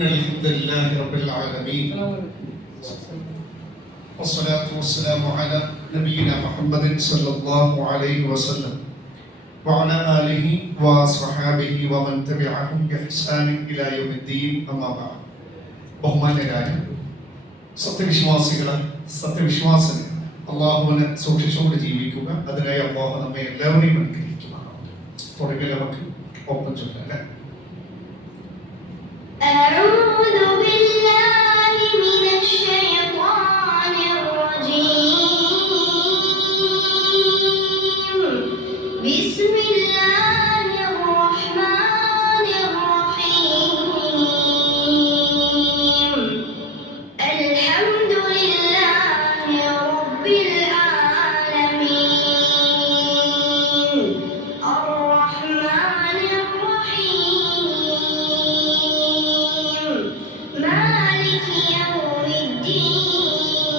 الحمد لله رب العالمين والصلاة والسلام على نبينا محمد صلى الله عليه وسلم وعلى آله وصحابه ومن تبعهم بإحسان إلى يوم الدين أما بعد. ബഹുമാന്യരായ സത്യവിശ്വാസികളെ സത്യവിശ്വാസികൾ അള്ളാഹുവിനെ സൂക്ഷിച്ചുകൊണ്ട് ജീവിക്കുക. അതിനായി അള്ളാഹു നമ്മെ എല്ലാവരെയും അനുഗ്രഹിക്കുമാണ്. പുറകിൽ നമുക്ക് ഒപ്പം ചൊല്ലാം അല്ലേ? أعوذ بالله من الشيطان الرجيم بسم الله الرحمن الرحيم الحمد لله رب العالمين الرحمن الرحيم مالك يوم الدين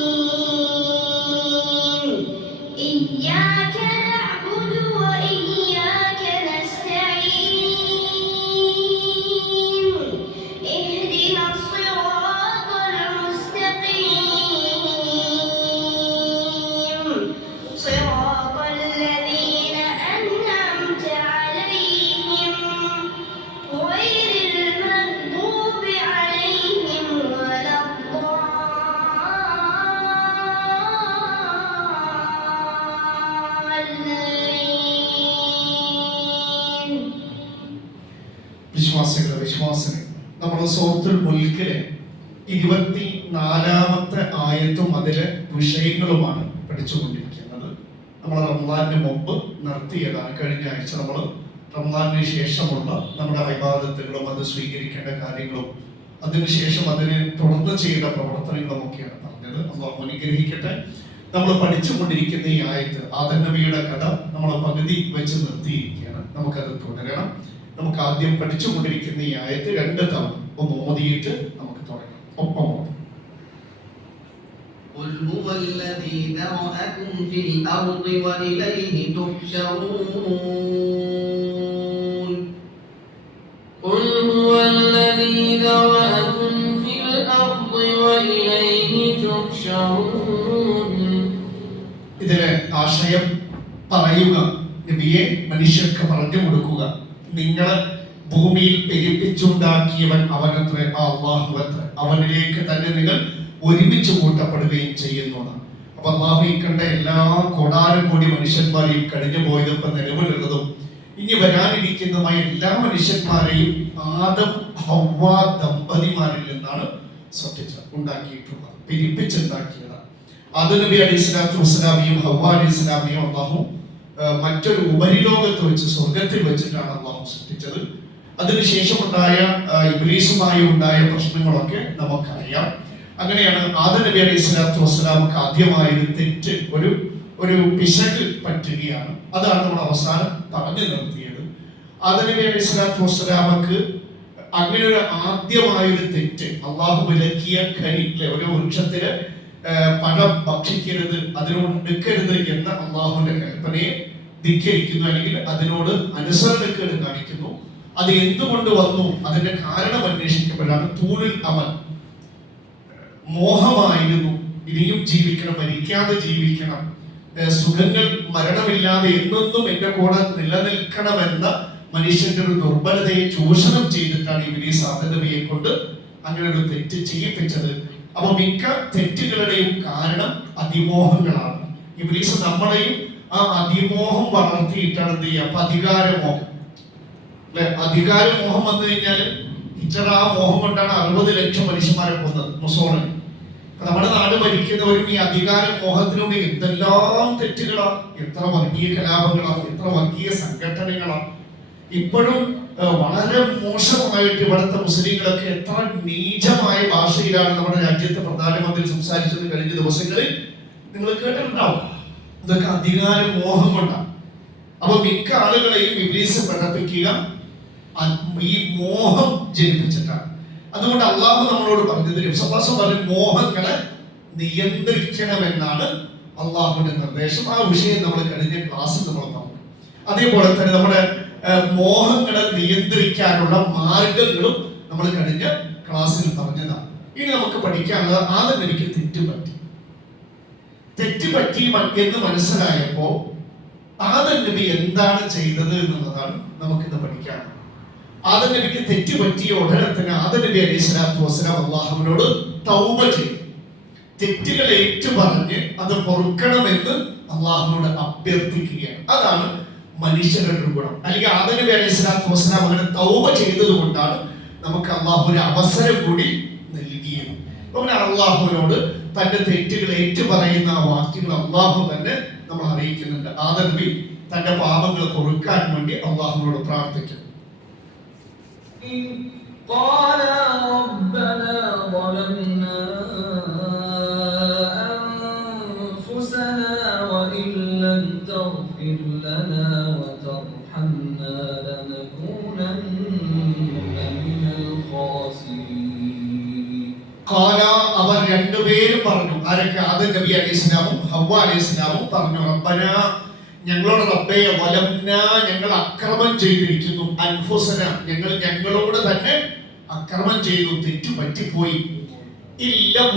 إياك نعبد وإياك نستعين اهدنا الصراط المستقيم صراط الذين أنعمت عليهم غير المغضوب عليهم ولا الضالين. വിശ്വാസികളെ നമ്മുടെ സൂറത്തുൽ മുൽക്കിലെ 24-ാമത്തെ ആയത്തും അതിലെ വിഷയങ്ങളുമാണ് പഠിച്ചുകൊണ്ടിരിക്കുന്നത്. നമ്മൾ റമദാനിന് മുമ്പ് നിർത്തിയതാണ്. കഴിഞ്ഞ ആഴ്ച നമ്മൾ റമദാനിന് ശേഷമുള്ള നമ്മുടെ ഇബാദത്തുകളും അത് സ്വീകരിക്കേണ്ട കാര്യങ്ങളും അതിനുശേഷം അതിനെ തുടർന്ന് ചെയ്യേണ്ട പ്രവർത്തനങ്ങളും ഒക്കെയാണ് പറഞ്ഞത്. അല്ലാഹു അനുഗ്രഹിക്കട്ടെ. നമ്മൾ പഠിച്ചുകൊണ്ടിരിക്കുന്ന ഈ ആയത്ത് ആദം നബിയുടെ കഥ നമ്മൾ പകുതി വെച്ച് നിർത്തിയിരിക്കുകയാണ്. നമുക്കത് തുടരണം. നമുക്ക് ആദ്യം പഠിച്ചുകൊണ്ടിരിക്കുന്ന ഈ ആയത്ത് 2 തവണ ഒന്ന് ഓതിയിട്ട് നമുക്ക് തുടങ്ങാം. ഒപ്പം قل هو الذي ذرأكم في الأرض وإليه تحشرون قل هو الذي ذرأكم في الأرض وإليه تحشرون. ഇതിലെ ആശയം പറയുക, നബിയെ മനുഷ്യർക്ക് പറഞ്ഞു കൊടുക്കുക, നിങ്ങളെ ഭൂമിയിൽ പെരുപ്പിച്ചുണ്ടാക്കിയവൻ അവനത്രേ, അല്ലാഹുവത്രേ, അവനിലേക്ക് തന്നെ നിങ്ങൾ ഒരുമിച്ച് കൂട്ടപ്പെടുകയും ചെയ്യുന്നതാണ്. അപ്പൊ അല്ലാഹു ഈ കണ്ട എല്ലാ കോടാനുകോടി മനുഷ്യന്മാരെയും കഴിഞ്ഞു പോയതും ഇപ്പൊ നിലവിലുള്ളതും ഇനി വരാനിരിക്കുന്നതുമായ എല്ലാ മനുഷ്യന്മാരെയും ആദം ഹവ്വ ദമ്പതിമാരിൽ നിന്നാണ് ഉണ്ടാക്കിയിട്ടുള്ളത്, പെരുപ്പിച്ചുണ്ടാക്കിയതാണ്. ആദം നബി അലൈഹിസ്സലാത്തു വസ്സലാമിയും ഹവ്വ അലൈഹിസ്സലാമിയും അല്ലാഹു മറ്റൊരു ഉപരിലോകത്ത് വെച്ച് സ്വർഗത്തിൽ വെച്ചിട്ടാണ് അല്ലാഹു സൃഷ്ടിച്ചത്. അതിനുശേഷം ഉണ്ടായ ഇബ്ലീസുമായി ഉണ്ടായ പ്രശ്നങ്ങളൊക്കെ നമുക്കറിയാം. അങ്ങനെയാണ് ആദം നബി അലൈഹിസ്സലാത്തു വസ്സലാമക്ക് ആദ്യമായൊരു തെറ്റ്, ഒരു പിശക് പറ്റുകയാണ്. അതാണ് നമ്മൾ അവസാനം പറഞ്ഞു നിർത്തിയത്. ആദം നബി അലൈഹിസ്സലാത്തു വസ്സലാമക്ക് അങ്ങനെ ഒരു ആദ്യമായൊരു തെറ്റ്, അള്ളാഹു വിലക്കിയ ഖനി, ഒരു വൃക്ഷത്തില് പഴം ഭക്ഷിക്കരുത്, അതിനോട് എടുക്കരുത് എന്ന അള്ളാഹുവിന്റെ കൽപ്പനയെ ധിക്കരിക്കുന്നു, അല്ലെങ്കിൽ അതിനോട് അനുസരണക്കേട് കാണിക്കുന്നു. അത് എന്തുകൊണ്ട് വന്നു, അതിന്റെ കാരണം അന്വേഷിക്കപ്പെടാണ്. തൂണിൽ അമൽ, മോഹമായിരുന്നു. ഇനിയും ജീവിക്കണം, മരിക്കാതെ ജീവിക്കണം, സുഖങ്ങൾ മരണമില്ലാതെ എന്നെന്നും എന്റെ കൂടെ നിലനിൽക്കണമെന്ന മനുഷ്യന്റെ ഒരു ദുർബലതയെ ചൂഷണം ചെയ്തിട്ടാണ് ഇബ്ലീസ് ആദം നബിയെ കൊണ്ട് അങ്ങനെ ഒരു തെറ്റ് ചെയ്യിപ്പിച്ചത്. അപ്പൊ മിക്ക തെറ്റുകളുടെയും കാരണം അതിമോഹങ്ങളാണ്. ഇബ്ലീസ് നമ്മളെയും ആ അതിമോഹം വളർത്തിയിട്ടാണ് എന്ത് ചെയ്യുക, അപ്പൊ അധികാരമോഹം അല്ലെ, അധികാരമോഹം വന്നു കഴിഞ്ഞാല് ഹിറ്റ്ലർ ആ മോഹം കൊണ്ടാണ് 60 ലക്ഷം മനുഷ്യന്മാരെ കൊന്നത്, മുസോളിനി. നമ്മുടെ നാട് ഭരിക്കുന്നവരും ഈ അധികാര മോഹത്തിലൂടെ എന്തെല്ലാം തെറ്റുകളാണ്, എത്ര വർഗീയ കലാപങ്ങളാണ്, എത്ര വർഗീയ സംഘടനകളാണ്. ഇപ്പോഴും വളരെ മോശമായിട്ട് ഇവിടുത്തെ മുസ്ലിങ്ങളൊക്കെ എത്ര നീചമായ ഭാഷയിലാണ് നമ്മുടെ രാജ്യത്തെ പ്രധാനമന്ത്രി സംസാരിച്ചത് കഴിഞ്ഞ ദിവസങ്ങളിൽ നിങ്ങൾ കേട്ടിട്ടുണ്ടാവും. ഇതൊക്കെ അധികാര മോഹം കൊണ്ടാണ്. അപ്പൊ മിക്ക ആളുകളെയും ഇബ്ലീസ് പഠിപ്പിക്കുക ഈ മോഹം ജനിപ്പിച്ചിട്ടാണ്. അതുകൊണ്ട് അള്ളാഹു നമ്മളോട് പറഞ്ഞത്, മോഹങ്ങളെ നിയന്ത്രിക്കണമെന്നാണ് അള്ളാഹുവിന്റെ നിർദ്ദേശം. ആ വിഷയം നമ്മൾ കഴിഞ്ഞ ക്ലാസ്സിൽ നമ്മൾ പറഞ്ഞു. അതേപോലെ തന്നെ നമ്മുടെ മോഹങ്ങളെ നിയന്ത്രിക്കാനുള്ള മാർഗങ്ങളും നമ്മൾ കഴിഞ്ഞ ക്ലാസ്സിൽ പറഞ്ഞതാണ്. ഇനി നമുക്ക് പഠിക്കാനുള്ളത് ആദ്യം എനിക്ക് തെറ്റുപറ്റി എന്ന് മനസ്സിലായപ്പോ ആദം നബി എന്താണ് ചെയ്തത് എന്നുള്ളതാണ് നമുക്കിന്ന് പഠിക്കാനുള്ളത്. ആദം നബിക്ക് തെറ്റുപറ്റിയ ഉടനെ തന്നെ ആദം നബി അലൈഹി സ്വലാത്തു വസ്സലാം അള്ളാഹുവിനോട് തൗബ ചെയ്തു. തെറ്റുകൾ ഏറ്റുപറഞ്ഞ് അത് പൊറുക്കണമെന്ന് അള്ളാഹുവിനോട് അഭ്യർത്ഥിക്കുകയാണ്. അതാണ് മനുഷ്യരുടെ ഗുണം. അല്ലെങ്കിൽ ആദം നബി അലൈഹി സ്വലാത്തു വസ്സലാം അങ്ങനെ തൗബ ചെയ്തത് കൊണ്ടാണ് നമുക്ക് അള്ളാഹു ഒരു അവസരം കൂടി നൽകിയത്. അങ്ങനെ അള്ളാഹുവിനോട് തന്റെ തെറ്റുകൾ ഏറ്റുപറയുന്ന ആ വാക്യങ്ങൾ അള്ളാഹു തന്നെ നമ്മൾ അറിയിക്കുന്നുണ്ട്. ആദം നബി തന്റെ പാപങ്ങൾ പൊറുക്കാൻ വേണ്ടി അള്ളാഹുവിനോട് പ്രാർത്ഥിക്കുന്നു. قال ربنا ظلمنا أنفسنا وإن لم تغفر لنا وترحمنا لنكونن من الخاسرين. قال അവർ രണ്ടുപേരും പറഞ്ഞു. ആരൊക്കെ? ആദം നബി അലൈഹിസ്സലാമും ഹവ്വ അലൈഹിസ്സലാമും പറഞ്ഞു, റബ്ബന ഞങ്ങളുടെ റബ്ബേ വലംന ഞങ്ങൾ അക്രമം ചെയ്തിരിക്കുന്നു, അൻഫുസന ഞങ്ങളോട് തന്നെ അക്രമം ചെയ്തു, തെറ്റു പറ്റിപ്പോയി. ഇല്ലം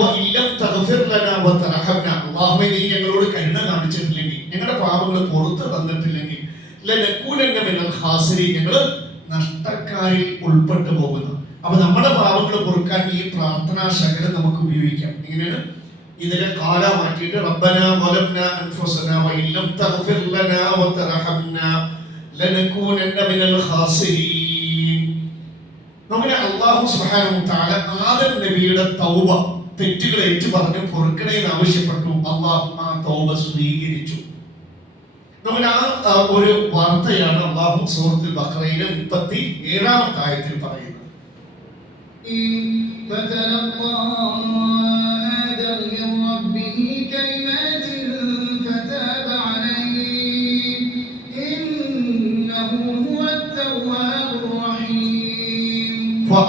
തഗ്ഫിർ ലനാ വതർഹംന അല്ലാഹുവേ നീ ഞങ്ങളോട് കരുണ കാണിച്ചിട്ടില്ലെങ്കിൽ, ഞങ്ങളുടെ പാപങ്ങൾ പുറത്തു തന്നിട്ടില്ലെങ്കിൽ ലനകൂനന്ന മിനൽ ഖാസിരീൻ ഞങ്ങൾ നഷ്ടക്കാരിൽ ഉൾപ്പെട്ടു പോകുന്നു. അപ്പൊ നമ്മുടെ പാപങ്ങൾ പൊറുക്കാൻ ഈ പ്രാർത്ഥനാ ശകലം നമുക്ക് ഉപയോഗിക്കാം. ഇങ്ങനെയാണ് ഇതിലെ കാല മാറ്റിയിട്ട് റബ്ബന വലംന അൻഫുസന വഇല്ലം തഗ്ഫിർ ലനാ വതർഹംന ലനകൂനന്ന മിനൽ ഖാസിരീൻ. നമ്മുടെ അല്ലാഹു സുബ്ഹാനഹു തആല ആദം നബിയുടെ തൗബ തെറ്റുകൾ ഏറ്റുപറഞ്ഞു പൊറുക്കണേ എന്ന് ആവശ്യപ്പെട്ടു. അല്ലാഹു ആ തൗബ സ്വീകരിച്ചു. നമ്മുടെ ആ ഒരു വാർത്തയാണ് അല്ലാഹു സൂറത്തുൽ ബഖറയിലെ 37-ാമത്തെ ആയത്തിൽ പറയുന്നത്.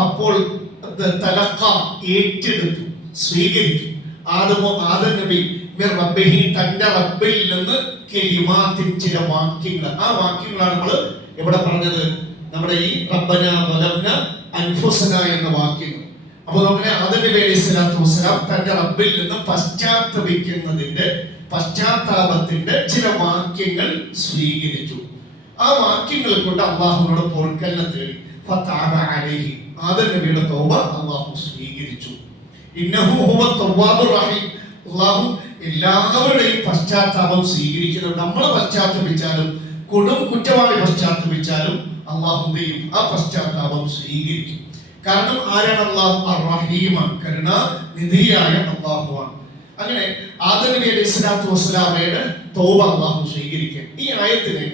അപ്പോൾ ഏറ്റെടുത്തു, സ്വീകരിച്ചു ആദം നബി തന്റെ റബ്ബിൽ നിന്ന് ചില വാക്യങ്ങൾ. ആ വാക്യങ്ങളാണ് നമ്മൾ ഇവിടെ പറഞ്ഞത്. നമ്മുടെ ഈ റബ്ബന വലംന അൻഫുസന എന്ന വാക്യങ്ങൾ. അപ്പോൾ നമ്മുടെ ആദം നബി അലൈഹി സ്വലാത്തു വസ്സലാം തന്റെ റബ്ബിൽ നിന്ന് പശ്ചാത്താപത്തിന്റെ ചില വാക്യങ്ങൾ സ്വീകരിച്ചു. ആ വാക്യങ്ങൾ കൊണ്ട് അള്ളാഹുവിനോട് പൊറുക്കലിനെ തേടി. ഫതഅബ അലൈഹി ആദം നബിയുടെ തൗബ അള്ളാഹു സ്വീകരിച്ചു. ഇന്നഹു ഹുവ തവ്വാബുർ റഹീം അള്ളാഹു എല്ലാവരുടെയും പശ്ചാത്താപം സ്വീകരിക്കുന്നുണ്ട്. നമ്മൾ പശ്ചാത്തപിച്ചാലും കൊടും കുറ്റവാളി പശ്ചാത്തപിച്ചാലും അള്ളാഹു ആ പശ്ചാത്താപം സ്വീകരിക്കും. കാരണം ആരാണ് അള്ളാഹു? അർ-റഹീമാണ്, കരുണാനിധിയായ അള്ളാഹുവാണ്. അങ്ങനെ ആദം നബി അലൈഹി സ്വലാത്തു വസ്സലാമയുടെ തൗബ അള്ളാഹു സ്വീകരിക്കും. ഈ ആയത്തിനെ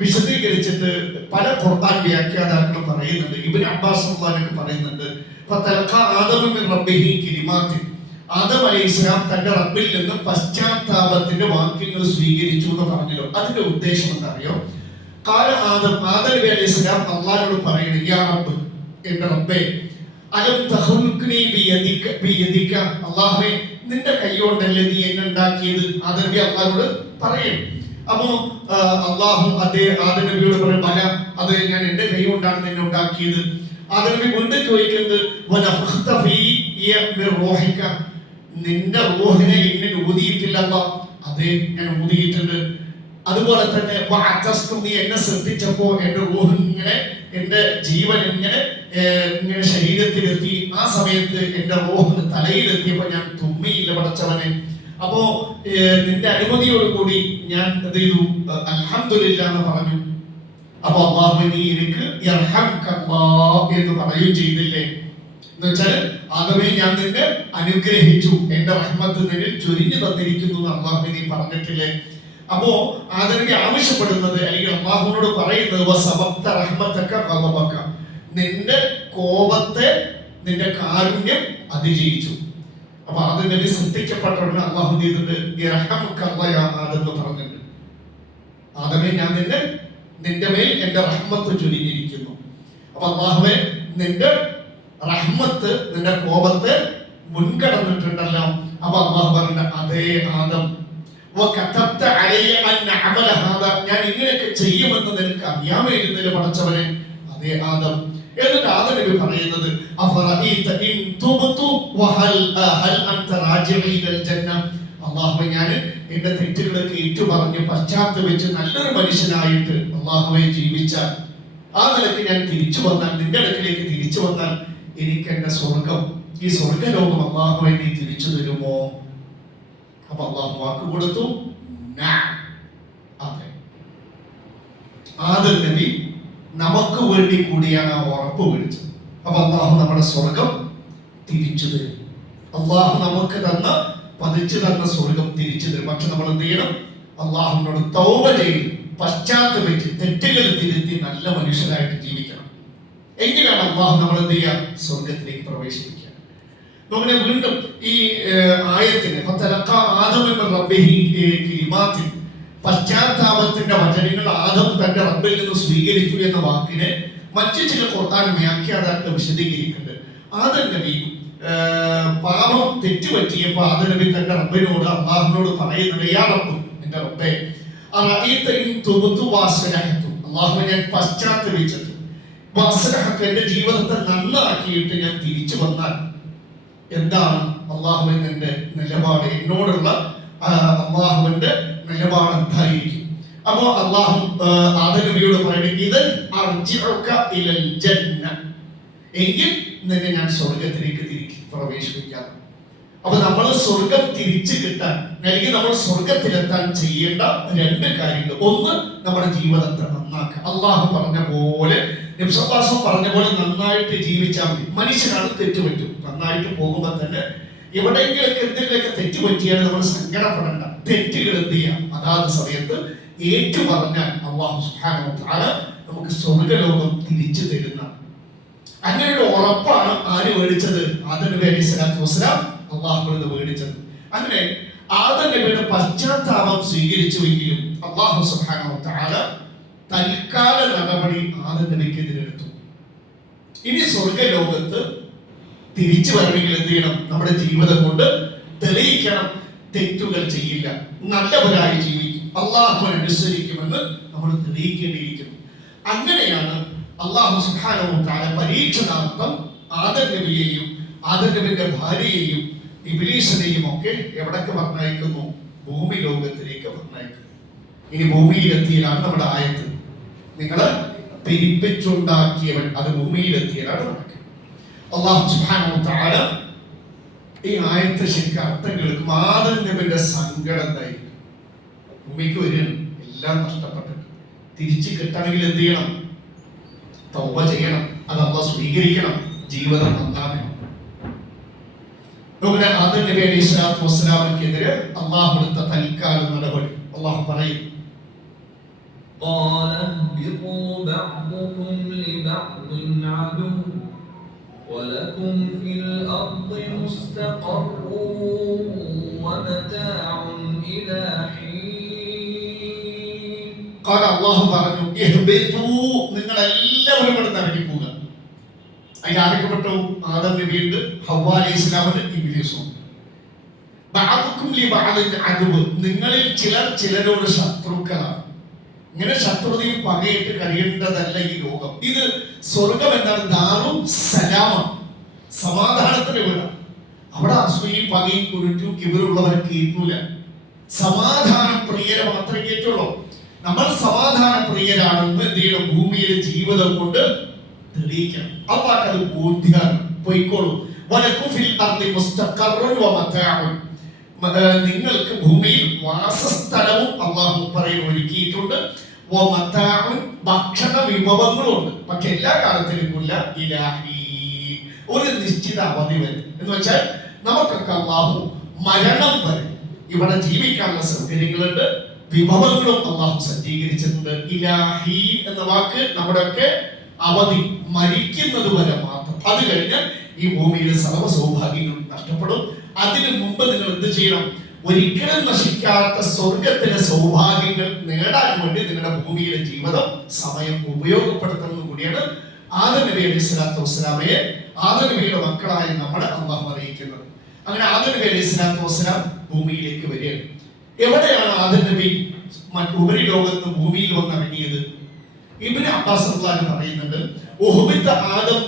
വിശദീകരിച്ചിട്ട് പല ഖുർആൻ വ്യാഖ്യാതാക്കളും പറയുന്നുണ്ട്. ഇബ്നു അബ്ബാസ് റളിയല്ലാഹു പറയുന്നുണ്ട്, ഫതലഖ ആദമു മിൻ റബ്ബിഹി കലിമാത്തിൻ ആദം അലൈഹിസ്സലാം തന്റെ റബ്ബിൽ നിന്ന് പശ്ചാത്താപത്തിന്റെ വാക്യങ്ങൾ സ്വീകരിച്ചു എന്ന് പറഞ്ഞല്ലോ. അതിന്റെ ഉദ്ദേശം എന്താ അറിയോ? കാല ആദം നബി അലൈഹിസ്സലാം അല്ലാഹുവോട് പറയുന്നു, യാ റബ്ബ് എന്റെ റബ്ബേ അലം തഖ്ലുഖ്നി ബിയദിക അല്ലാഹുവേ നിന്റെ കൈകൊണ്ടല്ലേ നീ എന്നെ ഉണ്ടാക്കിയത്? ആദം നബി അല്ലാഹുവോട് പറയും. അപ്പോ അള്ളാഹു ആദം നബിയോട് പറയും, ബല അത് ഞാൻ എന്റെ കൈ കൊണ്ടാണ് നിന്നെ ഉണ്ടാക്കിയത്. ആദം നബി വീണ്ടും ചോദിക്കുന്നത്, വനഫഖ്ത ഫീയ മിർ റൂഹിക നിന്റെ റൂഹിനെ എന്നിൽ ഊതിയിട്ടില്ലല്ലോ? അതെ ഞാൻ ഊതിയിട്ടുണ്ട്. അതുപോലെ തന്നെ നീ എന്നെ ശ്രദ്ധിച്ചപ്പോ എന്റെ റൂഹ് ഇങ്ങനെ എന്റെ ജീവൻ ഇങ്ങനെ ശരീരത്തിലെത്തി. ആ സമയത്ത് എന്റെ റൂഹ് തലയിലെത്തിയപ്പോ ഞാൻ തുമ്മിയില്ല പടച്ചവനെ. അപ്പോ നിന്റെ അനുമതിയോടുകൂടി ഞാൻ എന്ത് ചെയ്തു? അൽഹംദുലില്ലാ എന്ന് പറഞ്ഞു. അപ്പൊ അല്ലാഹു നീ എനിക്ക് എന്ന് പറയുകയും ചെയ്തില്ലേ? എന്ന് വെച്ചാൽ ആദമേ ഞാൻ നിന്നെ അനുഗ്രഹിച്ചു, എന്റെ റഹ്മത്ത് നിന്നിൽ ചൊരിഞ്ഞു തന്നിരിക്കുന്നു എന്ന് അല്ലാഹു നീ പറഞ്ഞിട്ടില്ലേ? അപ്പോ ആദം നബി ആവശ്യപ്പെടുന്നത് അല്ലെങ്കിൽ അല്ലാഹുവിനോട് പറയുന്നത് വസബക്ത റഹ്മതക ഖലബക നിന്റെ കോപത്തെ നിന്റെ കാരുണ്യം അതിജയിച്ചു. അപ്പൊ ആദം നബി സൃഷ്ടിക്കപ്പെട്ടവന് അല്ലാഹു ചെയ്തിട്ട് എന്ന് പറഞ്ഞിട്ടുണ്ട്. ആദമേ ഞാൻ നിന്റെ മേൽ എന്റെ റഹ്മത്ത് ചൊരിഞ്ഞിരിക്കുന്നു. അപ്പൊ അല്ലാഹുവേ നിന്റെ റഹ്മത്ത് നിന്റെ കോപത്തെ മുൻകടന്നിട്ടുണ്ടല്ലോ. അപ്പൊ അല്ലാഹു പറഞ്ഞ അതേ ആദം ഞാൻ ഇങ്ങനെയൊക്കെ ചെയ്യുമെന്ന് നിനക്ക് അറിയാമായിരുന്നില്ല പടച്ചവനെ. അതേ ആദം എന്നിട്ട് ആദം നബി പറയുന്നത് അഫറഈത ഇൻ തുബ്തു വഹൽ ഹൽ അൻത റാജിഉ ഇലൽ ജന്ന. അല്ലാഹുവേ, ഞാൻ എന്റെ തെറ്റുകളൊക്കെ ഏറ്റുപറഞ്ഞ് പശ്ചാത്തപിച്ച് നല്ലൊരു മനുഷ്യനായിട്ട് അല്ലാഹുവേ ജീവിച്ചാൽ, ആ നിലയ്ക്ക് ഞാൻ തിരിച്ചു വന്നാൽ, നിന്റെ അടുക്കിലേക്ക് തിരിച്ചു വന്നാൽ എനിക്ക് എന്റെ സ്വർഗം, ഈ സ്വർഗലോകം അല്ലാഹുവേ നീ തിരിച്ചു തരുമോ? അപ്പൊ അല്ലാഹു വാക്ക് കൊടുത്തു, അതെ. ആദം നബി നമുക്ക് വേണ്ടി കൂടിയാണ് ആ ഉറപ്പ് മേടിച്ചത്. അപ്പൊ അല്ലാഹു നമ്മുടെ സ്വർഗം തിരിച്ചു തരും. അല്ലാഹു നമുക്ക് പതിച്ചു തന്ന സ്വർഗം തിരിച്ചു തരും. പക്ഷെ നമ്മൾ എന്ത് ചെയ്യണം? അല്ലാഹുവിനോട് തൗബ ചെയ്ത് പശ്ചാത്തപിച്ച് തെറ്റുകൾ തിരുത്തി നല്ല മനുഷ്യരായിട്ട് ജീവിക്കണം. എങ്കിലാണ് അല്ലാഹു നമ്മൾ എന്ത് ചെയ്യുക? സ്വർഗത്തിലേക്ക് പ്രവേശിപ്പിക്കുക. അങ്ങനെ വീണ്ടും ഈ ആയത്തിന് പശ്ചാത്താപത്തിന്റെ വചനങ്ങൾ ആദം തന്റെ റബ്ബിൽ നിന്ന് സ്വീകരിച്ചു എന്ന വാക്കിനെ മറ്റു ചില ഖുർആൻ വ്യാഖ്യാതാക്കൾ വിശദീകരിക്കുന്നുണ്ട്. ആദം നബി പാപം തെറ്റുപറ്റിയപ്പോൾ ആദം നബി തന്റെ റബ്ബിനോട്, അള്ളാഹുവിനോട് പറയുന്നത്, യാ റബ്ബ്, എന്റെ റബ്ബേ, അള്ളാഹുവിനെ ഞാൻ പശ്ചാത്തപിച്ചിട്ട് എന്റെ ജീവിതത്തെ നന്നാക്കിയിട്ട് ഞാൻ തിരിച്ചു വന്നാൽ എന്താണ് അള്ളാഹുവിന്റെ എന്റെ നിലപാട്? എന്നോടുള്ള അള്ളാഹുവിന്റെ നിലപാട് എന്തായിരിക്കും? അപ്പോ അള്ളാഹു ആദം നബിയോട് പറയുന്നത്, എങ്കിൽ നിന്നെ ഞാൻ സ്വർഗത്തിലേക്ക് തിരിച്ചു പ്രവേശിപ്പിക്കാം. അപ്പൊ നമ്മൾ സ്വർഗം തിരിച്ചു കിട്ടാൻ, അല്ലെങ്കിൽ നമ്മൾ സ്വർഗത്തിലെത്താൻ ചെയ്യേണ്ട രണ്ട് കാര്യങ്ങൾ. ഒന്ന്, നമ്മുടെ ജീവിതത്തെ നന്നാക്കുക. അള്ളാഹു പറഞ്ഞ പോലെ, നബിസല്ലാഹു പറഞ്ഞ പോലെ നന്നായിട്ട് ജീവിച്ചാൽ മതി. മനുഷ്യനാണ് തെറ്റുപറ്റും. നന്നായിട്ട് പോകുമ്പോൾ തന്നെ എവിടെയെങ്കിലൊക്കെ എന്തെങ്കിലുമൊക്കെ തെറ്റുപറ്റിയാൽ നമ്മൾ സങ്കടപ്പെടേണ്ട. തെറ്റുകൾ എന്ത് ചെയ്യാം? അതാത് സമയത്ത് ഏറ്റു പറഞ്ഞാൽ അല്ലാഹു സുബ്ഹാനഹു വ തആല നമുക്ക് സ്വർഗ്ഗലോകം തിരിച്ചു തരുന്ന അങ്ങനെ ഒരു ഉറപ്പാണ് ആര് മേടിച്ചത്? ആദം നബി അലൈഹി സ്വലാത്തു വസ്സലാം അല്ലാഹുവിൽ നിന്ന് മേടിച്ചത്. അങ്ങനെ ആദം നബിയുടെ പശ്ചാത്താപം സ്വീകരിച്ചുവെങ്കിലും അല്ലാഹു സുബ്ഹാനഹു വ തആല തൽക്കാല നടപടി ആദം നബിക്കെതിരെടുത്തു. ഇനി സ്വർഗ്ഗലോകത്ത് തിരിച്ചു വരണമെങ്കിൽ എന്ത് ചെയ്യണം? നമ്മുടെ ജീവിതം കൊണ്ട് തെളിയിക്കണം, തെറ്റുകൾ ചെയ്യില്ല, നല്ലവരായി ജീവിക്കും, അള്ളാഹുവിനെ അനുസരിക്കുമെന്ന് നമ്മൾ തെളിയിക്കേണ്ടിയിരിക്കുന്നു. അങ്ങനെയാണ് അല്ലാഹു സുബ്ഹാനഹു വ തആല പരീക്ഷണാർത്ഥം ആദം നബിയെയും ആദം നബിയുടെ ഭാര്യയെയും ഇബ്ലീസിനെയും ഒക്കെ എവിടേക്ക് പറഞ്ഞയക്കുന്നു? ഭൂമി ലോകത്തിലേക്ക് പറഞ്ഞയക്കുന്നു. ഇനി ഭൂമിയിലെത്തിയതാണ് നമ്മുടെ ആയത്ത്. നിങ്ങള് പെരുപ്പിച്ചുണ്ടാക്കിയവൻ, അത് ഭൂമിയിലെത്തിയതാണ് നടക്കുന്നത്. അല്ലാഹു സുബ്ഹാനഹു വ തആല ഈ ആയത്ത് ശരിക്കും അർത്ഥം കേൾക്കും. ആദം നബിയുടെ സങ്കടം എന്തായിരിക്കും? ഭൂമിക്ക് വരികയാണ്, എല്ലാം നഷ്ടപ്പെട്ടിട്ട് തിരിച്ചു കിട്ടണമെങ്കിൽ എന്ത് ചെയ്യണം? തൗബ ചെയ്യണം, അത് അല്ലാഹു സ്വീകരിക്കണം, ജീവിതം നന്നാക്കണം. അതുപോലെ ആദം നബി അലൈഹി സ്വലാത്തു വസ്സലാമിനെതിരെ അല്ലാഹു എടുത്ത തൽക്കാല നടപടി അല്ലാഹു പറയും, قال اهبطوا بعضكم لبعض عدو ولكم في الأرض مستقر ومتاع إلى حين. قال الله പറഞ്ഞു, اهبطوا, നിങ്ങൾ എല്ലാവരും ഇവിടെ ഇറങ്ങി പോവുക. അതിൽ ആരൊക്കെ പെട്ടു? ആദം നബിയുണ്ട്, ഹവ്വ അലൈഹിസ്സലാമുണ്ട്, ഇബ്ലീസും. ബഅദുകും ലിബഅദിൻ അദുവ്, നിങ്ങളിൽ ചിലർ ചിലരോട് ശത്രുക്കളാണ്. ഇങ്ങനെ ശത്രുതയും പകയിട്ട് കഴിയേണ്ടതല്ല ഈ ലോകം. ഇത് സ്വർഗം എന്താണ്? ദാറും സലാമാണ്, സമാധാനത്തിന് വീടാണ്. അവിടെ അസൂയയും പകയും കുരുറ്റും കിബിറുള്ളവരെ കേൾക്കൂല. സമാധാന പ്രിയരെ മാത്രമേ കേട്ടുള്ളൂ. നമ്മൾ സമാധാന പ്രിയരാണെന്ന് എന്ത് ചെയ്യണം? ഭൂമിയിലെ ജീവിതം കൊണ്ട് തെളിയിക്കണം. അള്ളാഹ് അത് ബോധ്യമാണ്. പോയിക്കോളൂ. വലക്കും ഫിൽ അർളി മുസ്തഖറുൻ വ മതാഉൻ, നിങ്ങൾക്ക് ഭൂമിയിൽ വാസസ്ഥലവും അള്ളാഹു പറയുന്നു ഒരുക്കിയിട്ടുണ്ട്. വ മതാഉൻ, ഭക്ഷണ വിഭവങ്ങളുണ്ട്. പക്ഷെ എല്ലാ കാലത്തിലും ഇല്ല. ഇലാഹി, ഒരു നിശ്ചിത അവധി വരെ, എന്ന് വെച്ചാൽ നമുക്കൊക്കെ അള്ളാഹു മരണം വരെ ഇവിടെ ജീവിക്കാനുള്ള സൗകര്യങ്ങളുണ്ട്, വിഭവങ്ങളും അള്ളാഹു സജ്ജീകരിച്ചിട്ടുണ്ട്. ഇലാഹി എന്ന വാക്ക് നമ്മുടെയൊക്കെ അവധി മരിക്കുന്നത് വരെ മാത്രം. അത് കഴിഞ്ഞാൽ ഈ ഭൂമിയിലെ സർവ്വ സൗഭാഗ്യങ്ങളും നഷ്ടപ്പെടും. അതിനു മുമ്പ് നിങ്ങൾ എന്ത് ചെയ്യണം? ഒരിക്കലും നശിക്കാത്ത സ്വർഗത്തിലെ സൗഭാഗ്യങ്ങൾ നേടാൻ വേണ്ടി നിങ്ങളുടെ ഭൂമിയിലെ ജീവിതം സമയം ഉപയോഗപ്പെടുത്തുന്നത് കൂടിയാണ് ആദം നബി അലൈഹി സ്വലാത്തു വസ്സലാമയെ ആദം നബിയുടെ മക്കളായ നമ്മളെ അള്ളാഹു അറിയിക്കുന്നത്. അങ്ങനെ ആദം നബി അലൈഹി സ്വലാത്തു വസ്സലാം ഭൂമിയിലേക്ക് വരികയാണ്. എവിടെയാണ് ആദം നബി ഉപരിലോകത്ത് ഭൂമിയിൽ വന്നിറങ്ങിയത്? ഇബ്നു അബ്ബാസ് റളിയല്ലാഹു അൻഹു പറയുന്നുണ്ട് ഉഹ്ബിത ആദം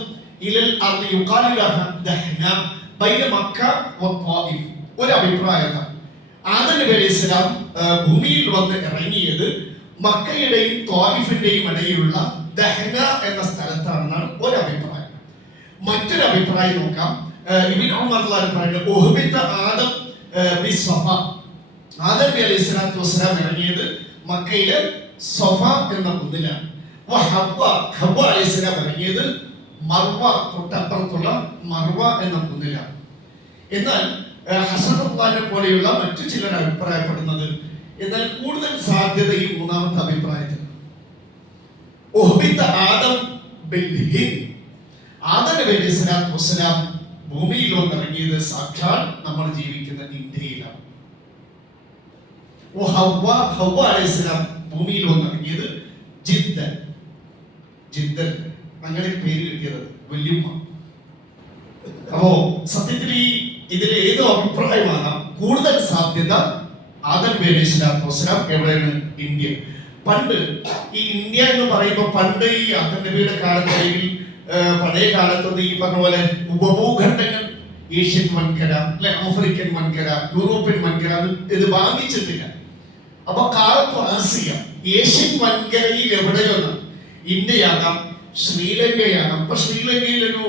ഇലൽ അർളി യുഖാലു ലഹ ദഹ്ന ബൈന മക്ക വ ത്വായിഫ്. ഒരു അഭിപ്രായമാണ് ആദം നബി അലൈഹി സ്വലാം ഭൂമിയിൽ വന്ന് ഇറങ്ങിയത് മക്കയുടെയും ത്വായിഫിന്റെയും ഇടയിലുള്ള ദഹ്ന എന്ന സ്ഥലത്താണെന്നാണ് ഒരു അഭിപ്രായം. മറ്റൊരു അഭിപ്രായം നോക്കാം. ഇബ്നു ഉമർ റളിയല്ലാഹു അൻഹു പറയുന്നത് ഉഹ്ബിത ആദം ബിസ്വഫ. ആദം നബി അലൈഹി സ്വലാത്തു വസ്സലാം ഇറങ്ങിയത് മക്കയിലെ സഫ എന്ന കുന്നിലാണ്. ഹവ്വ അലൈഹിസ്സലാം ഇറങ്ങിയത് മർവ തൊട്ടപ്പുറത്തുള്ള മർവ എന്ന കുന്നിലാണ്. എന്നാൽ ഹസൻ റളിയല്ലാഹു പോലെയുള്ള മറ്റു ചിലർ അഭിപ്രായപ്പെടുന്നത് എന്നാൽ കൂടുതൽ സാധ്യത ഈ മൂന്നാമത്തെ അഭിപ്രായത്തിലാണ്. ആദം ആദം നബി അലൈഹി സ്വലാത്തു വസ്സലാം ഭൂമിയിൽ വന്നിറങ്ങിയത് സാക്ഷാൽ നമ്മൾ ജീവിക്കുന്ന ഇന്ത്യയിലാണ്. ഹവ്വ അലൈഹിസ്സലാം ഭൂമിയിൽ വന്നിറങ്ങിയത് ജിദ്ദൻ അങ്ങനെ പേര് കിട്ടിയത് വല്യമ്മ. അപ്പോ സത്യത്തിൽ ഇതിലെ ഏതോ അഭിപ്രായമാകാം. കൂടുതൽ സാധ്യത ആദം നബി അലൈഹി സ്വലാത്തു വസ്സലാം എവിടെയാണ്? ഇന്ത്യ. പണ്ട് ഈ ഇന്ത്യ എന്ന് പറയുമ്പോൾ പണ്ട് ഈ ആദം നബിയുടെ കാലത്ത് അല്ലെങ്കിൽ പഴയ കാലത്തൊന്നും ഈ പറഞ്ഞ പോലെ ഉപഭൂഖണ്ഡങ്ങൾ ഏഷ്യൻ വൻകര അല്ലെ ആഫ്രിക്കൻ വൻകര യൂറോപ്യൻ വൻകര ഇത് ബാധിച്ചിട്ടില്ല. അപ്പൊ കാലത്ത് ആസിയ ഏഷ്യൻ വൻകരയിൽ എവിടെയാണ്? ഇന്ത്യയാകാം, ശ്രീലങ്കയാകാം. അപ്പൊ ശ്രീലങ്കയിൽ ഒരു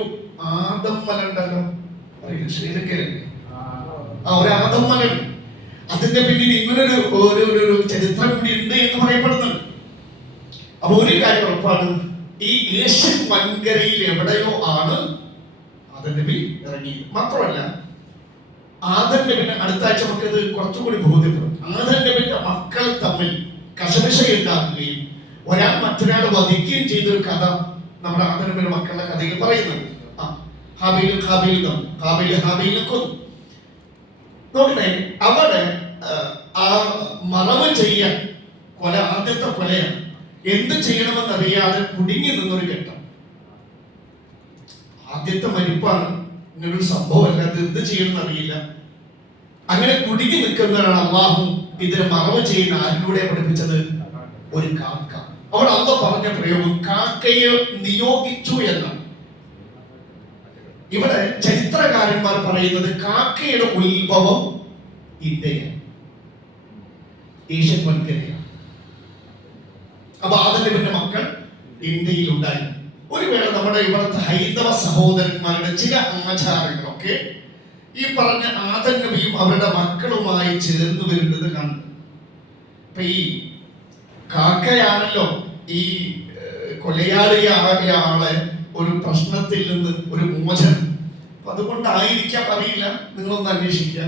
ആദം മല ഉണ്ടല്ലോ, അറിയില്ല ശ്രീലങ്കയിലല്ലേ? ഒരു ആദം മല. അതിന്റെ പിന്നിൽ ഇങ്ങനൊരു ഒരു ചരിത്രം കൂടി ഉണ്ട് എന്ന് പറയപ്പെടുന്നുണ്ട്. അപ്പൊ ഒരു കാര്യം ഉറപ്പാണ്, ഈ ഏഷ്യൻ വൻകരയിൽ എവിടെയോ ആണ് ആദം നബി ഇറങ്ങിയത്. മാത്രമല്ല ആദം നബിന്റെ അടുത്ത ആഴ്ച നമുക്ക് ഇത് കുറച്ചുകൂടി ബോധ്യപ്പെടും. ആദം നബിന്റെ മക്കൾ തമ്മിൽ കശപിശയുണ്ടാക്കുകയും ഒരാൾ മറ്റൊരാൾ വധിക്കുകയും ചെയ്തൊരു കഥ നമ്മുടെ ആദം നബിയുടെ മക്കളുടെ കഥയിൽ പറയുന്നുണ്ട്. ഹാബീലിനെ കൊന്നു. നോക്കണേ, അവിടെ ആ മറവ് ചെയ്യാൻ കൊല ആദ്യത്തെ കൊലയാണ്. എന്ത് ചെയ്യണമെന്നറിയാതെ കുടുങ്ങി നിന്നൊരു ഘട്ടം. ആദ്യത്തെ മരിപ്പാണ്, ഇങ്ങനൊരു സംഭവമല്ല, അത് എന്ത് ചെയ്യണമെന്ന് അറിയില്ല. അങ്ങനെ കുടുങ്ങി നിൽക്കുന്നവരാണ് അള്ളാഹു ഇതിനെ മറവ് ചെയ്യുന്ന ആരിലൂടെ പഠിപ്പിച്ചത്? ഒരു കാക്ക. അവിടെ അള്ള പറഞ്ഞ പ്രയോഗം കാക്കയെ നിയോഗിച്ചു എന്നാണ്. ഇവിടെ ചരിത്രകാരന്മാർ പറയുന്നത് കാക്കയുടെ ഉത്ഭവം ഇന്ത്യയാണ്, ഏഷ്യൻ വൻകരയാണ്. അപ്പൊ ആദം നബിയുടെ മക്കൾ ഇന്ത്യയിൽ ഉണ്ടായി. ഒരു വേള നമ്മുടെ ഇവിടുത്തെ ഹൈന്ദവ സഹോദരന്മാരുടെ ചില ആചാരങ്ങളൊക്കെ ഈ പറഞ്ഞ ആദം നബിയും അവരുടെ മക്കളുമായി ചേർന്ന് വരുന്നത് കാണും. അപ്പൊ ഈ കാക്കയാണല്ലോ ഈ കൊലയാളിയായ ആളെ ഒരു പ്രശ്നത്തിൽ നിന്ന് ഒരു മോചനം. അപ്പൊ അതുകൊണ്ടായിരിക്കാം, അറിയില്ല, നിങ്ങളൊന്ന് അന്വേഷിക്കുക.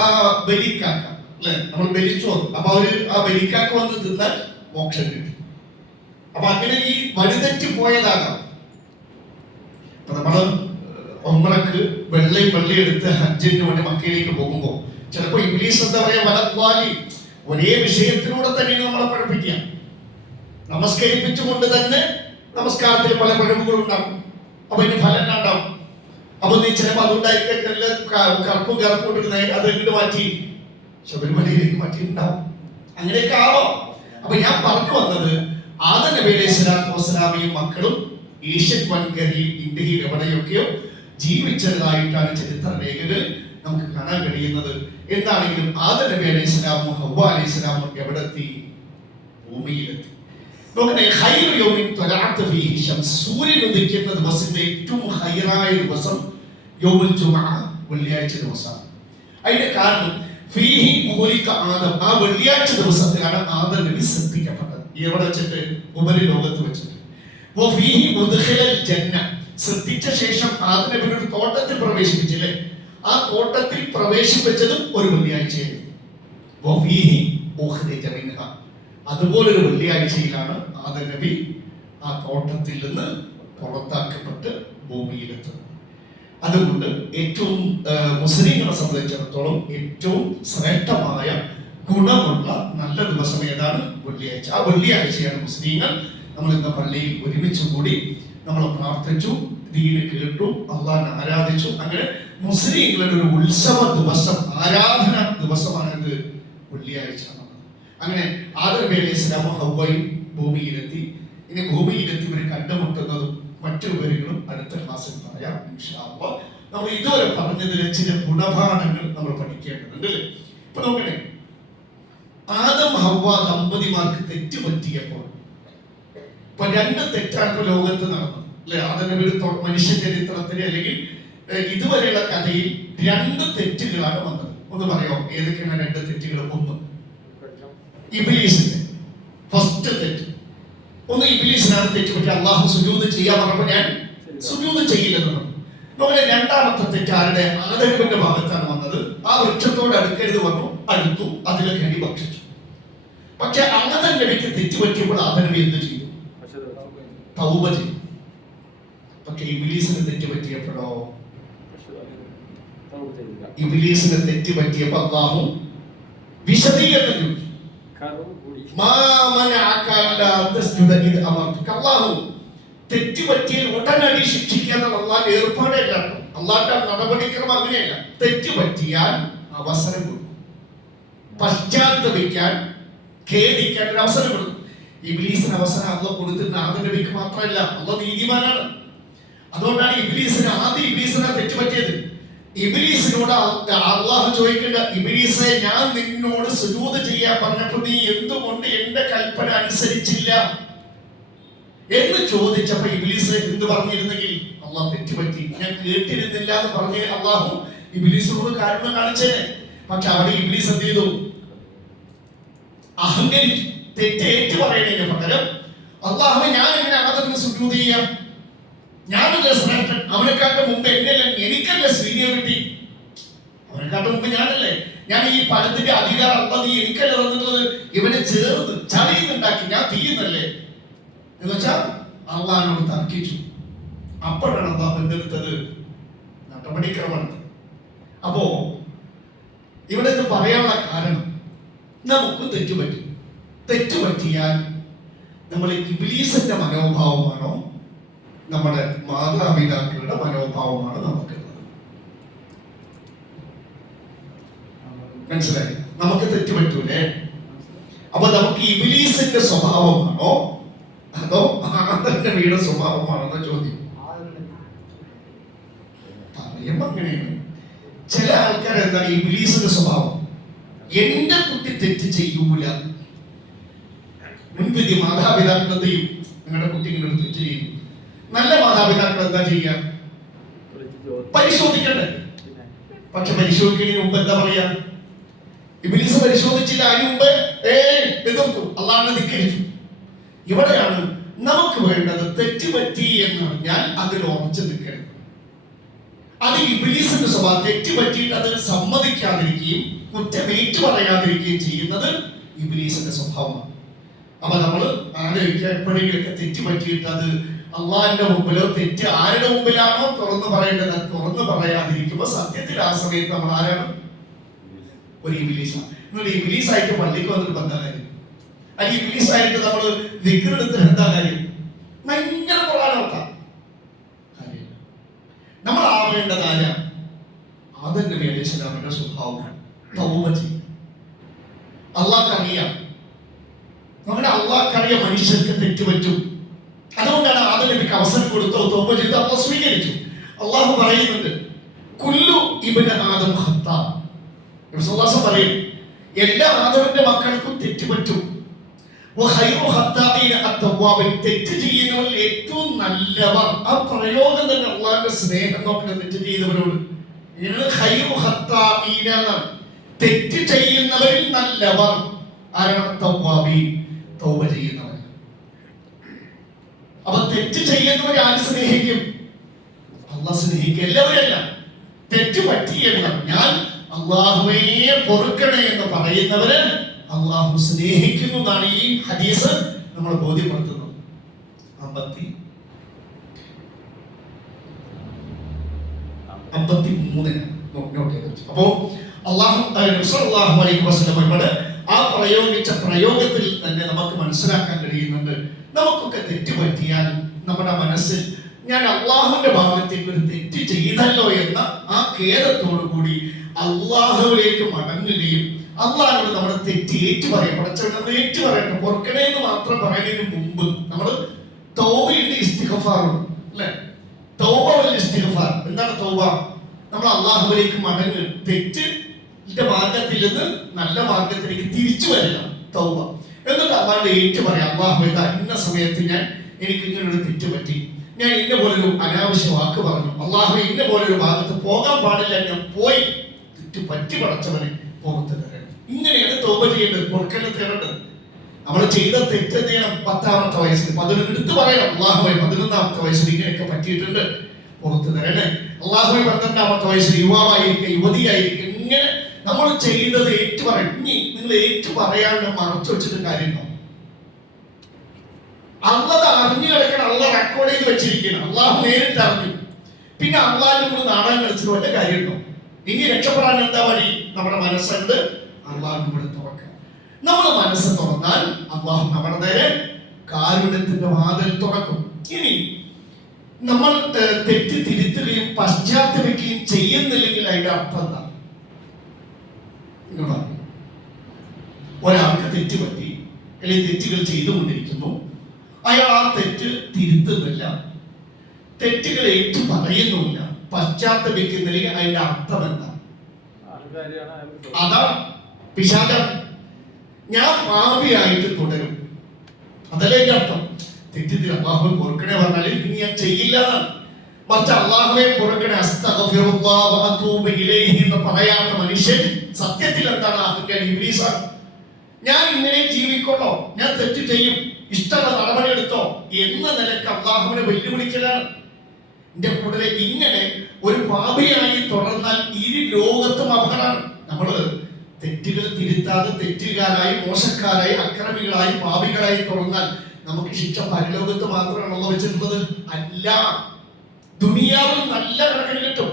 ആ ബലിക്കാക്ക അല്ലെ, നമ്മൾ ബലിച്ചോ, അപ്പൊ അവര് ആ ബലിക്കാക്ക വന്ന് തിന്നാൽ മോക്ഷം കിട്ടും. അപ്പൊ അങ്ങനെ ഈ വഴിതെറ്റി പോയതാകാം. അപ്പൊ നമ്മള് ഒമ്പറക്ക് വെള്ളം എടുത്ത് ഹജ്ജിന് വേണ്ടി മക്കയിലേക്ക് പോകുമ്പോ ചിലപ്പോ ഇംഗ്ലീഷ് എന്താ പറയാ, വലത്വാലി, ഒരേ വിഷയത്തിലൂടെ തന്നെ നമ്മളെ പഠിപ്പിക്കുക. നമസ്കരിപ്പിച്ചുകൊണ്ട് തന്നെ നമസ്കാരത്തിൽ പല പിഴവുകൾ ഉണ്ടാവും. അപ്പൊ ഇതിന് ഫലം ഉണ്ടാവും. അപ്പൊ നീ ചിലപ്പോ അതുകൊണ്ടായിരിക്കും കറുപ്പും ഇട്ടിരുന്ന അത് എങ്ങോട്ട് മാറ്റി ശബരിമലയിലേക്ക് മാറ്റിയിട്ടുണ്ടാവും. അങ്ങനെയൊക്കെ ആവാം. അപ്പൊ ഞാൻ പറഞ്ഞു വന്നത് ആദം നബി അലൈഹി സ്വലാത്തു വസ്സലാമയും മക്കളും ഏഷ്യൻ വൻകരയിൽ ഇന്ത്യയിൽ എവിടെയൊക്കെയോ ജീവിച്ചതായിട്ടാണ് ചരിത്ര രേഖകൾ നമുക്ക് കാണാൻ കഴിയുന്നത്. എന്താണെങ്കിലും ആദം നബി അലൈഹി സ്വലാമും ഹവ്വ അലൈഹി സ്വലാമും എവിടെത്തി? ഭൂമിയിലെത്തി. സൂര്യൻ ഉദിക്കുന്ന ദിവസത്തിന്റെ ഏറ്റവും ഹൈറായ ദിവസം യൗമുൽ ജുമുഅ, വെള്ളിയാഴ്ച ദിവസമാണ്. അതിന്റെ കാരണം ഫീഹി ഖുലിഖ ആദം, ആ വെള്ളിയാഴ്ച ദിവസത്തിലാണ് ആദം നബി സൃഷ്ടിക്കപ്പെട്ടത്. എവിടെ വെച്ചിട്ട്? ഉപരിലോകത്ത് വെച്ചിട്ട്. വഫീഹി ഉദ്ഖിലൽ ജന്ന, സൃഷ്ടിച്ച ശേഷം ആദം നബി ഒരു തോട്ടത്തിൽ പ്രവേശിപ്പിച്ചില്ലേ, ആ തോട്ടത്തിൽ പ്രവേശിപ്പിച്ചതും ഒരു വെള്ളിയാഴ്ചയായിരുന്നു. വഫീഹി ഉഖ്രിജ മിൻഹ, അതുപോലൊരു വെള്ളിയാഴ്ചയിലാണ് ആദം നബി ആ തോട്ടത്തിൽ നിന്ന് പുറത്താക്കപ്പെട്ട് ഭൂമിയിലെത്തുന്നത്. അതുകൊണ്ട് ഏറ്റവും മുസ്ലിങ്ങളെ സംബന്ധിച്ചിടത്തോളം ഏറ്റവും ശ്രേഷ്ഠമായ ഗുണമുള്ള നല്ല ദിവസം ഏതാണ്? വെള്ളിയാഴ്ച. ആ വെള്ളിയാഴ്ചയാണ് മുസ്ലിങ്ങൾ നമ്മൾ ഇന്ന് പള്ളിയിൽ ഒരുമിച്ച് കൂടി നമ്മൾ പ്രാർത്ഥിച്ചു, ദീന് കേട്ടു, അള്ളാഹനെ ആരാധിച്ചു. അങ്ങനെ മുസ്ലിങ്ങളുടെ ഒരു ഉത്സവ ദിവസം, ആരാധന ദിവസമാണിത് വെള്ളിയാഴ്ച. അങ്ങനെ ആദം നബി അലൈഹി സ്വലാമും ഹവ്വയും ഭൂമിയിലെത്തി. ഇനി ഭൂമിയിലെത്തി ഇവർ കണ്ടുമുട്ടുന്നതും മറ്റു വിവരങ്ങളും അടുത്ത ക്ലാസ്സിൽ പറയാം ഇൻഷാ അല്ലാഹ്. നമ്മൾ ഇതുവരെ പറഞ്ഞതിലെ ചില ഗുണപാഠങ്ങൾ നമ്മൾ പഠിക്കേണ്ടതുണ്ട് അല്ലേ? ഇപ്പൊ നോക്കണേ, ആദം ഹവ്വ ദമ്പതിമാർക്ക് തെറ്റ് പറ്റിയപ്പോൾ ഇപ്പൊ രണ്ട് തെറ്റാണ് ഇപ്പൊ ലോകത്ത് നടന്നത് അല്ലെ? ആദം നബിയുടെ മനുഷ്യ ചരിത്രത്തിലെ അല്ലെങ്കിൽ ഇതുവരെയുള്ള കഥയിൽ രണ്ട് തെറ്റുകളാണ് വന്നത്. ഒന്ന് പറയോ ഏതൊക്കെയാണ് രണ്ട് തെറ്റുകൾ? ഒന്ന് ഇബ്ലീസിന്റെ ഫസ്റ്റ് തെറ്റ്. ഒന്ന് ഇബ്ലീസിനാണ് തെറ്റ് പറ്റി. അള്ളാഹു സുജൂദ് ചെയ്യാൻ പറഞ്ഞപ്പോൾ ഞാൻ സുജൂദ് ചെയ്യില്ലെന്ന് പറഞ്ഞു. നമ്മുടെ രണ്ടാമത്തെ തെറ്റ് ആരുടെ? ആദമിന്റെ ഭാഗത്താണ് വന്നത്. ആ വൃക്ഷത്തോട് അടുക്കരുത് പറഞ്ഞു, അടുത്തു, അതിലെ കനി ഭക്ഷിച്ചു. പക്ഷെ ആദം നബിക്ക് തെറ്റ് പറ്റിയപ്പോൾ ആദം നബി എന്ത് ചെയ്തു? തൗബ ചെയ്തു. പക്ഷെ ഇബ്ലീസിന് തെറ്റ് പറ്റിയപ്പോഴോ? ഇബ്ലീസിന് തെറ്റ് പറ്റിയപ്പോൾ അല്ലാഹു വിശദീകരണം ചോദിച്ചു. അല്ലാഹു തെറ്റ് പറ്റിയാൽ ഉടനടി ശിക്ഷിക്കാൻ അള്ളാഹ് ഏർപ്പാടല്ല. അള്ളാഹുടെ നടപടിക്രമം അങ്ങനെയല്ല. തെറ്റ് പറ്റിയാൽ അവസരം കൊടുക്കും, പശ്ചാത്തപിക്കാൻ, ഖേദിക്കാൻ ഒരു അവസരം കൊടുക്കും. ഇബ്ലീസിന് അവസരം അള്ളാഹ് കൊടുത്തിട്ട് ആദം നബിക്ക് മാത്രമല്ല. അള്ളാഹ് നീതിമാനാണ്. അതുകൊണ്ടാണ് ഇബ്ലീസിനെ തെറ്റ് പറ്റിയത്. ഇബ്ലീസിനോട് അള്ളാഹു ചോദിക്കേണ്ട, ഇബ്ലീസെ ഞാൻ നിന്നോട് സുജൂദ് ചെയ്യാൻ പറഞ്ഞപ്പോൾ നീ എന്തുകൊണ്ട് എന്റെ കൽപ്പന അനുസരിച്ചില്ല എന്ന് ചോദിച്ചപ്പോ ഇബ്ലീസ് എന്ത് പറഞ്ഞിരുന്നെങ്കിൽ അള്ളാഹ് തെറ്റുപറ്റി, ഞാൻ കേട്ടിരുന്നില്ല എന്ന് പറഞ്ഞ് അള്ളാഹു ഇബ്ലീസിനോട് കാരണം കാണിച്ചേനെ. പക്ഷെ അവിടെ ഇബ്ലീസ് എന്ത് ചെയ്തു? അഹങ്കരിച്ചു. തെറ്റ് ഏറ്റു പറയുന്നതിന് പകരം അള്ളാഹു ഞാൻ എങ്ങനെ ആദമിന് സുജൂദ് ചെയ്യാം? ഞാനല്ലേ ശ്രേഷ്ഠൻ, അവനെക്കാട്ട് മുമ്പ് എനിക്കല്ലേ സീനിയോറിറ്റി, അവനെക്കാട്ട് മുമ്പ് ഞാനല്ലേ, ഞാൻ ഈ പഴത്തിന്റെ അധികാരം അല്ല നീ എനിക്കല്ലേ തന്നിട്ടുള്ളത്. ഇവനെ ചേർന്ന് ചളിയുന്നുണ്ടാക്കി ഞാൻ തീയുന്നല്ലേ എന്ന് വെച്ചാൽ അള്ളാഹിനോട് തർക്കിച്ചു. അപ്പോഴാണ് അള്ളാഹു എന്തെടുത്തത്? നടപടിക്രമമാണ്. അപ്പോ ഇവിടെ ഇത് പറയാനുള്ള കാരണം, നമുക്ക് തെറ്റുപറ്റും. തെറ്റുപറ്റിയാൽ നമ്മൾ ഇബ്ലീസിന്റെ മനോഭാവമാണോ നമ്മുടെ മാതാപിതാക്കളുടെ മനോഭാവമാണ് നമുക്കുള്ളത്? മനസ്സിലായി? നമുക്ക് തെറ്റുപറ്റൂലേ? അപ്പൊ നമുക്ക് ഇബ്ലീസിന്റെ സ്വഭാവമാണോ അതോ ആദം നബിയുടെ സ്വഭാവമാണെന്ന ചോദ്യം പറയുമ്പോ അങ്ങനെയാണ്. ചില ആൾക്കാർ എന്താണ് ഇബ്ലീസിന്റെ സ്വഭാവം? എന്റെ കുട്ടി തെറ്റ് ചെയ്യൂല. മുൻവിധി മാതാപിതാക്കൾ എന്ത് ചെയ്യും? നിങ്ങളുടെ കുട്ടി ഇങ്ങനെ തെറ്റ് ചെയ്യും. നല്ല മാതാപിതാക്കൾ എന്താ ചെയ്യുക? പരിശോധിക്കണ്ടേ? പക്ഷെ പരിശോധിക്കുന്നതിന് മുമ്പ് എന്താ പറയാ? ഇബ്ലീസ് പരിശോധിച്ചില്ല, അതിന് മുമ്പ് എതിർത്തു, അള്ളാഹുവിനെ ധിക്കരിച്ചു. ഇവിടെയാണ് നമുക്ക് വേണ്ടത്. തെറ്റുപറ്റി എന്ന് പറഞ്ഞാൽ അതിൽ ഉറച്ചു നിൽക്കരുത്. അത് ഇബ്ലീസിന്റെ സ്വഭാവം. തെറ്റുപറ്റിയിട്ട് അത് സമ്മതിക്കാതിരിക്കുകയും കുറ്റമേറ്റു പറയാതിരിക്കുകയും ചെയ്യുന്നത് ഇബ്ലീസിന്റെ സ്വഭാവമാണ്. അപ്പൊ നമ്മൾ ആലോചിക്കുക, എപ്പോഴെങ്കിലൊക്കെ തെറ്റ് പറ്റിയിട്ട് അത് അള്ളാഹിന്റെ മുമ്പിലോ തെറ്റ് ആരുടെ മുമ്പിലാണോ തുറന്നു പറയേണ്ടത് തുറന്നു പറയാതിരിക്കുമ്പോ സത്യത്തിൽ ആ സമയത്ത് നമ്മൾ ആരാണ്? ഒരു ഇബ്ലീസാണ്. എന്നിട്ട് ഇബ്ലീസായിട്ട് പള്ളിക്ക് വന്നിട്ട് എന്താ കാര്യം? അല്ലെങ്കിൽ ഇബ്ലീസായിട്ട് നമ്മൾ വിക്രെടുത്തിട്ട് എന്താ കാര്യം? ഭയങ്കര പുറാനോക്കാം കാര്യം. നമ്മൾ ആവേണ്ടത് ആരാ? ആദം നബി അലൈഹി സ്വലാമിന്റെ സ്വഭാവം. തൗബ ചെയ്യും. അള്ളാഹ്ക്കറിയാം, നമ്മുടെ അള്ളാഹ്ക്കറിയാം മനുഷ്യർക്ക് തെറ്റുപറ്റും. അതുകൊണ്ടാണ് ആദം നബിക്ക് അവസരം കൊടുത്തോ തൗബ ചെയ്ത് അള്ളാഹ് സ്വീകരിച്ചു. അള്ളാഹു പറയുന്നുണ്ട്, കുല്ലു ഇബ്ന ആദം ഖത്താ. റസൂലുള്ളാഹി പറയും, എല്ലാ ആദമിന്റെ മക്കൾക്കും തെറ്റുപറ്റും. വഖൈറു ഖത്താഇന അത്തവാബിൻ. തെറ്റ് ചെയ്യുന്നവരിൽ ഏറ്റവും നല്ലവർ. ആ പ്രയോഗം തന്നെ അള്ളാഹുവിന്റെ സ്നേഹം നോക്കുന്ന തെറ്റ് ചെയ്യുന്നവരോട്. ഖൈറു ഖത്താഇന, തെറ്റ് ചെയ്യുന്നവരിൽ നല്ലവർ ആരാണ്? തവ്വാബീൻ, തൗബ ചെയ്യുന്നവർ. അപ്പൊ തെറ്റ് ചെയ്യുന്നവരെ ആര് സ്നേഹിക്കും? അള്ളാഹ് സ്നേഹിക്കും. എല്ലാവരല്ല. തെറ്റ് പറ്റിയെന്ന് ഞാൻ അള്ളാഹുവേ പൊറുക്കണേ എന്ന് പറയുന്നവര് അള്ളാഹു സ്നേഹിക്കുന്നു എന്നാണ് ഈ ഹദീസ് നമ്മൾ ബോധ്യപ്പെടുത്തുന്നത്. 53 അപ്പോ അള്ളാഹു ആ പ്രയോഗിച്ച പ്രയോഗത്തിൽ തന്നെ നമുക്ക് മനസ്സിലാക്കാൻ കഴിയുന്നുണ്ട്, നമുക്കൊക്കെ തെറ്റ് പറ്റിയാൽ നമ്മുടെ മനസ്സിൽ ഞാൻ അള്ളാഹുവിന്റെ ഭാഗത്തേക്ക് ഒരു തെറ്റ് ചെയ്തല്ലോ എന്ന ആ ഖേദത്തോടു കൂടി അള്ളാഹുവിലേക്ക് മടങ്ങുകയും അള്ളാഹുവിനോട് നമ്മുടെ തെറ്റ് ഏറ്റു പറയാം. നമ്മൾ ഏറ്റു പറയണം. പൊറുക്കണേ എന്ന് മാത്രം പറയുന്നതിന് മുമ്പ് നമ്മൾ തൗബയുണ്ട്, ഇസ്തിഗ്ഫാറുണ്ട് അല്ലേ? തൗബ വൽ ഇസ്തിഗ്ഫാർ. എന്താണ് തൗബ? നമ്മൾ അള്ളാഹുവിലേക്ക് മടങ്ങ്, തെറ്റിന്റെ മാർഗത്തിൽ നിന്ന് നല്ല മാർഗത്തിലേക്ക് തിരിച്ചു വരിക, തൗബ. എന്നിട്ട് അള്ളാഹുടെ ഏറ്റു പറയാം, അള്ളാഹു ഇന്ന സമയത്ത് എനിക്ക് ഇങ്ങനെ ഒരു തെറ്റ് പറ്റി, ഞാൻ ഇന്ന പോലൊരു അനാവശ്യ വാക്ക് പറഞ്ഞു, അള്ളാഹു ഇന്ന പോലൊരു ഭാഗത്ത് പോകാൻ പാടില്ല, ഞാൻ പോയി, തെറ്റ് പറ്റി പടച്ചവനെ പുറത്ത് തരണം. ഇങ്ങനെയാണ് തൗബ ചെയ്യേണ്ടത്, പൊറുക്കലിനെ തേടേണ്ടത്. നമ്മൾ ചെയ്ത തെറ്റ് എന്ത് ചെയ്യണം? 10ാമത്തെ വയസ്സിൽ 11 എടുത്ത് പറയണം, അള്ളാഹുവെ 11ാമത്തെ വയസ്സിൽ ഇങ്ങനെയൊക്കെ പറ്റിയിട്ടുണ്ട്, പുറത്ത് തരണേ. അള്ളാഹുവെ 12ാമത്തെ വയസ്സിൽ യുവാവായിരിക്കും, യുവതിയായിരിക്കും, ഇങ്ങനെ നമ്മൾ ചെയ്തത് ഏറ്റു പറയും. ഇനി നിങ്ങൾ ഏറ്റു പറയാണ്ട് മറച്ചു വെച്ചിട്ട് കാര്യമുണ്ടോ? അള്ളത് അറിഞ്ഞു കിടക്കണം, അള്ള റെക്കോർഡ് ചെയ്ത് വെച്ചിരിക്കണം, അള്ളാഹു നേരിട്ട് അറിഞ്ഞു. പിന്നെ അള്ളാഹിനെ നമ്മൾ നാടകം കളിച്ചിട്ട് വല്ല കാര്യമുണ്ടോ? ഇനി രക്ഷപ്പെടാൻ എന്താ വഴി? നമ്മുടെ മനസ്സുണ്ട്, അള്ളാഹു ഇവിടെ തുറക്കാം. നമ്മൾ മനസ്സ് തുറന്നാൽ അള്ളാഹു നമ്മുടെ നേരെ കാരുണ്യത്തിന്റെ വാതിൽ തുറക്കും. ഇനി നമ്മൾ തെറ്റ് തിരുത്തുകയും പശ്ചാത്തപിക്കുകയും ചെയ്യുന്നില്ലെങ്കിൽ അതിന്റെ അർത്ഥം എന്താ? ഒരാൾക്ക് തെറ്റ് പറ്റി, അല്ലെങ്കിൽ തെറ്റുകൾ ചെയ്തുകൊണ്ടിരിക്കുന്നു, അയാൾ ആ തെറ്റ് തിരുത്തുന്നില്ല, തെറ്റുകൾ ഏറ്റു പറയുന്നില്ല, പശ്ചാത്തപിക്കുന്നില്ലെങ്കിൽ അതിന്റെ അർത്ഥം എന്താ? അതാണ് പിശാചാണ്. ഞാൻ പാപിയായിട്ട് തുടരും, അതല്ലേ എന്റെ അർത്ഥം. തെറ്റിദ്ധി അള്ളാഹുവെ പൊറുക്കണേ പറഞ്ഞാൽ ഇനി ഞാൻ ചെയ്യില്ല എന്നാണ്. മറിച്ച് അള്ളാഹുവെ പൊറുക്കണേ അസ്തഗ്ഫിറുല്ലാഹ വ അതൂബു ഇലൈഹി എന്ന് പറയാത്ത മനുഷ്യൻ സത്യത്തിൽ എന്താണ്? അഹങ്കാരി, ഇബ്ലീസാണ്. ഞാൻ ഇങ്ങനെ ജീവിക്കണോ, ഞാൻ തെറ്റ് ചെയ്യും, ഇഷ്ടമുള്ള നടപടി എടുത്തോ എന്ന നിലക്ക് അള്ളാഹുവിനെ വെല്ലുവിളിക്കലാണ്. എന്റെ കൂടെ ഇങ്ങനെ ഒരു പാപിയായി തുടർന്നാൽ ഇരു ലോകത്തും അപകടമാണ്. നമ്മള് തെറ്റുകൾ തിരുത്താതെ തെറ്റുകാരായി, മോശക്കാരായി, അക്രമികളായി, പാപികളായി തുടർന്നാൽ നമുക്ക് ശിക്ഷ പരലോകത്ത് മാത്രമാണല്ലോ വെച്ചിട്ടുള്ളത്? അല്ല, ദുനിയാവിൽ നല്ല കണക്കിന് കിട്ടും.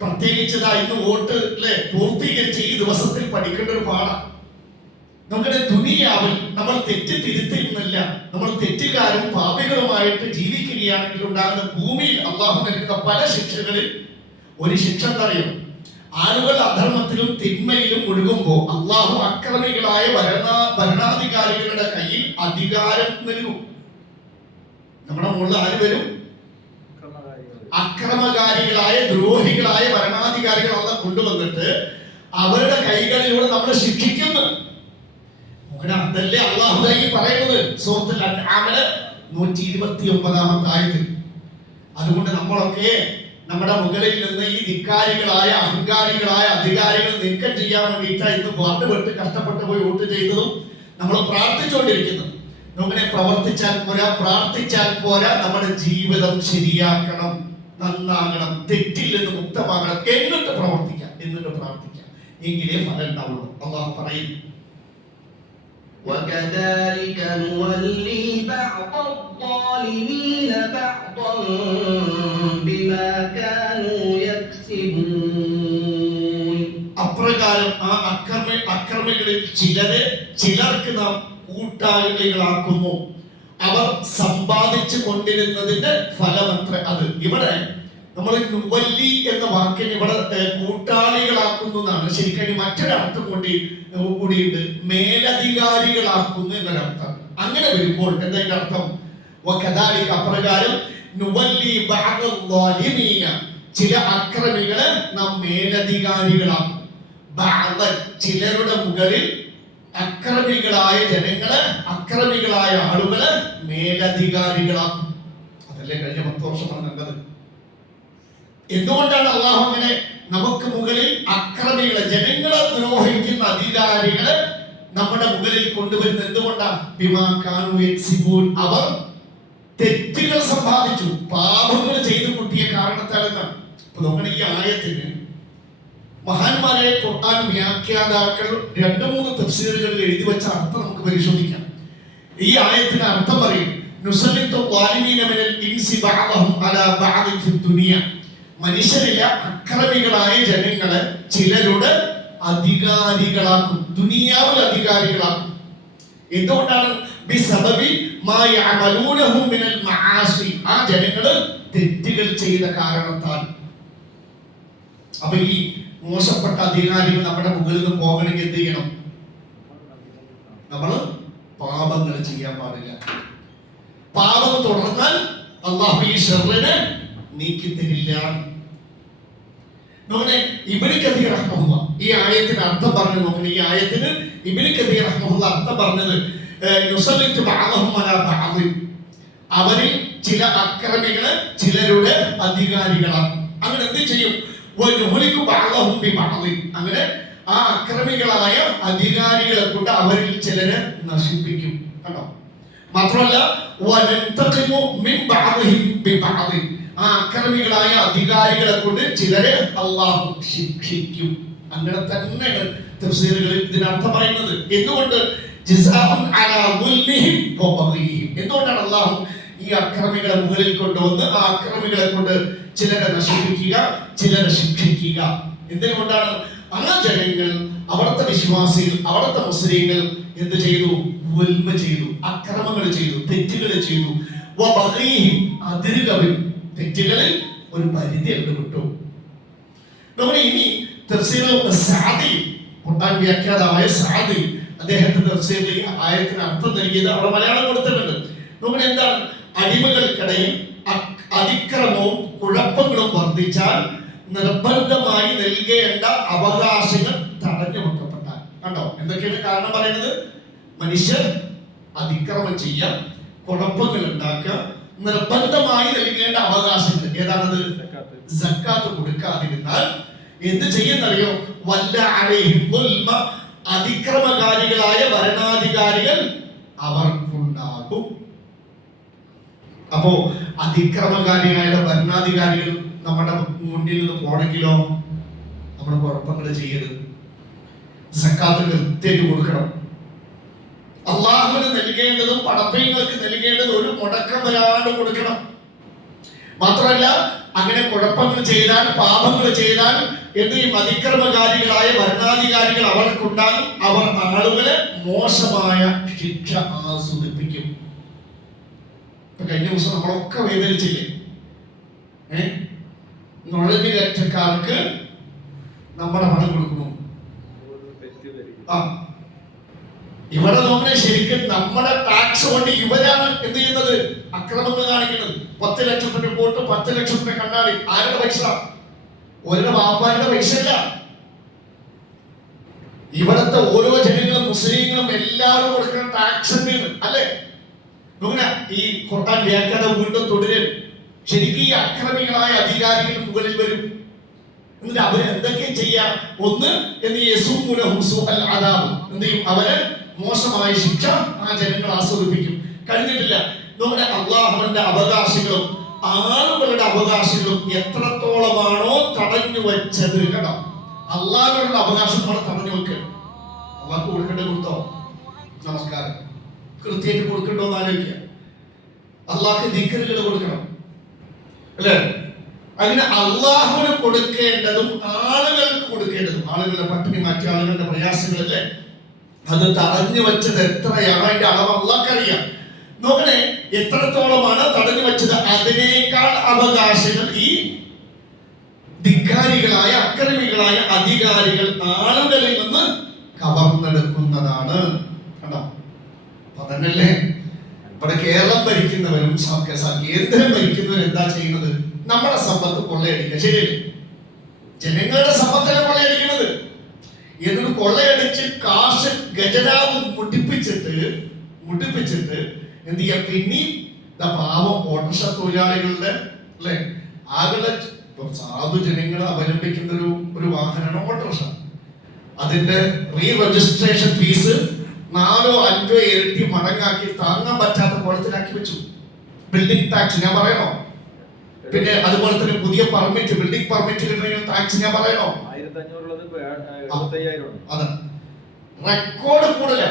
പ്രത്യേകിച്ചതാ ഇന്ന് വോട്ട് അല്ലെ പൂർത്തീകരിച്ച് ഈ ദിവസത്തിൽ പഠിക്കേണ്ട ഒരു പാഠം. നമ്മുടെ ദുനിയാവിൽ നമ്മൾ തെറ്റ് തിരുത്തുന്നില്ല, നമ്മൾ തെറ്റുകാരും പാപികളുമായിട്ട് ജീവിക്കുകയാണെങ്കിൽ ഉണ്ടാകുന്ന ഭൂമിയിൽ അള്ളാഹു നൽകുന്ന പല ശിക്ഷകളിൽ ഒരു ശിക്ഷ എന്നറിയും, ആളുകൾ അധർമ്മത്തിലും തിന്മയിലും ഒഴുകുമ്പോൾ അള്ളാഹു അക്രമികളായ ഭരണാധികാരികളുടെ കയ്യിൽ അധികാരം നൽകും. നമ്മുടെ മുകളിൽ ആര് വരും? അക്രമകാരികളായ ദ്രോഹികളായ ഭരണാധികാരികൾ അള്ള കൊണ്ടുവന്നിട്ട് അവരുടെ കൈകളിലൂടെ നമ്മളെ ശിക്ഷിക്കുന്നു. അതല്ലേ അള്ളാഹു പറയുന്നത് സൂറത്തുൽ അൻആമിലെ 129ാമത്തെ ആയത്തിൽ. അതുകൊണ്ട് നമ്മളൊക്കെ നമ്മുടെ മുകളിൽ നിന്ന് ഈ ധിക്കാരികളായ അഹങ്കാരികളായ അധികാരികൾ നീക്കം ചെയ്യാൻ വേണ്ടിയിട്ടാണ് ഇന്ന് പാടുപെട്ട് കഷ്ടപ്പെട്ട് പോയി വോട്ട് ചെയ്തതും നമ്മൾ പ്രാർത്ഥിച്ചുകൊണ്ടിരിക്കുന്നത്. നമ്മളെ പ്രവർത്തിച്ചാൽ പോരാ, പ്രാർത്ഥിച്ചാൽ പോരാ, നമ്മുടെ ജീവിതം ശരിയാക്കണം, നന്നാകണം, തെറ്റിൽ നിന്ന് മുക്തമാകണം. എന്നിട്ട് പ്രവർത്തിക്കാം, എന്നിട്ട് പ്രാർത്ഥിക്കാം, എങ്കിലേ ഫലം ഉണ്ടാവുള്ളൂ. അള്ളാഹു പറയുന്നു, وكذلك نولي بعض الظالمين بعضا بما كانوا يكسبون. അപ്രകാരം ആ അക്രമികളിൽ ചിലർക്ക് നാം കൂട്ടാളികളാക്കുന്നു. അവർ സമ്പാദിച്ചു കൊണ്ടിരുന്നതിന്റെ ഫലമത്ര അത്. ഇവിടെ നമ്മൾ നുവല്ലി എന്ന വാക്കിന് ഇവിടെ കൂട്ടാളികളാക്കുന്നു എന്നാണ്. ശരിക്കും മറ്റൊരർത്ഥം കൂടിയുണ്ട്, മേലധികാരികളാക്കുന്നു എന്നൊരർത്ഥം. അങ്ങനെ വരുമ്പോൾ എന്താ അർത്ഥം? അപ്രകാരം നുവല്ലി ബഅദ ളാലിമീന, ചില അക്രമികളെ നാം മേലധികാരികളാക്കും. ചിലരുടെ മുകളിൽ അക്രമികളായ ജനങ്ങളെ, അക്രമികളായ ആളുകളെ മേലധികാരികളാക്കും. അതല്ലേ കഴിഞ്ഞ 10 വർഷമാണ് കണ്ടത്. എന്തുകൊണ്ടാണ് അള്ളാഹു അങ്ങനെ നമുക്ക് മുകളിൽ അക്രമികളെ, ജനങ്ങളെ ദ്രോഹിക്കുന്ന അധികാരികളെ നമ്മുടെ മുകളിൽ കൊണ്ടുവരുന്നത്? എന്തുകൊണ്ടാണ്? ബിമാ കാനൂ യക്സിബൂൻ, അവർ തെറ്റുകൾ സമ്പാദിച്ചു, പാപങ്ങൾ ചെയ്തു കൂട്ടിയ കാരണത്താൽ എന്നാണ്. അപ്പൊ നമ്മുടെ ഈ ആയത്തിന് മഹാന്മാരായ ഖുർആൻ വ്യാഖ്യാതാക്കൾ 2-3 തഫ്സീറുകളിൽ എഴുതി വെച്ച അർത്ഥം നമുക്ക് പരിശോധിക്കാം. ഈ ആയത്തിന് അർത്ഥം പറയും, നുസല്ലിത്തു ളാലിമീന മിനൽ ഇൻസി ബഅദഹും അലാ ബഅദിൻ ഫിദ് ദുനിയ, മനുഷ്യരിലെ അക്രമികളായ ജനങ്ങളെ ചിലരുടെ അധികാരികളാക്കും, ദുനിയാവിൽ അധികാരികളാക്കും. എന്തുകൊണ്ടാണ്? ബിസബബി മാ യഅമലൂനഹു മിനൽ മആസി, ആ ജനങ്ങള് തെറ്റുകൾ ചെയ്ത കാരണത്താൽ. അപ്പൊ ഈ മോശപ്പെട്ട അധികാരികൾ നമ്മുടെ മുകളിൽ നിന്ന് പോകണമെങ്കിൽ എന്ത് ചെയ്യണം? നമ്മൾ പാപങ്ങൾ ചെയ്യാൻ പാടില്ല. പാപം അള്ളാഹു ഈ ഷർറിനെ നീക്കി തരില്ല. നോക്കണേ, ഇബ്നു കതീർ റഹ്മഹുല്ലാ ഈ ആയത്തിന് അർത്ഥം പറഞ്ഞു. നോക്കണേ, ഈ ആയത്തിന് ഇബ്നു കതീർ റഹ്മഹുല്ലാ അർത്ഥം പറഞ്ഞത് നുസല്ലിത്തു ബഅദഹും അലാ ബഅദ്, അവരിൽ ചില അക്രമികള് ചിലരുടെ അധികാരികളാണ്. അങ്ങനെ എന്ത് ചെയ്യും? വനുഹ്ലികു ബഅദഹും ബിബഅദ്, അങ്ങനെ ആ അക്രമികളായ അധികാരികളെ കൊണ്ട് അവരിൽ ചിലരെ നശിപ്പിക്കും. കണ്ടോ? മാത്രമല്ല വനന്തഖിമു മിൻ ബഅദിഹിം ബിബഅദ്, ആ അക്രമികളായ അധികാരികളെ കൊണ്ട് ചിലരെ അല്ലാഹു ശിക്ഷിക്കും. അങ്ങനെ തന്നെയാണ് തഫ്സീറുകളിൽ ഇതിനർത്ഥം പറയുന്നത്. എന്തുകൊണ്ട്? ജസാഉൻ അലാ ദുൽമിഹിം വബഗിഹിം, എന്തുകൊണ്ടാണ് അല്ലാഹു ഈ അക്രമികളെ മുകളിൽ കൊണ്ടുവന്ന് ആ അക്രമികളെ കൊണ്ട് ചിലരെ നശിപ്പിക്കുക, ചിലരെ ശിക്ഷിക്കുക? എന്തുകൊണ്ടാണ്? ആ ജനങ്ങൾ, അവിടുത്തെ വിശ്വാസികൾ, അവിടുത്തെ മുസ്ലിങ്ങൾ എന്ത് ചെയ്തു? ഉൽമ ചെയ്തു, അക്രമങ്ങൾ ചെയ്തു, തെറ്റുകൾ ചെയ്തു. വബഗീഹിം, അതിര് കവിഞ്ഞു, തെറ്റുകളിൽ ഒരു പരിധി ഉണ്ട് വിട്ടു. നമ്മൾ ഇനി തഫ്സീറുൽ സഅദി, ഖുർആൻ വ്യാഖ്യാതാവായ സഅദി, അദ്ദേഹത്തിന്റെ തഫ്സീറിൽ ഈ ആയത്തിന് അർത്ഥം നൽകിയത് അവിടെ മലയാളം കൊടുത്തിട്ടുണ്ട്. നമ്മൾ എന്താണ്? അടിമകൾക്കിടയിൽ അതിക്രമവും കുഴപ്പങ്ങളും വർദ്ധിച്ചാൽ നിർബന്ധമായി നൽകേണ്ട അവകാശങ്ങൾ തടഞ്ഞു വെക്കപ്പെട്ടാൽ. കണ്ടോ എന്തൊക്കെയാണ് കാരണം പറയുന്നത്? മനുഷ്യർ അതിക്രമം ചെയ്യാം, കുഴപ്പങ്ങൾ ഉണ്ടാക്കുക, നിർബന്ധമായി നൽകേണ്ട അവകാശങ്ങൾ ഏതാണത്? സക്കാത്ത് കൊടുക്കാതിരുന്നാൽ എന്ത് ചെയ്യുന്നറിയോ? വല്ല അലൈഹിം ദുൽമ, അതിക്രമകാരികളായ ഭരണാധികാരികൾ അവർക്കുണ്ടാകും. അപ്പോ അതിക്രമകാരികളായ ഭരണാധികാരികൾ നമ്മുടെ മുന്നിൽ നിന്ന് പോണെങ്കിലോ നമ്മൾ കുഴപ്പങ്ങൾ ചെയ്യരുത്. സക്കാത്ത് കൃത്യമായിട്ട് കൊടുക്കണം. അള്ളാഹുവിന് നൽകേണ്ടതും പടപ്പങ്ങൾക്ക് നൽകേണ്ടതും ഒരു മുടക്കം വരാണ്ട് കൊടുക്കണം. മാത്രമല്ല അങ്ങനെ കുഴപ്പങ്ങൾ ചെയ്താൽ, പാപങ്ങൾ ചെയ്താൽ എന്ത് ചെയ്യും? അതിക്രമകാരികളായ ഭരണാധികാരികൾ അവർക്കുണ്ടാകും. അവർ ആളുകളെ മോശമായ ശിക്ഷ ആസ്വദിപ്പിക്കും. കഴിഞ്ഞ ദിവസം നമ്മളൊക്കെ വേദനിച്ചില്ലേ? നുഴഞ്ഞുകയറ്റക്കാർക്ക് നമ്മുടെ പണം കൊടുക്കുന്നു. ഇവിടെ നോക്കണേ, ശരിക്കും നമ്മുടെ ടാക്സ് കൊണ്ട് ഇവരാണ് എന്ത് ചെയ്യുന്നത്? അക്രമങ്ങൾ കാണിക്കുന്നത്. 10 ലക്ഷത്തിന്റെ കോട്ട്, 10 ലക്ഷത്തിന്റെ കണ്ണാടി, ആരുടെ പൈസ? ഒരുടെ വാപ്പാരുടെ പൈസ അല്ല. ഇവിടുത്തെ ഓരോ ജനങ്ങളും, മുസ്ലിങ്ങളും എല്ലാവരും കൊടുക്കുന്ന ടാക്സ് തന്നെയാണ്, അല്ലേ? നോക്കണ, ഈ ഖുർആൻ വ്യാഖ്യാനം വീണ്ടും തുടരും. ശരിക്കും ഈ അക്രമികളായ അധികാരികൾ മുകളിൽ വരും. എന്നിട്ട് അവര് എന്തൊക്കെ ചെയ്യാം? ഒന്ന്, എന്ത് ചെയ്യും? അവര് മോശമായ ശിക്ഷ ആ ജനങ്ങൾ ആസ്വദിപ്പിക്കും. കഴിഞ്ഞിട്ടില്ല. നമ്മുടെ അള്ളാഹുവിന്റെ അവകാശങ്ങളും ആളുകളുടെ അവകാശങ്ങളും എത്രത്തോളമാണോ തടഞ്ഞു വെച്ചത്. കേട്ടോ, അള്ളാഹുവിനുള്ള അവകാശം നമ്മൾ തടഞ്ഞു വെക്കുക. അള്ളാഹ് കൊടുക്കേണ്ടത് കൊടുത്തോ? നമസ്കാരം കൃത്യമായിട്ട് കൊടുക്കണ്ടോ എന്ന് ആലോചിക്കുക. അള്ളാഹ്ക്ക് ദിക്റുകൾ കൊടുക്കണം, അല്ലേ? അങ്ങനെ അള്ളാഹുവിന് കൊടുക്കേണ്ടതും ആളുകൾക്ക് കൊടുക്കേണ്ടതും, ആളുകളുടെ പട്ടിണി മാറ്റി, ആളുകളുടെ പ്രയാസങ്ങളല്ലേ, അത് തടഞ്ഞു വെച്ചത് എത്രയാണ്? അതിന്റെ അളവ് അള്ളാഹ്ക്കറിയാം. നോക്കണേ, എത്രത്തോളമാണ് തടഞ്ഞു വെച്ചത്? അതിനേക്കാൾ അവകാശങ്ങൾ ഈ ധിക്കാരികളായ അക്രമികളായ അധികാരികൾ ആളുകളിൽ നിന്ന് കവർന്നെടുക്കുന്നതാണ്. കണ്ടോ? അപ്പൊ തന്നെയല്ലേ ഇവിടെ കേരളം ഭരിക്കുന്നവരും കേന്ദ്രം ഭരിക്കുന്നവരും എന്താ ചെയ്യുന്നത്? നമ്മുടെ സമ്പത്ത് കൊള്ളയടിക്കുക. ശരിയല്ലേ? ജനങ്ങളുടെ സമ്പത്തിനെ കൊള്ളയടിക്കുന്നത്. എന്നിട്ട് കൊള്ളയടിച്ച് കാശ് ഖജനാവ് മുട്ടിപ്പിച്ചിട്ട് എന്ത് ചെയ്യാ? പിന്നെ പാവം ഓട്ടോറിക്ഷ തൊഴിലാളികളുടെ, അല്ലെ, ആളുടെ സാധു ജനങ്ങൾ അവലംബിക്കുന്ന ഒരു വാഹനമാണ് ഓട്ടോറിക്ഷ. അതിന്റെ റീ രജിസ്ട്രേഷൻ ഫീസ് 4 or 5 ഇരട്ടി മടങ്ങാക്കി താങ്ങാൻ പറ്റാത്ത കുളത്തിലാക്കി വെച്ചു. ബിൽഡിംഗ് ടാക്സ് ഞാൻ പറയണോ? പിന്നെ അതുപോലെ തന്നെ പുതിയ പെർമിറ്റ്, ബിൽഡിംഗ് പെർമിറ്റ് കിട്ടണമെങ്കിൽ ടാക്സ് ഞാൻ പറയണോ? 1500 അതെ, റെക്കോർഡ് കൂടുതല.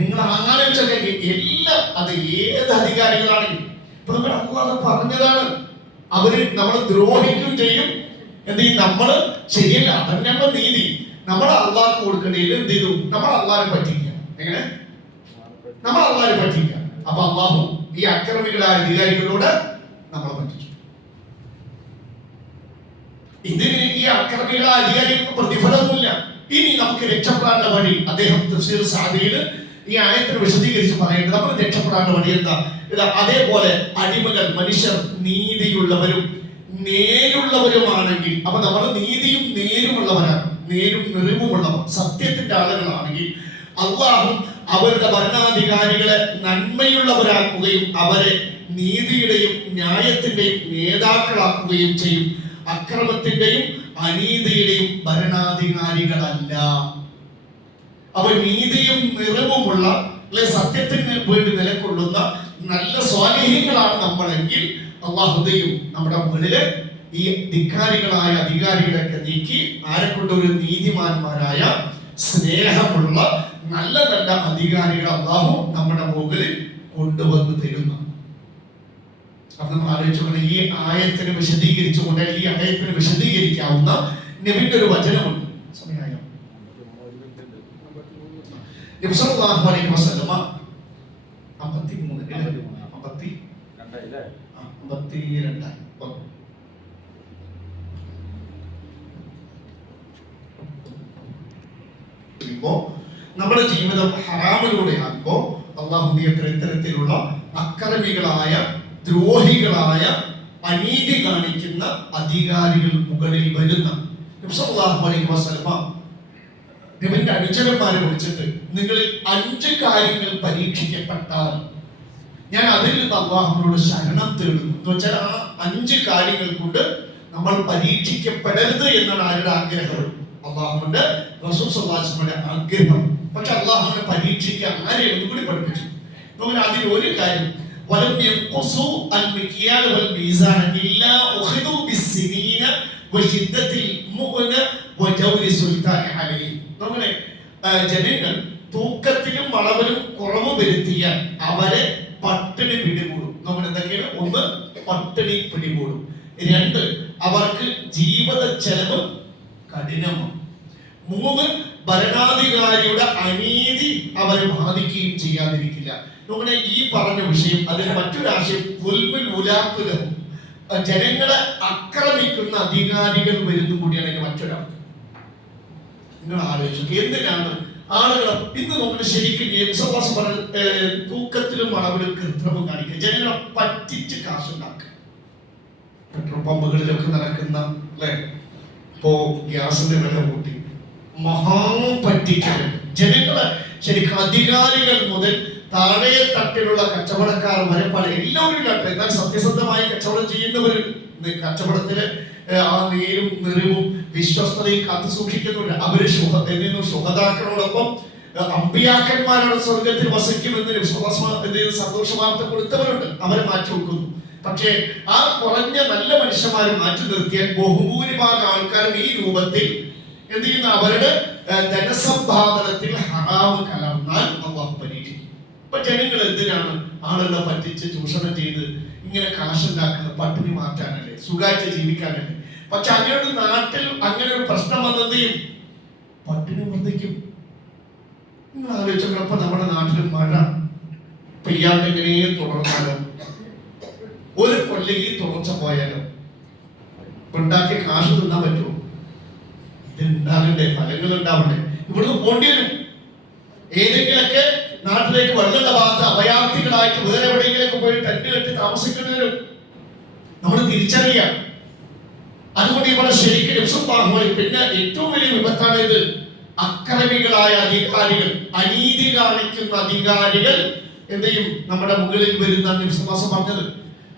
നിങ്ങൾ ആലോചിച്ചൊക്കെ എല്ലാം, അത് ഏത് അധികാരികളാണെങ്കിലും ഇപ്പൊ നമ്മുടെ അള്ളാഹ് പറഞ്ഞതാണ്. അവര് നമ്മളെ ദ്രോഹിക്കുകയും ചെയ്യും. എന്ത് ചെയ്യും? നമ്മള് ശരിയല്ല, അതന്നെ നമ്മുടെ നീതി. നമ്മൾ അള്ളാഹ് കൊടുക്കേണ്ടതിൽ എന്ത് ചെയ്തു? നമ്മൾ അള്ളാഹിനെ പറ്റിക്കുക. എങ്ങനെ? നമ്മൾ അള്ളാഹിനെ പറ്റിക്കുക. അപ്പൊ അള്ളാഹു ഈ അക്രമികളായ അധികാരികളോട് നമ്മളെ പറ്റിച്ചു. ഇതിന് ഈ അക്രമികളായ അധികാരികൾക്ക് പ്രതിഫലമൊന്നുമില്ല. ഇനി നമുക്ക് രക്ഷപ്പെടാനുള്ള വഴി അദ്ദേഹം തഫ്സീർ സഅദിയിൽ ഈ ആയത്തിന് വിശദീകരിച്ച് പറയുന്നത് നമ്മൾ രക്ഷപ്പെടാൻ വഴി എന്താ? അതേപോലെ അടിമകൾ മനുഷ്യർ നീതിയുള്ളവരും നേരുള്ളവരുമാണെങ്കിൽ, അപ്പൊ നമ്മൾ നീതിയും നേരുമുള്ളവരാണ്, നേരും നിറിവുമുള്ളവർ, സത്യത്തിന്റെ ആളുകളാണെങ്കിൽ അള്ളാഹു അവരുടെ ഭരണാധികാരികളെ നന്മയുള്ളവരാക്കുകയും അവരെ നീതിയുടെയും ന്യായത്തിന്റെയും നേതാക്കളാക്കുകയും ചെയ്യും. അക്രമത്തിന്റെയും അനീതിയുടെയും ഭരണാധികാരികളല്ല. അവ നീതിയും നിറവുമുള്ള സത്യത്തിന് വേണ്ടി നിലകൊള്ളുന്ന നല്ല സ്വാലിഹീങ്ങളാണ് നമ്മളെങ്കിൽ അള്ളാഹുദയും നമ്മുടെ മുകളില് ഈ ധിക്കാരികളായ അധികാരികളൊക്കെ നീക്കി ആരെ കൊണ്ട് ഒരു നീതിമാന്മാരായ സ്നേഹമുള്ള നല്ല നല്ല അധികാരികൾ അള്ളാഹു നമ്മുടെ മുകളിൽ കൊണ്ടുവന്ന് തരുന്നു. അപ്പൊ നമ്മൾ ആലോചിച്ചുകൊണ്ട് ഈ ആയത്തിന് വിശദീകരിച്ചുകൊണ്ട് ഈ ആയത്തിന് വിശദീകരിക്കാവുന്ന നബിയുടെ ഒരു വചനമുണ്ട്. സമയമായോ? നബി സല്ലല്ലാഹു അലൈഹി വസല്ലമ 52 നമ്മുടെ ജീവിതം ഹറാമിലൂടെ ആകുമ്പോ അള്ളാഹു ഇത്തരത്തിലുള്ള അക്രമികളായ ദ്രോഹികളായ അനീതി കാണിക്കുന്ന അധികാരികൾ മുകളിൽ വരുന്ന നബി സല്ലല്ലാഹു അലൈഹി വസല്ലമ നബിയുടെ അനുചരന്മാരെ വിളിച്ചിട്ട് നിങ്ങളിൽ 5 കാര്യങ്ങൾ പരീക്ഷിക്കപ്പെട്ടാൽ ഞാൻ അതിൽ നിന്ന് അള്ളാഹുവിനോട് ശരണം തേടുന്നു എന്ന് വെച്ചാൽ ആ 5 കാര്യങ്ങൾ കൊണ്ട് നമ്മൾ പരീക്ഷിക്കപ്പെടരുത് എന്നാണ് ആരുടെ ആഗ്രഹം? അള്ളാഹുവിന്റെ റസൂൽ സല്ലല്ലാഹു അലൈഹി വസല്ലമയുടെ ആഗ്രഹം. പക്ഷെ അള്ളാഹുവിനെ പരീക്ഷിക്കാൻ ആരെയും കൂടി പഠിപ്പിച്ചു. നമുക്ക് അതിൽ ഒരു കാര്യം വലം യൻഖുസു അൽ മിക്യാൽ വൽ മീസാൻ ഇല്ലാ ഉഖിദു ബിസ്സിനീന വശിദ്ദത്തിൽ മുഅന വജൗരി സുൽത്താൻ അലൈഹി. നമ്മുടെ ജനങ്ങൾ തൂക്കത്തിലും അളവിലും കുറവ് വരുത്തിയാൽ അവരെ പട്ടിണി പിടികൂടും. നമ്മൾ എന്തൊക്കെയാണ്? 1 പട്ടിണി പിടികൂടും. 2 അവർക്ക് ജീവിത ചെലവ് കഠിനമാണ്. 3 ഭരണാധികാരിയുടെ അനീതി അവരെ ബാധിക്കുകയും ചെയ്യാതിരിക്കില്ല. നമ്മുടെ ഈ പറഞ്ഞ വിഷയം അതിന് മറ്റൊരാശയം ജനങ്ങളെ ആക്രമിക്കുന്ന അധികാരികൾ വരുന്നു കൂടിയാണ് അതിന് മറ്റൊരാൾ. നിങ്ങൾ ആലോചിച്ചു എന്തിനാണ് ആളുകൾ ഇന്ന് നമ്മൾ ശരിക്കും തൂക്കത്തിലും അളവിലും കൃത്രിമം കാണിക്കുക, ജനങ്ങളെ പറ്റിച്ച് കാശുണ്ടാക്കുക. പെട്രോൾ പമ്പുകളിലൊക്കെ നടക്കുന്ന അല്ലെ, ഇപ്പോ ഗ്യാസിന്റെ വില കൂട്ടി മഹാപറ്റിക്കൽ ജനങ്ങളെ ശരിക്കും അധികാരികൾ മുതൽ താഴെ തട്ടിലുള്ള കച്ചവടക്കാർ വരെ പല എല്ലാവരും ഇല്ലാട്ടെ, എന്നാൽ സത്യസന്ധമായി കച്ചവടം ചെയ്യുന്നവർ കച്ചവടത്തില് ആ നേരും നിറവും വിശ്വസ്തതയും കാത്തു സൂക്ഷിക്കുന്നുണ്ട്. അവര് ശുഹദാക്കളോടൊപ്പം അമ്പിയാക്കന്മാരുടെ സ്വർഗത്തിൽ വസിക്കുമെന്ന് സന്തോഷ വാർത്ത കൊടുത്തവരുണ്ട്. അവരെ മാറ്റി വെക്കുന്നു. പക്ഷേ ആ കുറഞ്ഞ നല്ല മനുഷ്യന്മാരെ മാറ്റി നിർത്തിയാൽ ബഹുഭൂരിഭാഗം ആൾക്കാരും ഈ രൂപത്തിൽ എന്ത് ചെയ്യുന്ന അവരുടെ ധനസമ്പാദനത്തിൽ ഹറാമ് കലർന്നാൽ അള്ളാഹു പരീക്ഷിക്കും. ഇപ്പൊ ജനങ്ങൾ എന്തിനാണ് ആളുകളെ പറ്റിച്ച് ചൂഷണം ചെയ്ത് ഇങ്ങനെ കാശുണ്ടാക്കുന്നത്? പട്ടിണി മാറ്റാനല്ലേ, സുഖമായിട്ട് ജീവിക്കാനല്ലേ. പക്ഷെ അങ്ങനെ ഒരു നാട്ടിൽ അങ്ങനെ ഒരു പ്രശ്നം വന്നതെയും പട്ടിണി വർദ്ധിക്കും. നിങ്ങൾ ആലോചിച്ചപ്പോ നമ്മുടെ നാട്ടിൽ മഴ പെയ്യാണ്ട് എങ്ങനെയും തുടർന്നാലോ, ഒരു കൊല്ലയിൽ തുടർച്ച പോയാലോ ഉണ്ടാക്കിയ കാശ് തിന്നാൻ പറ്റുമോ? ഇത് ഉണ്ടാകണ്ടേ, ഫലങ്ങൾ ഉണ്ടാവണ്ടേ. ഇവിടുന്ന് പോണ്ടി വരും. ഏതെങ്കിലൊക്കെ നാട്ടിലേക്ക് വെള്ളമുള്ള ഭാഗത്ത് അഭയാർത്ഥികളായിട്ട് വേറെ എവിടെയെങ്കിലൊക്കെ പോയി ടെന്റ് കെട്ടി താമസിക്കേണ്ടി വരും. നമ്മൾ തിരിച്ചറിയാം. അതുകൊണ്ട് ഇവിടെ ശരിക്കും പിന്നെ ഏറ്റവും വലിയ വിപത്താണ് ഇത്. അക്രമികളായ അധികാരികൾ, അനീതി കാണിക്കുന്ന അധികാരികൾ എന്ത് ചെയ്യും? നമ്മുടെ മുകളിൽ വരുന്ന വിശ്വാസം പറഞ്ഞത്.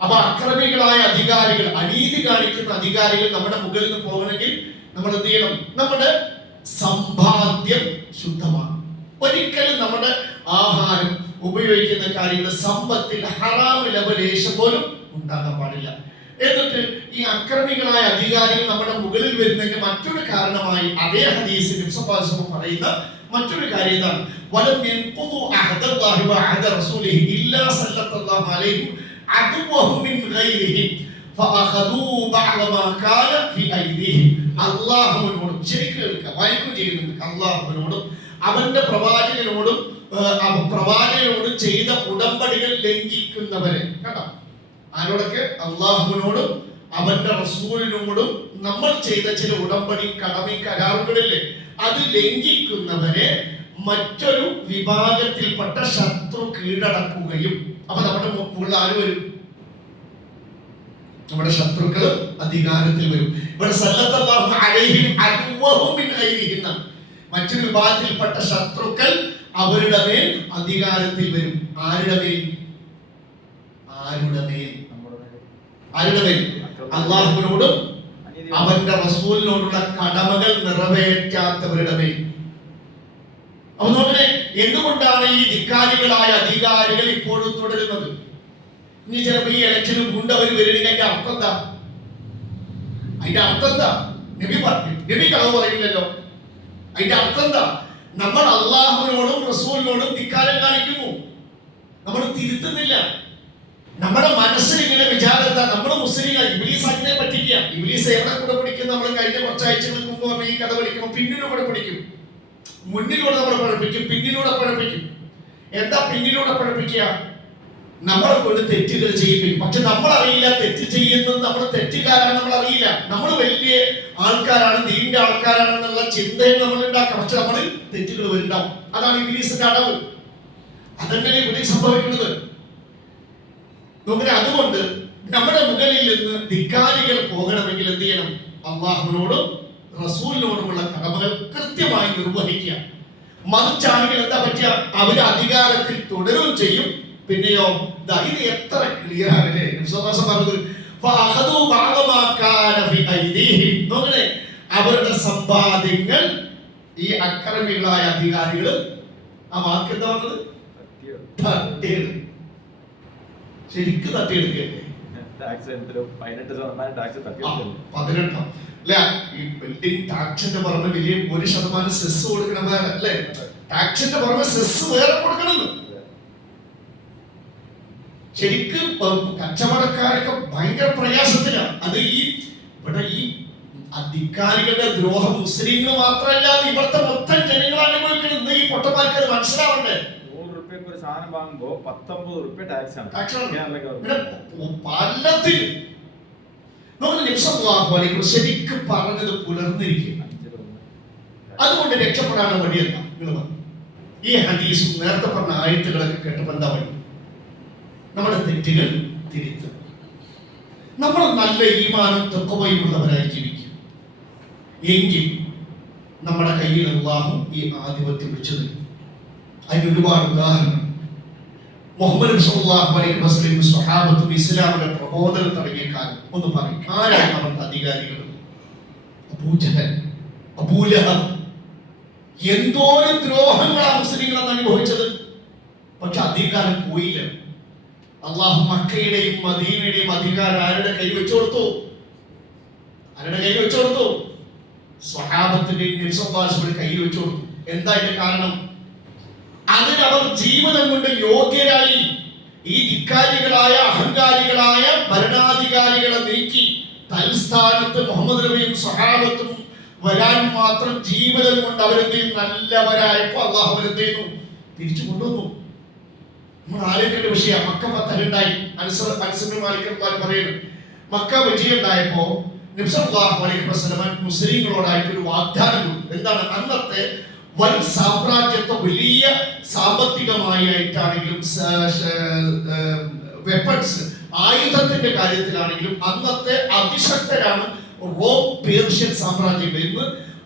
അപ്പൊ അക്രമികളായ അധികാരികൾ, അനീതി കാണിക്കുന്ന അധികാരികൾ നമ്മുടെ മുകളിൽ നിന്ന് പോകണമെങ്കിൽ നമ്മൾ എന്ത് ചെയ്യണം? നമ്മുടെ സമ്പാദ്യം ശുദ്ധമാണ്. ഒരിക്കലും നമ്മുടെ ആഹാരം ഉപയോഗിക്കുന്ന കാര്യങ്ങൾ സമ്പത്തിൽ ഹറാം ലവലേശം പോലും ഉണ്ടാകാൻ പാടില്ല. എന്നിട്ട് ഈ അക്രമികളായ അധികാരികൾ നമ്മുടെ മുകളിൽ വരുന്നതിന് മറ്റൊരു കാരണമായി അതേ ഹദീസിൽ പറയുന്ന മറ്റൊരു കാര്യം ഇതാണ്. വലം യൻഖുദു അഹദല്ലാഹി വഅഹദ റസൂലിഹി ഇല്ലാ സല്ലല്ലാഹു അലൈഹി അദുവഹും മിൻ ഗൈരിഹിം ഫഅഖദൂ ബഅദ മാ കാന ഫി ഐദിഹിം. അല്ലാഹുവിനോടും ശരിക്കും കേൾക്കുക, വായിക്കുകയും ചെയ്യുന്നുണ്ട്. അല്ലാഹുവിനോടും അവന്റെ പ്രവാചകനോടും ചെയ്ത ഉടമ്പടികൾ ലംഘിക്കുന്നവരെ കണ്ടോ? ആരോടൊക്കെ? അള്ളാഹുവിനോടും അവന്റെ റസൂലിനോടും നമ്മൾ ചെയ്ത ചില ഉടമ്പടി കടമ കരാറുകളില്ലേ, അത് ലംഘിക്കുന്നവരെ മറ്റൊരു വിഭാഗത്തിൽപ്പെട്ട ശത്രു കീഴടക്കുകയും. അപ്പൊ നമ്മുടെ മുകളിൽ ആര് വരും? നമ്മുടെ ശത്രുക്കൾ അധികാരത്തിൽ വരും. ഇവിടെ സല്ലല്ലാഹു അലൈഹിം അദുവഹും മിൻ ഗൈരിഹിന്ന, മറ്റൊരു വിഭാഗത്തിൽപ്പെട്ട ശത്രുക്കൾ അവരുടെ മേൽ അധികാരത്തിൽ വരും. ആരുടെ മേൽ? ആരുടെ മേൽ? ആരുടെ മേൽ? അള്ളാഹുവിനോടും അവന്റെ റസൂലിനോടുള്ള കടമകൾ നിറവേറ്റാത്തവരുടെ മേൽ. അതുകൊണ്ട് എന്തുകൊണ്ടാണ് ഈ ധിക്കാരികളായ അധികാരികൾ ഇപ്പോഴും തുടരുന്നത്? ഇനി ചിലപ്പോ ഈ ഇലക്ഷന് കൊണ്ടവർ വരികയാണെങ്കിൽ അതിന്റെ അർത്ഥം എന്താ? അതിന്റെ അർത്ഥം എന്താ? നബി പറഞ്ഞു, നബി കളവ് പറയില്ലല്ലോ. അതിന്റെ അർത്ഥം എന്താ? നമ്മൾ അള്ളാഹുവിനോടും റസൂലിനോടും ധിക്കാരം കാണിക്കുന്നു, നമ്മൾ തിരുത്തുന്നില്ല. നമ്മുടെ മനസ്സിൽ ഇങ്ങനെ വിചാരം എന്താ? നമ്മൾ മുസ്ലിങ്ങൾ, ഇബ്ലീസ് അതിനെ പറ്റിക്കുക. ഇബ്ലീസ് എവിടെ കൂടെ പിടിക്കും? നമ്മൾ കഴിഞ്ഞ കുറച്ച് ആഴ്ചകൾക്ക് മുമ്പ് പറഞ്ഞ ഈ കഥ പഠിക്കുമ്പോൾ പിന്നിലൂടെ പിടിക്കും. മുന്നിലൂടെ നമ്മൾ പഠിപ്പിക്കും, പിന്നിലൂടെ പഠിപ്പിക്കും. എന്താ പിന്നിലൂടെ പഠിപ്പിക്കുക? നമ്മളെ കൊണ്ട് തെറ്റുകൾ ചെയ്യിപ്പിക്കും. പക്ഷെ നമ്മൾ അറിയില്ല തെറ്റ് ചെയ്യുന്നത് നമ്മൾ തെറ്റുകാരാണ്, നമ്മൾ അറിയില്ല. നമ്മൾ വലിയ ആൾക്കാരാണ്, ദീനിന്റെ ആൾക്കാരാണെന്നുള്ള ചിന്തയിൽ നമ്മൾ ഉണ്ടാക്കാം. പക്ഷെ നമ്മൾ തെറ്റുകൾ വരുന്നുണ്ടാവും. അതാണ് ഇബ്ലീസിന്റെ അടവ്. അതങ്ങനെ ഇവിടെ സംഭവിക്കുന്നത്. അതുകൊണ്ട് നമ്മുടെ മുകളിൽ നിന്ന് ധിക്കാരികൾ പോകണമെങ്കിൽ എന്ത് ചെയ്യണം? അള്ളാഹുവിനോടും റസൂലിനോടുമുള്ള കടമകൾ കൃത്യമായി നിർവഹിക്കുക. മറിച്ചാണെങ്കിൽ എന്താ പറ്റുക? അവര് അധികാരത്തിൽ തുടരുകയും ചെയ്യും. പിന്നെയോ ഇത് എത്ര ക്ലിയർ ആണല്ലേ പറഞ്ഞത്? അവരുടെ സമ്പാദ്യങ്ങൾ ഈ അക്രമികളായ അധികാരികൾ, ആ വാക്ക് എന്താ പറഞ്ഞത്? തട്ടിയെടുക്കും. ശരിക്കും തട്ടിയെടുക്കല്ലേ? 18 അല്ല, ഈ ബിൽഡിംഗ് ടാക്സിന്റെ പുറമെ വലിയ 1% സെസ് കൊടുക്കണം അല്ലേ? ടാക്സിന്റെ പുറമെ സെസ് വേറെ കൊടുക്കണം. ശരിക്കും കച്ചവടക്കാരൊക്കെ ഭയങ്കര പ്രയാസത്തിലാണ്. അത് ഇവിടെ ഈ അധികാരികളുടെ ദ്രോഹം മുസ്ലിങ്ങൾ മാത്രമല്ല, ഇവിടുത്തെ മൊത്തം ജനങ്ങൾ അനുഭവിക്കുന്നത്. ഈ പൊട്ടന്മാർക്ക് അത് മനസ്സിലാവണ്ടേ? ഒരു സാധനം വാങ്ങുമ്പോ 19 രൂപ ടാക്സ് ആണ്. പലത്തിലും ശരിക്കും പറഞ്ഞത് പുലർന്നിരിക്കുക. അതുകൊണ്ട് രക്ഷപ്പെടാനുള്ള വഴി എന്താ? ഈ ഹദീസും നേരത്തെ പറഞ്ഞ ആയത്തുകളൊക്കെ കേട്ടപ്പോൾ എന്താ വഴി? നമ്മുടെ തെറ്റുകൾ തിരുത്തുക. നമ്മൾ നല്ല ഈമാനും തഖ്വയും ഉള്ളവരായി ജീവിക്കും. എങ്കിൽ നമ്മുടെ കയ്യിൽ അല്ലാഹു ഈ ആധിപത്യം വെച്ചത്. അതിന് ഒരുപാട് ഉദാഹരണം. മുഹമ്മദ് സല്ലല്ലാഹു അലൈഹി വസല്ലം സ്വഹാബത്തും ഇസ്ലാമിന്റെ പ്രബോധനം തുടങ്ങിയ കാലം ഒന്ന് പറയും. ആരാണ് അവരുടെ അധികാരികൾ? അബൂജഹൽ, അബൂലഹബ്. എന്തോരം ദ്രോഹങ്ങളാണ് മുസ്ലിങ്ങൾ അനുഭവിച്ചത്. പക്ഷെ അധികാരം പോയില്ല. അള്ളാഹു മക്കയുടെയും മദീനയുടെയും അധികാരം ആരുടെ കൈ വെച്ചു കൊടുത്തു? ആരുടെ കൈ വെച്ചു കൊടുത്തു? സ്വഹാബത്തിന്റെയും നബി സല്ലല്ലാഹു അലൈഹി വസല്ലം കൈ വെച്ചു കൊടുത്തു. എന്താ ഇതിന്റെ കാരണം? അതിനവർ ജീവിതം കൊണ്ട് യോഗ്യരായി. ഈ ധിക്കാരികളായ അഹങ്കാരികളായ ഭരണാധികാരികളെ നീക്കി തൽസ്ഥാനത്ത് മുഹമ്മദ് നബിയും സ്വഹാബത്തും വരാൻ മാത്രം ജീവിതം കൊണ്ട് അവരെന്തെയും നല്ലവരായപ്പോ അള്ളാഹു അവരെന്ത് ചെയ്യുന്നു? തിരിച്ചു കൊണ്ടുവന്നു. നമ്മൾ ആലോചിക്കേണ്ട വിഷയം. മക്ക ഫതഹുണ്ടായി. അനസ് മാലിക് പറയുന്നു, മക്ക വിജയം ഉണ്ടായപ്പോ നബി സല്ലല്ലാഹു അലൈഹി വസല്ലം മുസ്ലിങ്ങളോടായിട്ട് ഒരു വാഗ്ദാനം കൊടുത്തു. എന്താണ്? അന്നത്തെ വൻ സാമ്രാജ്യത്വം, വലിയ സാമ്പത്തികമായിട്ടാണെങ്കിലും വെപ്പൺസ്, ആയുധത്തിന്റെ കാര്യത്തിലാണെങ്കിലും അന്നത്തെ അതിശക്തരാണ് റോം പേർഷ്യൻ സാമ്രാജ്യങ്ങൾ. ഇന്ന്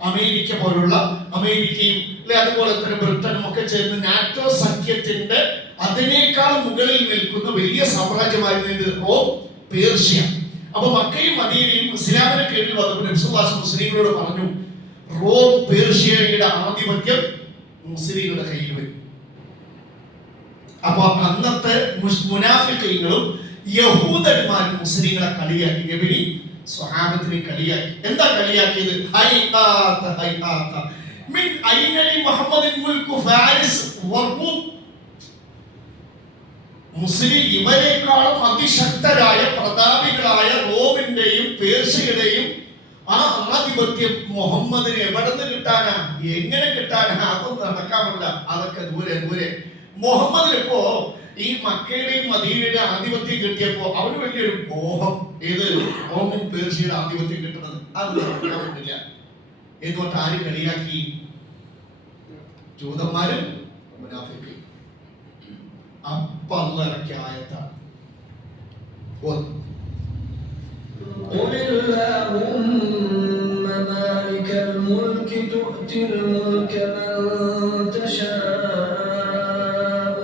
അമേരിക്ക പോലുള്ള, അമേരിക്കയും അതുപോലെ തന്നെ ബ്രിട്ടനും ഒക്കെ ചേർന്ന് നാറ്റോ സഖ്യത്തിന്റെ അതിനേക്കാൾ മുകളിൽ നിൽക്കുന്ന വലിയ സാമ്രാജ്യമായിരുന്നു റോം പേർഷ്യ. അപ്പൊ മക്കയും മദീനയും ഇസ്ലാമിന്റെ കീഴിൽ വന്നപ്പോൾ നബി സല്ലല്ലാഹു അലൈഹി വസല്ലം മുസ്ലിങ്ങളോട് പറഞ്ഞു, റോം പേർഷ്യയുടെ ആധിപത്യം മുസ്ലിങ്ങളുടെ കയ്യിൽ വരും. അപ്പൊ അന്നത്തെ മുനാഫിഖീങ്ങളും യഹൂദന്മാരും മുസ്ലിങ്ങളെ കളിയാക്കി. നബി സ്വഹാബത്തിനെ കളിയാക്കി. എന്താ കളിയാക്കിയത്? മിൻ ഐനലി മുഹമ്മദിൻ മുൽക്കു ഫാരിസ് വറൂം. മുസ്ലിം ഇവരെക്കാളും അതിശക്തരായ പ്രതാപികളായ റോമിന്റെയും പേർഷ്യയുടെയും ആ ആധിപത്യം മുഹമ്മദിന് എവിടെ നിന്ന് കിട്ടാനാ? എങ്ങനെ കിട്ടാനാ? അതൊന്നും നടക്കാമല്ല. അതൊക്കെ ദൂരെ ദൂരെ. മുഹമ്മദിന് ഇപ്പോ ഈ മക്കയുടെയും മദീനയുടെ ആധിപത്യം കിട്ടിയപ്പോ അവന് വലിയൊരു മോഹം. ഏത്? റോമും പേർഷ്യയുടെ ആധിപത്യം കിട്ടുന്നത്. അത് നടക്കാൻ പറ്റില്ല. എന്തുകൊണ്ട്? ആര് കളിയാക്കി? ജൂതന്മാരും മുനാഫിക്കും. അപ്പൊ അല്ലാഹു ഇറക്കിയ ആയത്താണ് قل اللهم مالك الملك تؤتي الملك من تشاء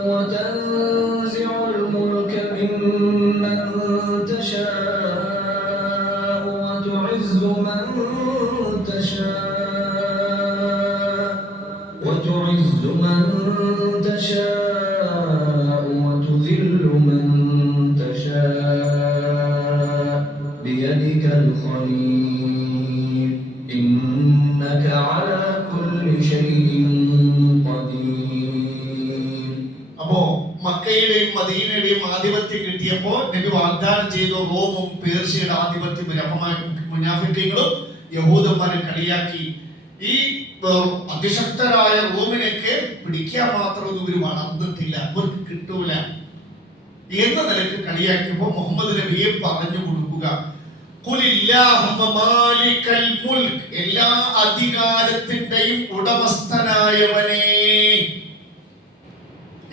وتنزع الملك ممن تشاء وتعز من تشاء وتذل من تشاء بيدك الخير إنك على كل شيء قدير. അപ്പോ മക്കയുടെയും മദീനയുടെയും ആധിപത്യം കിട്ടിയപ്പോ നബി വാഗ്ദാനം ചെയ്തു റോമും പേർഷ്യയുടെ ആധിപത്യം വരും. അപ്പൊ മുനാഫിക്കുകളും യഹൂദന്മാരെ കളിയാക്കി ഈ അതിശക്തരായ റോമിനൊക്കെ പിടിക്കാൻ മാത്രമൊന്നും ഇവർ വളർന്നിട്ടില്ല, അവർക്ക് കിട്ടൂല എന്ന നിലക്ക് കളിയാക്കിയപ്പോ മുഹമ്മദ് നബിയെ പറഞ്ഞു കൊടുക്കുക, എല്ലാ അധികാരത്തിന്റെയും ഉടമസ്ഥനായവനെ,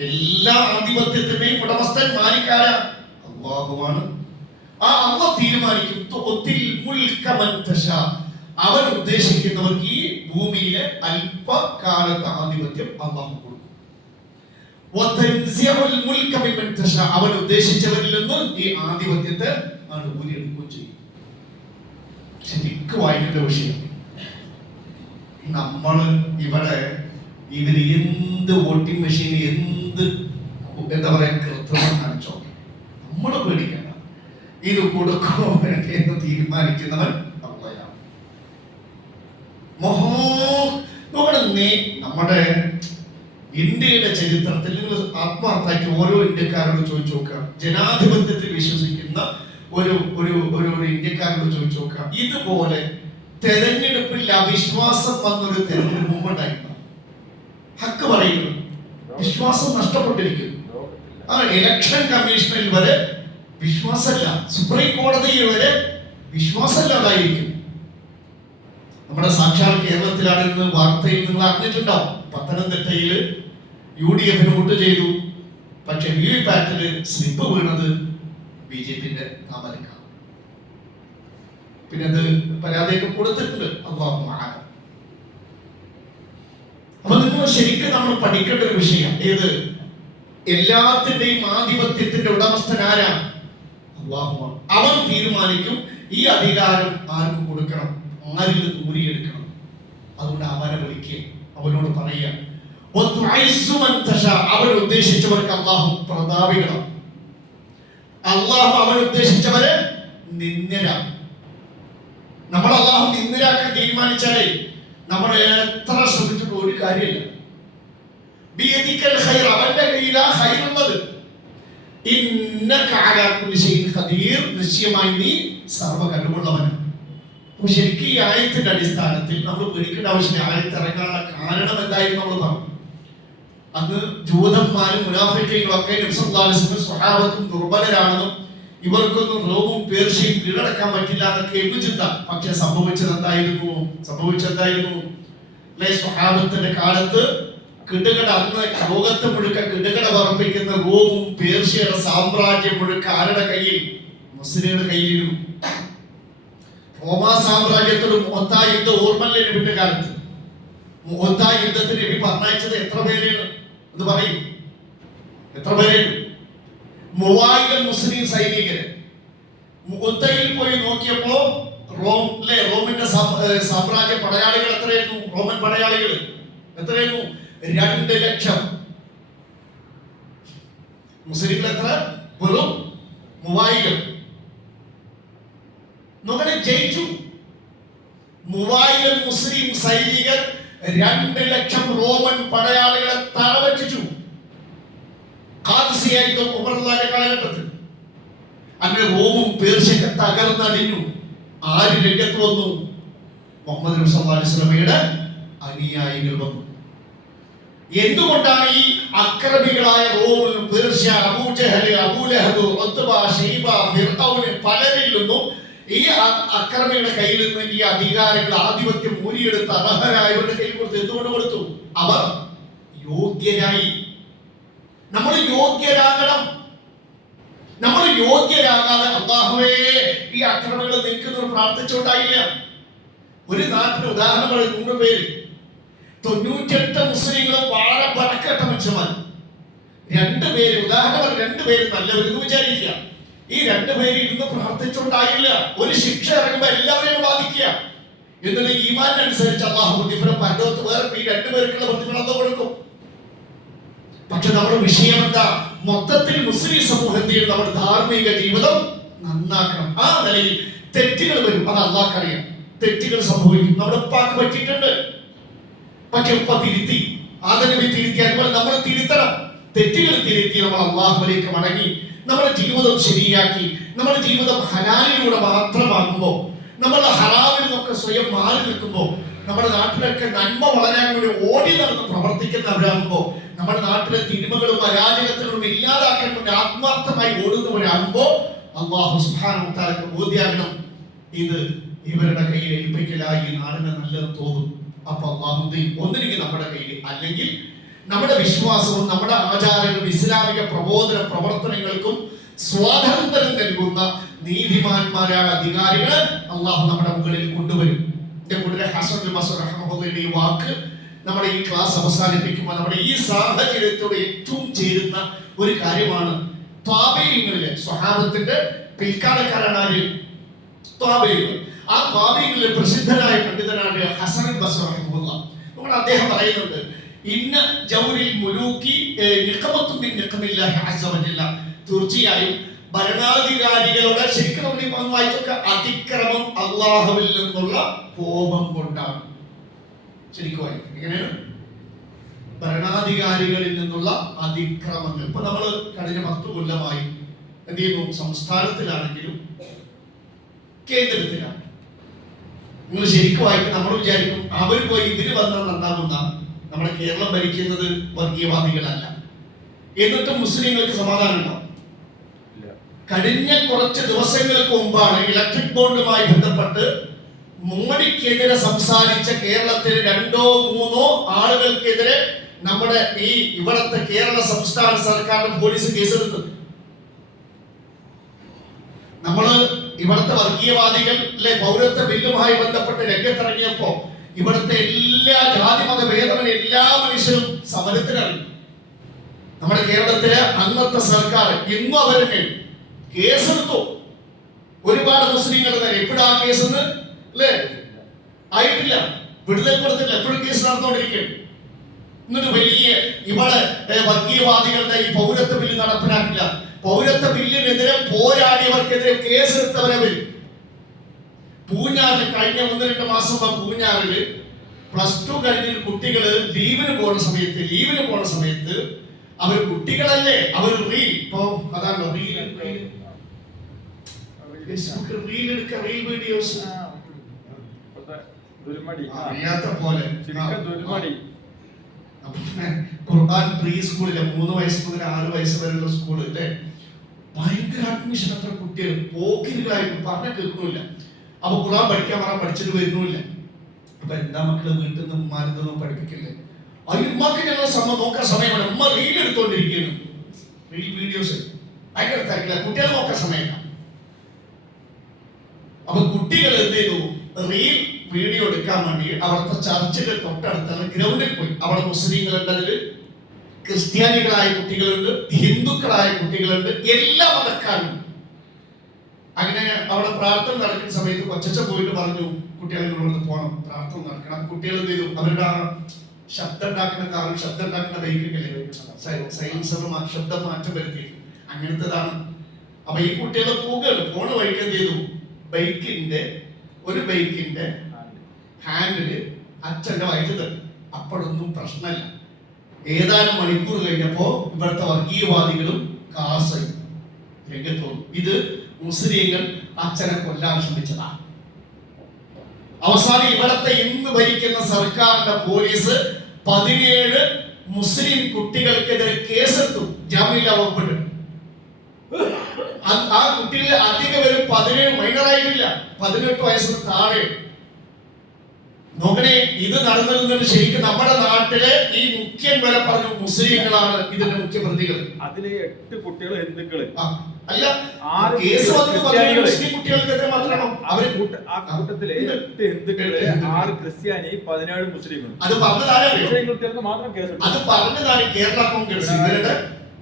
എല്ലാ ആധിപത്യത്തിന്റെയും ഉടമസ്ഥൻ മാലിക്കാര അല്ലാഹുവാണ്. ആ അല്ലാഹ് തീരുമാനിക്കും. അവൻ ഉദ്ദേശിക്കുന്നവർക്ക് ഈ ഭൂമിയിലെ അല്പകാലത്തെ ആധിപത്യം അല്ലാഹു കൊടുക്കും. അവൻ ഉദ്ദേശിച്ചവരിൽ നിന്ന് ഈ ആധിപത്യത്തെ ഊരിയെടുക്കുകയും ചെയ്യും. ശരിക്കും വായിക്കേണ്ട വിഷയം. നമ്മള് ഇവിടെ ഇവര് എന്ത് വോട്ടിംഗ് മെഷീൻ എന്ത് എന്താ പറയാ കൃത്രിമം കാണിച്ചോ നമ്മള് പേടിക്കണ്ട. ഇത് കൊടുക്കണോ വേണ്ട എന്ന് തീരുമാനിക്കുന്നവൻ നമ്മുടെ ഇന്ത്യയുടെ ചരിത്രത്തിൽ നിങ്ങൾ ആത്മാർത്ഥമായിട്ട് ഓരോ ഇന്ത്യക്കാരോട് ചോദിച്ചു നോക്കുക, ജനാധിപത്യത്തിൽ വിശ്വസിക്കുന്ന ഒരു ഒരു ഒരു ഇന്ത്യക്കാരോട് ചോദിച്ചു നോക്കുക, ഇതുപോലെ തെരഞ്ഞെടുപ്പിൽ അവിശ്വാസം വന്നൊരു തെരഞ്ഞെടുപ്പ് മുമ്പ് ഉണ്ടായിരുന്നു. ഹക്ക് പറയുന്നു, വിശ്വാസം നഷ്ടപ്പെട്ടിരിക്കുന്നു. ആ ഇലക്ഷൻ കമ്മീഷനിൽ വരെ വിശ്വാസമല്ല, സുപ്രീം കോടതിയിൽ വരെ വിശ്വാസമില്ലാതായിരിക്കും. നമ്മുടെ സാക്ഷാൽ കേരളത്തിലാണ് ഇന്ന് വാർത്തയിൽ നിങ്ങൾ അറിഞ്ഞിട്ടുണ്ടാവും. പത്തനംതിട്ടയിൽ UDF വോട്ട് ചെയ്തു, പക്ഷെ വിവിപാറ്റില് സ്ലിപ്പ് വീണത് BJPന്റെ താമരക്കാണ്. പിന്നെ അത് പരാതിയൊക്കെ കൊടുത്തിട്ടുണ്ട്. അല്ലാഹു അഅലം. അപ്പൊ നിങ്ങൾ ശരിക്കും നമ്മൾ പഠിക്കേണ്ട ഒരു വിഷയം ഏത്, എല്ലാത്തിന്റെയും ആധിപത്യത്തിന്റെ ഉടമസ്ഥൻ ആരാണ്? അല്ലാഹുവാണ്. അവൻ തീരുമാനിക്കും ഈ അധികാരം ആർക്ക് കൊടുക്കണം, ആരിൽ നിന്ന് ഊരിയെടുക്കണം. അതുകൊണ്ട് അവനെ വിളിക്കുക, അവനോട് പറയുക, അവൻ ഉദ്ദേശിച്ചവർക്ക് അല്ലാഹു പ്രതാപിക്കണം. അല്ലാഹു അവൻ ഉദ്ദേശിച്ചവരെ നിന്ദരാണ്. നമ്മൾ അല്ലാഹു നിന്ദരാക്കാൻ തീരുമാനിച്ചാലേ നമ്മൾ എത്ര ശ്രമിച്ചിട്ട് ഒരു കാര്യമില്ല. ബിയദിക്കൽ ഖൈർ, അവന്റെ കയ്യിലാ ഖൈറുള്ളത്. ഇന്നക അലാ കുല്ലി ഷൈഇൻ ഖദീർ, നിശ്ചയമായി നീ സർവ്വ കഴിവുള്ളവനാണ്. അപ്പോൾ ശരിക്കും ഈ ആയത്തിന്റെ അടിസ്ഥാനത്തിൽ നമ്മൾ പേടിക്കേണ്ട ആവശ്യമില്ല. ആയത്ത് ഇറങ്ങാനുള്ള കാരണം എന്തായിരുന്നു നമ്മൾ പറഞ്ഞു. അന്ന് ജൂതന്മാരും മുനാഫിക്കുകളും ഒക്കെ നബി സല്ലല്ലാഹു അലൈഹി വസല്ലം സ്വഹാബത്തും ദുർബലരാണെന്നും ഇവർക്കൊന്നും റോമും പേർഷ്യയും കീഴടക്കാൻ പറ്റില്ല എന്നൊക്കെ ചിന്ത. പക്ഷെ സംഭവിച്ചത് എന്തായിരുന്നു? സ്വഹാബത്തിന്റെ കാലത്ത് കിടുകട, അന്ന് ലോകത്തെ മുഴുക്ക കിടുകട പറപ്പിക്കുന്ന റോമും പേർഷ്യയുടെ സാമ്രാജ്യം മുഴുക്ക ആരുടെ കയ്യിൽ? മുസ്ലിങ്ങളുടെ കയ്യിലിരുന്നു. റോമാ സാമ്രാജ്യത്തോട് മുഅത്ത യുദ്ധം ഓർമ്മല്ലേ നബിയുടെ കാലത്ത്? മുഅത്ത യുദ്ധത്തിന് നബി പറഞ്ഞയച്ചത് എത്ര പേരെയാണ്? അത് പറയും. എത്ര പേരെയാണ്? 3000 മുസ്ലിം സൈനികര്. മുഅത്തയിൽ പോയി നോക്കിയപ്പോ റോമിന്റെ സാമ്രാജ്യ പടയാളികൾ എത്രയായിരുന്നു? റോമൻ പടയാളികൾ എത്രയായിരുന്നു? 2 ലക്ഷം. മുസ്ലിങ്ങൾ എത്ര? വെറും 3000. നോക്കണേ, ജയിച്ചു. 3000 മുസ്ലിം സൈനികർ 2 ലക്ഷം റോമൻ പടയാളികളെ തറവച്ചു. ഖാദിസിയായിട്ടും ഉമറുള്ളാഹിന്റെ കാലഘട്ടത്തിൽ അങ്ങനെ റോമും പേർഷ്യയൊക്കെ തകർന്നടിഞ്ഞു. ആര് രംഗത്ത് വന്നു? മുഹമ്മദ് നബി സല്ലല്ലാഹു അലൈഹി വസല്ലമയുടെ അനുയായികൾ വന്നു. എന്തുകൊണ്ടാണ് ഈ അക്രമികളായ റോം, പേർഷ്യ, അബൂജഹൽ, അബൂലഹബ്, ഉത്ബ, ഷൈബ, ഫിർഔൻ പലരിൽ നിന്നും ഈ അക്രമികളുടെ കയ്യിൽ നിന്ന് ഈ അധികാരങ്ങൾ, ആധിപത്യം ഊരിയെടുത്ത് അർഹരായവരുടെ കയ്യിൽ കൊടുത്തു? എന്തുകൊണ്ട് കൊടുത്തു? അവർ യോഗ്യരായി. നമ്മൾ യോഗ്യരാകണം. നമ്മൾ യോഗ്യരാകാതെ അല്ലാഹുവേ ഈ ആക്രമണങ്ങൾ നിൽക്കുന്നവർ പ്രാർത്ഥിച്ചുകൊണ്ടായില്ല. ഒരു നാട്ടിന് ഉദാഹരണം പറയും, 100 പേര്, 98 മുസ്ലിങ്ങളും വളരെ പടക്കേട്ട മനുഷ്യന്മാർ. 2 പേര്, ഉദാഹരണം 2 പേര് നല്ലവരെന്ന് വിചാരിക്കുക. ഈ 2 പേര് ഇരുന്ന് പ്രാർത്ഥിച്ചുകൊണ്ടായില്ല. ഒരു ശിക്ഷ ഇറങ്ങുമ്പോൾ എല്ലാവരെയും ബാധിക്കുക. എന്നുള്ള ഈമാനനുസരിച്ച് അല്ലാഹു പ്രതിഫലം പരലോകത്ത് വേറെ ഈ 2 പേർക്കുള്ള പ്രതിഫലം കൊടുക്കും. പക്ഷെ നമ്മുടെ വിഷയം എന്താ? മൊത്തത്തിൽ മുസ്ലിം സമൂഹത്തിൽ നമ്മുടെ ധാർമ്മിക ജീവിതം നന്നാക്കണം. ആ നിലയിൽ തെറ്റുകൾ വരും, അത് അല്ലാഹ്ക്കറിയാം. തെറ്റുകൾ സംഭവിക്കും. നമ്മുടെ ഉപ്പാക്ക് പറ്റിയിട്ടുണ്ട്, പക്ഷെ ഉപ്പ തിരുത്തി, ആദനബി തിരുത്തി. അതുപോലെ നമ്മൾ തിരുത്തണം. തെറ്റുകൾ തിരുത്തി നമ്മൾ അല്ലാഹുവിലേക്ക് മടങ്ങി നമ്മുടെ ജീവിതം ശരിയാക്കി നമ്മുടെ ജീവിതം ഹലാലിലൂടെ മാത്രമാകുമ്പോൾ, നമ്മൾ ഹറാമിൽ നിന്നൊക്കെ സ്വയം മാറി നിൽക്കുമ്പോൾ, നമ്മുടെ നാട്ടിലൊക്കെ നന്മ വളരാൻ വേണ്ടി ഓടി നടന്ന് പ്രവർത്തിക്കുന്നവരാകുമ്പോൾ, നമ്മുടെ നാട്ടിലെ തിന്മകളും അരാജകത്വങ്ങളും ഇല്ലാതാക്കാൻ വേണ്ടി ആത്മാർത്ഥമായി ഓടുന്നവരാകുമ്പോൾ അല്ലാഹു സുബ്ഹാനഹു വ തആലക്ക് ബോധ്യമാകണം, ഇത് ഇവരുടെ കയ്യിൽ ഏൽപ്പിക്കലായി ഈ നാടിന് നല്ലത് തോന്നും. അപ്പൊ അല്ലാഹു ഒന്നില്ലെങ്കിൽ നമ്മുടെ കയ്യിൽ, അല്ലെങ്കിൽ നമ്മുടെ വിശ്വാസവും നമ്മുടെ ആചാരങ്ങളും ഇസ്ലാമിക പ്രബോധന പ്രവർത്തനങ്ങൾക്കും സ്വാതന്ത്ര്യം നൽകുന്ന നീതിമാന്മാരായ അധികാരികളെ അല്ലാഹു നമ്മുടെ മുകളിൽ കൊണ്ടുവരും. എന്റെ കൂടെ ഹസൻ ബസ്രി റഹ്മത്തുള്ളാഹിയുടെ ഈ വാക്ക് നമ്മുടെ ഈ ക്ലാസ് അവസാനിപ്പിക്കുമ്പോൾ നമ്മുടെ ഈ സാഹചര്യത്തോട് ഏറ്റവും ചേരുന്ന ഒരു കാര്യമാണ്. ത്വാബഈങ്ങളിലെ സ്വഹാബത്തിന്റെ പിൽക്കാലക്കാരാണ് ത്വാബഈങ്ങൾ. ആ ത്വാബഈങ്ങളിലെ പ്രസിദ്ധനായ പണ്ഡിതനാണ് ഹസൻ ബസ്രി റഹ്മത്തുള്ളാഹി. നമ്മുടെ അദ്ദേഹം പറയുന്നുണ്ട്, ഇന്ന ജൗരിൽ മുലൂക്കി നിഖമത്തുൻ മിൻ നിഖമില്ലാഹി അസ്സ വജല്ല. തീർച്ചയായും ഭരണാധികാരികളുടെ ശരിക്കും നമ്മൾ വായിച്ചൊക്കെ അതിക്രമം അല്ലാഹുവിൽ നിന്നുള്ള കോപം കൊണ്ടാണ്. ശരിക്കും എങ്ങനെയാണ്? ഭരണാധികാരികളിൽ നിന്നുള്ള അതിക്രമങ്ങൾ. ഇപ്പൊ നമ്മൾ കഴിഞ്ഞ 10 കൊല്ലമായി എന്ത് ചെയ്യുന്നു? സംസ്ഥാനത്തിലാണെങ്കിലും കേന്ദ്രത്തിലാണ്. നിങ്ങൾ ശരിക്കും വായിക്കും, നമ്മൾ വിചാരിക്കും അവർ പോയി ഇതിന് വന്നാൽ നന്നാകുന്ന. നമ്മുടെ കേരളം ഭരിക്കുന്നത് വർഗീയവാദികളല്ല, എന്നിട്ട് മുസ്ലിങ്ങൾക്ക് സമാധാനം ഉണ്ടാവും. കഴിഞ്ഞ കുറച്ച് ദിവസങ്ങൾക്ക് മുമ്പാണ് ഇലക്ട്രിക് ബോണ്ടുമായി ബന്ധപ്പെട്ട് മോഡിക്കെതിരെ സംസാരിച്ച കേരളത്തിലെ 2-3 ആളുകൾക്കെതിരെ നമ്മുടെ ഈ ഇവിടത്തെ കേരള സംസ്ഥാന സർക്കാരിന്റെ പോലീസ് കേസെടുത്തത്. നമ്മള് ഇവിടുത്തെ വർഗീയവാദികൾ പൗരത്വ ബില്ലുമായി ബന്ധപ്പെട്ട് രംഗത്തിറങ്ങിയപ്പോ ഇവിടുത്തെ എല്ലാ ജാതി മത ഭേദമന്യേ എല്ലാ മനുഷ്യരും സമരത്തിനിറങ്ങി. നമ്മുടെ കേരളത്തിലെ അന്നത്തെ സർക്കാർ ഇന്നും അവരുടെ കേസെടുത്തു. ഒരുപാട് മുസ്ലിങ്ങളുടെ നേരെ എപ്പോഴും ആ കേസെന്ന് അല്ലേ ആയിട്ടില്ല, വിടുതൽ കൊടുത്തില്ല, എപ്പോഴും കേസ് നടന്നുകൊണ്ടിരിക്കും. എന്നിട്ട് വലിയ ഇവിടെ വർഗീയവാദികളുടെ ഈ പൗരത്വ ബില്ല് നടപ്പിലാക്കില്ല. പൗരത്വ ബില്ലിനെതിരെ പോരാടിയവർക്കെതിരെ കേസെടുത്തവരെ വരും. പൂഞ്ഞാറിൽ കഴിഞ്ഞ 1-2 മാസം പൂഞ്ഞാറില് +2 കഴിഞ്ഞ കുട്ടികള് ലീവിന് പോണ സമയത്ത് അവർ കുട്ടികളല്ലേ, അവർ റീൽ അതാണല്ലോ റീൽ എടുക്ക, റീൽ വീഡിയോസ് അറിയാത്ത പോലെ ഖുർആൻ പ്രീ സ്കൂളിലെ 3 വയസ്സ് മുതൽ 6 വയസ്സ് വരെയുള്ള സ്കൂളിലെ ഭയങ്കര അഡ്മിഷൻ. അത്ര കുട്ടികൾ പോക്കിരികളായിട്ട് പറഞ്ഞ കേൾക്കുന്നില്ല. അപ്പൊ ഖുർആൻ പഠിക്കാൻ പറഞ്ഞാൽ പഠിച്ചിട്ട് വരുന്നില്ല. അപ്പൊ എന്താ മക്കള് വീട്ടിൽ നിന്ന് ഉമ്മാരൊന്നും പഠിപ്പിക്കില്ലേ? ഉമ്മാക്ക് ഞങ്ങൾ നോക്കാൻ സമയമാണ്. ഉമ്മ റീൽ എടുത്തോണ്ടിരിക്കുന്നു, റീൽ വീഡിയോസ് ഭയങ്കര തിരക്കില്ല, കുട്ടികളെ നോക്കാൻ സമയമില്ല. അപ്പൊ കുട്ടികൾ എന്ത് ചെയ്തു? റീൽ വീഡിയോ എടുക്കാൻ വേണ്ടി അവിടുത്തെ ചർച്ചിന്റെ തൊട്ടടുത്തുള്ള ഗ്രൗണ്ടിൽ പോയി. അവിടെ മുസ്ലിങ്ങളുണ്ട്, അതില് ക്രിസ്ത്യാനികളായ കുട്ടികളുണ്ട്, ഹിന്ദുക്കളായ കുട്ടികളുണ്ട്, എല്ലാ മതക്കാരും. അങ്ങനെ അവിടെ പ്രാർത്ഥന നടക്കുന്ന സമയത്ത് കൊച്ചച്ച പോയിട്ട് പറഞ്ഞു, കുട്ടികളെ ഇവിടുന്ന് പോകണം, പ്രാർത്ഥന നടക്കണം. കുട്ടികൾ എന്ത് ചെയ്തു? അവരുടെ ശബ്ദം ഉണ്ടാക്കുന്ന കാറും ശബ്ദം ഉണ്ടാക്കുന്ന ബൈക്കില്ലേ സൈലൻസറും ശബ്ദം മാറ്റം വരുത്തി അങ്ങനത്തേതാണ്. അപ്പൊ ഈ കുട്ടികൾ പോണ വഴിക്ക് എന്ത് ചെയ്തു? ഒരു ബൈക്കിന്റെ ഹാൻഡില് അച്ഛന്റെ വയറ്റ് തട്ടി. അപ്പോഴൊന്നും പ്രശ്നമില്ല. ഏതാനും മണിക്കൂർ കഴിഞ്ഞപ്പോ ഇവിടുത്തെ വർഗീയവാദികളും കാസയും രംഗത്ത് വന്നു. ഇത് മുസ്ലിങ്ങൾ അച്ഛനെ കൊല്ലാൻ ശ്രമിച്ചതാണ്. അവസാനം ഇവിടത്തെ ഇന്ന് ഭരിക്കുന്ന സർക്കാരിന്റെ പോലീസ് 17 മുസ്ലിം കുട്ടികൾക്കെതിരെ കേസെടുത്തു, ജാമ്യമില്ലാ വകുപ്പിട്ട്. ആ കുട്ടികളിൽ അധികം പേരും 17 മൈനറായിട്ടില്ല, 18 വയസ്സിന് താഴെ. നോക്കണേ, ഇത് നടന്നിരുന്നത് ശരിക്കും നമ്മുടെ നാട്ടിലെ ഈ മുഖ്യൻ വരെ പറഞ്ഞു മുസ്ലിങ്ങളാണ് ഇതിന്റെ മുഖ്യ പ്രതികൾ. അതില് 8 കുട്ടികൾ ഹിന്ദുക്കള്, അല്ല 6 കേസ് വന്നത് മുസ്ലിം കുട്ടികൾക്കെതിരെ മാത്രമാണോ? അവര് ആ കൂട്ടത്തില് 8 ഹിന്ദുക്കള്, 6 ക്രിസ്ത്യാനി, 17 മുസ്ലിങ്ങൾ. അത് പറഞ്ഞതാണ് മുസ്ലിം കുട്ടികൾക്ക് മാത്രം കേസ്. അത് പറഞ്ഞതാണ് കേരള കോൺഗ്രസ്.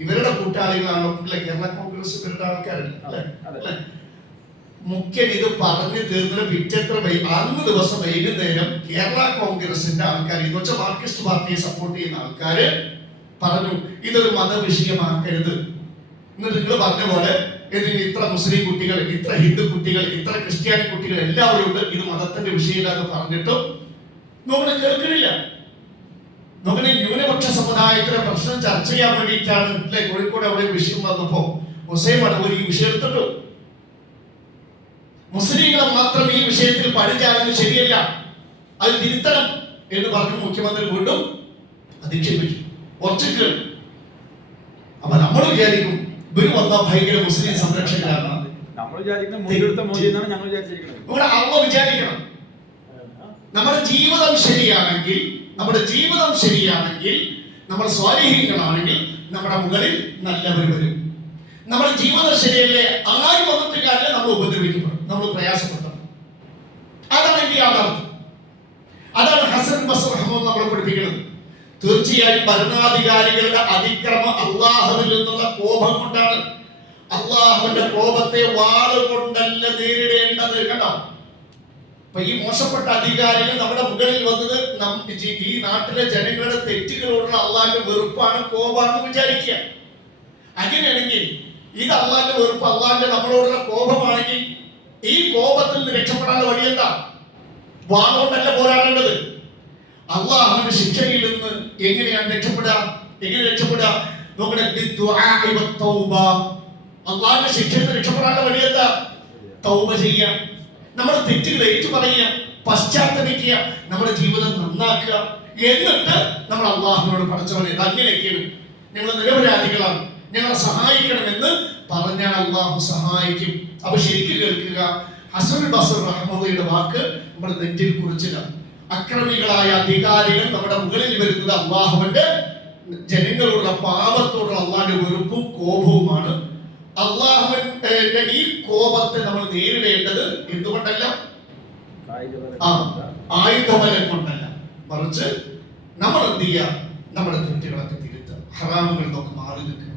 ഇവരുടെ കൂട്ടാളികളാണോ കേരള കോൺഗ്രസ്? ഇവരുടെ ആൾക്കാരല്ലേ? മുഖ്യൻ ഇത് പറഞ്ഞു തീർന്നിട്ട് പിറ്റേത്ര അന്ന് ദിവസം വൈകുന്നേരം കേരള കോൺഗ്രസിന്റെ ആൾക്കാർ, എന്ന് വെച്ചാൽ മാർക്സിസ്റ്റ് പാർട്ടിയെ സപ്പോർട്ട് ചെയ്യുന്ന ആൾക്കാര് പറഞ്ഞു ഇതൊരു മതവിഷയമാക്കരുത്. എന്നിട്ട് നിങ്ങൾ പറഞ്ഞ പോലെ ഇത്ര മുസ്ലിം കുട്ടികൾ, ഇത്ര ഹിന്ദു കുട്ടികൾ, ഇത്ര ക്രിസ്ത്യാനി കുട്ടികൾ എല്ലാവരും ഉണ്ട്, ഇത് മതത്തിന്റെ വിഷയമില്ലാന്ന് പറഞ്ഞിട്ടും നമ്മൾ കേൾക്കണില്ല. നമ്മുടെ ന്യൂനപക്ഷ സമുദായത്തിലെ പ്രശ്നം ചർച്ച ചെയ്യാൻ വേണ്ടിയിട്ടാണ് അല്ലെ കോഴിക്കോട് അവിടെ വിഷയം വന്നപ്പോ ഹുസൈൻ മടവൂർ ഈ വിഷയം എടുത്തിട്ടു. മുസ്ലിങ്ങളെ മാത്രം ഈ വിഷയത്തിൽ പഠിച്ചാണെന്ന് ശരിയല്ല, അത് തിരുത്തണം എന്ന് പറഞ്ഞു മുഖ്യമന്ത്രി വീണ്ടും അധിക്ഷേപിച്ചു. കുറച്ച് അപ്പൊ നമ്മൾ വിചാരിക്കും ഇവര് വന്ന ഭയങ്കര മുസ്ലിം സംരക്ഷകരാണ്. നമ്മൾ വിചാരിക്കുന്നത് മുൻകെടുത്ത മോദി എന്നാണ് ഞങ്ങൾ വിചാരിച്ചിരിക്കുന്നത്. ഇവിടെ അള്ള വിചാരിക്കണം നമ്മുടെ ജീവിതം ശരിയാണെങ്കിൽ, നമ്മൾ സ്വാലിഹീങ്ങളാണെങ്കിൽ നമ്മുടെ മുകളിൽ നല്ലവർ വരും. നമ്മുടെ ജീവിതം ശരിയല്ലേ, ആരും വന്നിട്ട് കാര്യം നമ്മൾ ഉപദ്രവിക്കപ്പെടും, നമ്മൾ പ്രയാസപ്പെടുത്തണം. അതാണ് എന്റെ യാഥാർത്ഥ്യം. അതാണ് ഹസൻ ബസ്ർ റഹ്മത്തുള്ളാഹി നമ്മളെ പഠിപ്പിക്കുന്നത്. തീർച്ചയായും ഭരണാധികാരികളുടെ അതിക്രമം അള്ളാഹുവിൽ നിന്നുള്ള കോപം കൊണ്ടാണ്. അള്ളാഹുവിന്റെ കോപത്തെ വാളുകൊണ്ടല്ല നേരിടേണ്ടത്. കണ്ടോ, അപ്പൊ ഈ മോശപ്പെട്ട അധികാരികൾ നമ്മുടെ മുകളിൽ വന്നത് ഈ നാട്ടിലെ ജനങ്ങളുടെ തെറ്റുകളോടുള്ള അള്ളാഹിന്റെ വെറുപ്പാണ്, കോപമാണെന്ന് വിചാരിക്കുക. അങ്ങനെയാണെങ്കിൽ ഇത് അള്ളാഹിന്റെ വെറുപ്പ്, അള്ളാഹിന്റെ നമ്മളോടുള്ള കോപമാണെങ്കിൽ ഈ കോപത്തിൽ നിന്ന് രക്ഷപ്പെടാനുള്ള വഴി എന്താ? വാളുകൊണ്ടല്ല പോരാടേണ്ടത്. അള്ളാഹുവിന്റെ ശിക്ഷയിൽ നിന്ന് എങ്ങനെയാണ് രക്ഷപ്പെടുക? നോക്കണേ, അള്ളാഹിന്റെ ശിക്ഷയിൽ നിന്ന് രക്ഷപ്പെടാനുള്ള വഴി എന്താ? തൗബ ചെയ്യുക, നമ്മുടെ തെറ്റുകൾ ഏറ്റു പറയുക, പശ്ചാത്തപിക്കുക, നമ്മുടെ ജീവിതം നന്നാക്കുക. എന്നിട്ട് നമ്മൾ അള്ളാഹുവിനോട് പഠിച്ചവനെ അങ്ങനെയൊക്കെയാണ് ഞങ്ങൾ നിരപരാധികളാണ്, ഞങ്ങളെ സഹായിക്കണമെന്ന് പറഞ്ഞാൽ അള്ളാഹു സഹായിക്കും. അപ്പൊ ശരിക്കും കേൾക്കുക, ഹസൻ ബസ്ർ റഹ്മത്തുള്ളാഹിയുടെ വാക്ക് നമ്മുടെ നെറ്റിൽ കുറിച്ചില്ല. അക്രമികളായ അധികാരികൾ നമ്മുടെ മുകളിൽ വരുന്നത് അള്ളാഹുവിന്റെ ജനങ്ങളുടെ പാപത്തോടുള്ള അള്ളാഹിന്റെ വെറുപ്പും കോപവുമാണ്. അള്ളാഹുവിന്റെ ഈ കോപത്തെ നമ്മൾ നേരിടേണ്ടത് എന്തുകൊണ്ടല്ല? ആയുധബലം കൊണ്ടല്ല, മറിച്ച് നമ്മൾ എന്ത് ചെയ്യുക? നമ്മുടെ തെറ്റുകളൊക്കെ തിരുത്തുക, ഹറാമുകളിൽ നിന്നൊക്കെ മാറി നിൽക്കുക.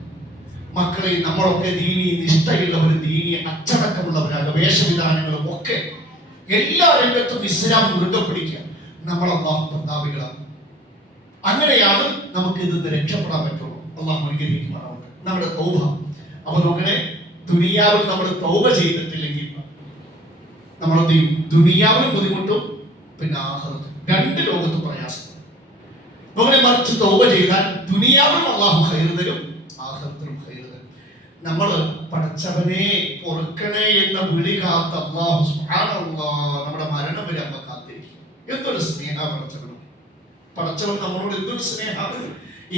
മക്കളെ, നമ്മളൊക്കെ ദീനി നിഷ്ഠയുള്ളവരും ദീനി അച്ചടക്കമുള്ളവരാണ്. വേഷവിധാനങ്ങളും ഒക്കെ എല്ലാ രംഗത്തും ഇസ്ലാം മുറുകെ പിടിക്കുക. നമ്മൾ അള്ളാഹു പ്രതാപികളാണ്. അങ്ങനെയാണ് നമുക്ക് ഇതിന്ന് രക്ഷപ്പെടാൻ പറ്റുള്ളൂ. അള്ളാഹു അനുഗ്രഹിക്കുമാറാവട്ടെ. നമ്മുടെ തൗബ. അപ്പൊ നോക്കണേ, ദുനിയാവിൽ നമ്മൾ തൗബ ചെയ്തിട്ടില്ലെങ്കിൽ നമ്മൾ എന്ത് ചെയ്യും? ദുനിയാവിൽ ബുദ്ധിമുട്ടും പിന്നെ ആഖിറത്ത്, രണ്ട് ലോകത്ത് പ്രയാസം. നോക്കണേ, മറിച്ച് തൗബ ചെയ്താൽ ദുനിയാവിലും അള്ളാഹു ഖൈർ തരും, ആഖിറത്തിലും ഖൈർ തരും. നമ്മൾ പടച്ചവനെ പൊറുക്കണേ എന്ന വിളി കാത്ത അള്ളാഹു സുബ്ഹാനല്ലാഹ് നമ്മുടെ മരണം വരെ നമ്മൾ കാത്തിരിക്കും. എന്തൊരു സ്നേഹ പടച്ചവൻ നമ്മളോട്, എന്തൊരു സ്നേഹമാണ്.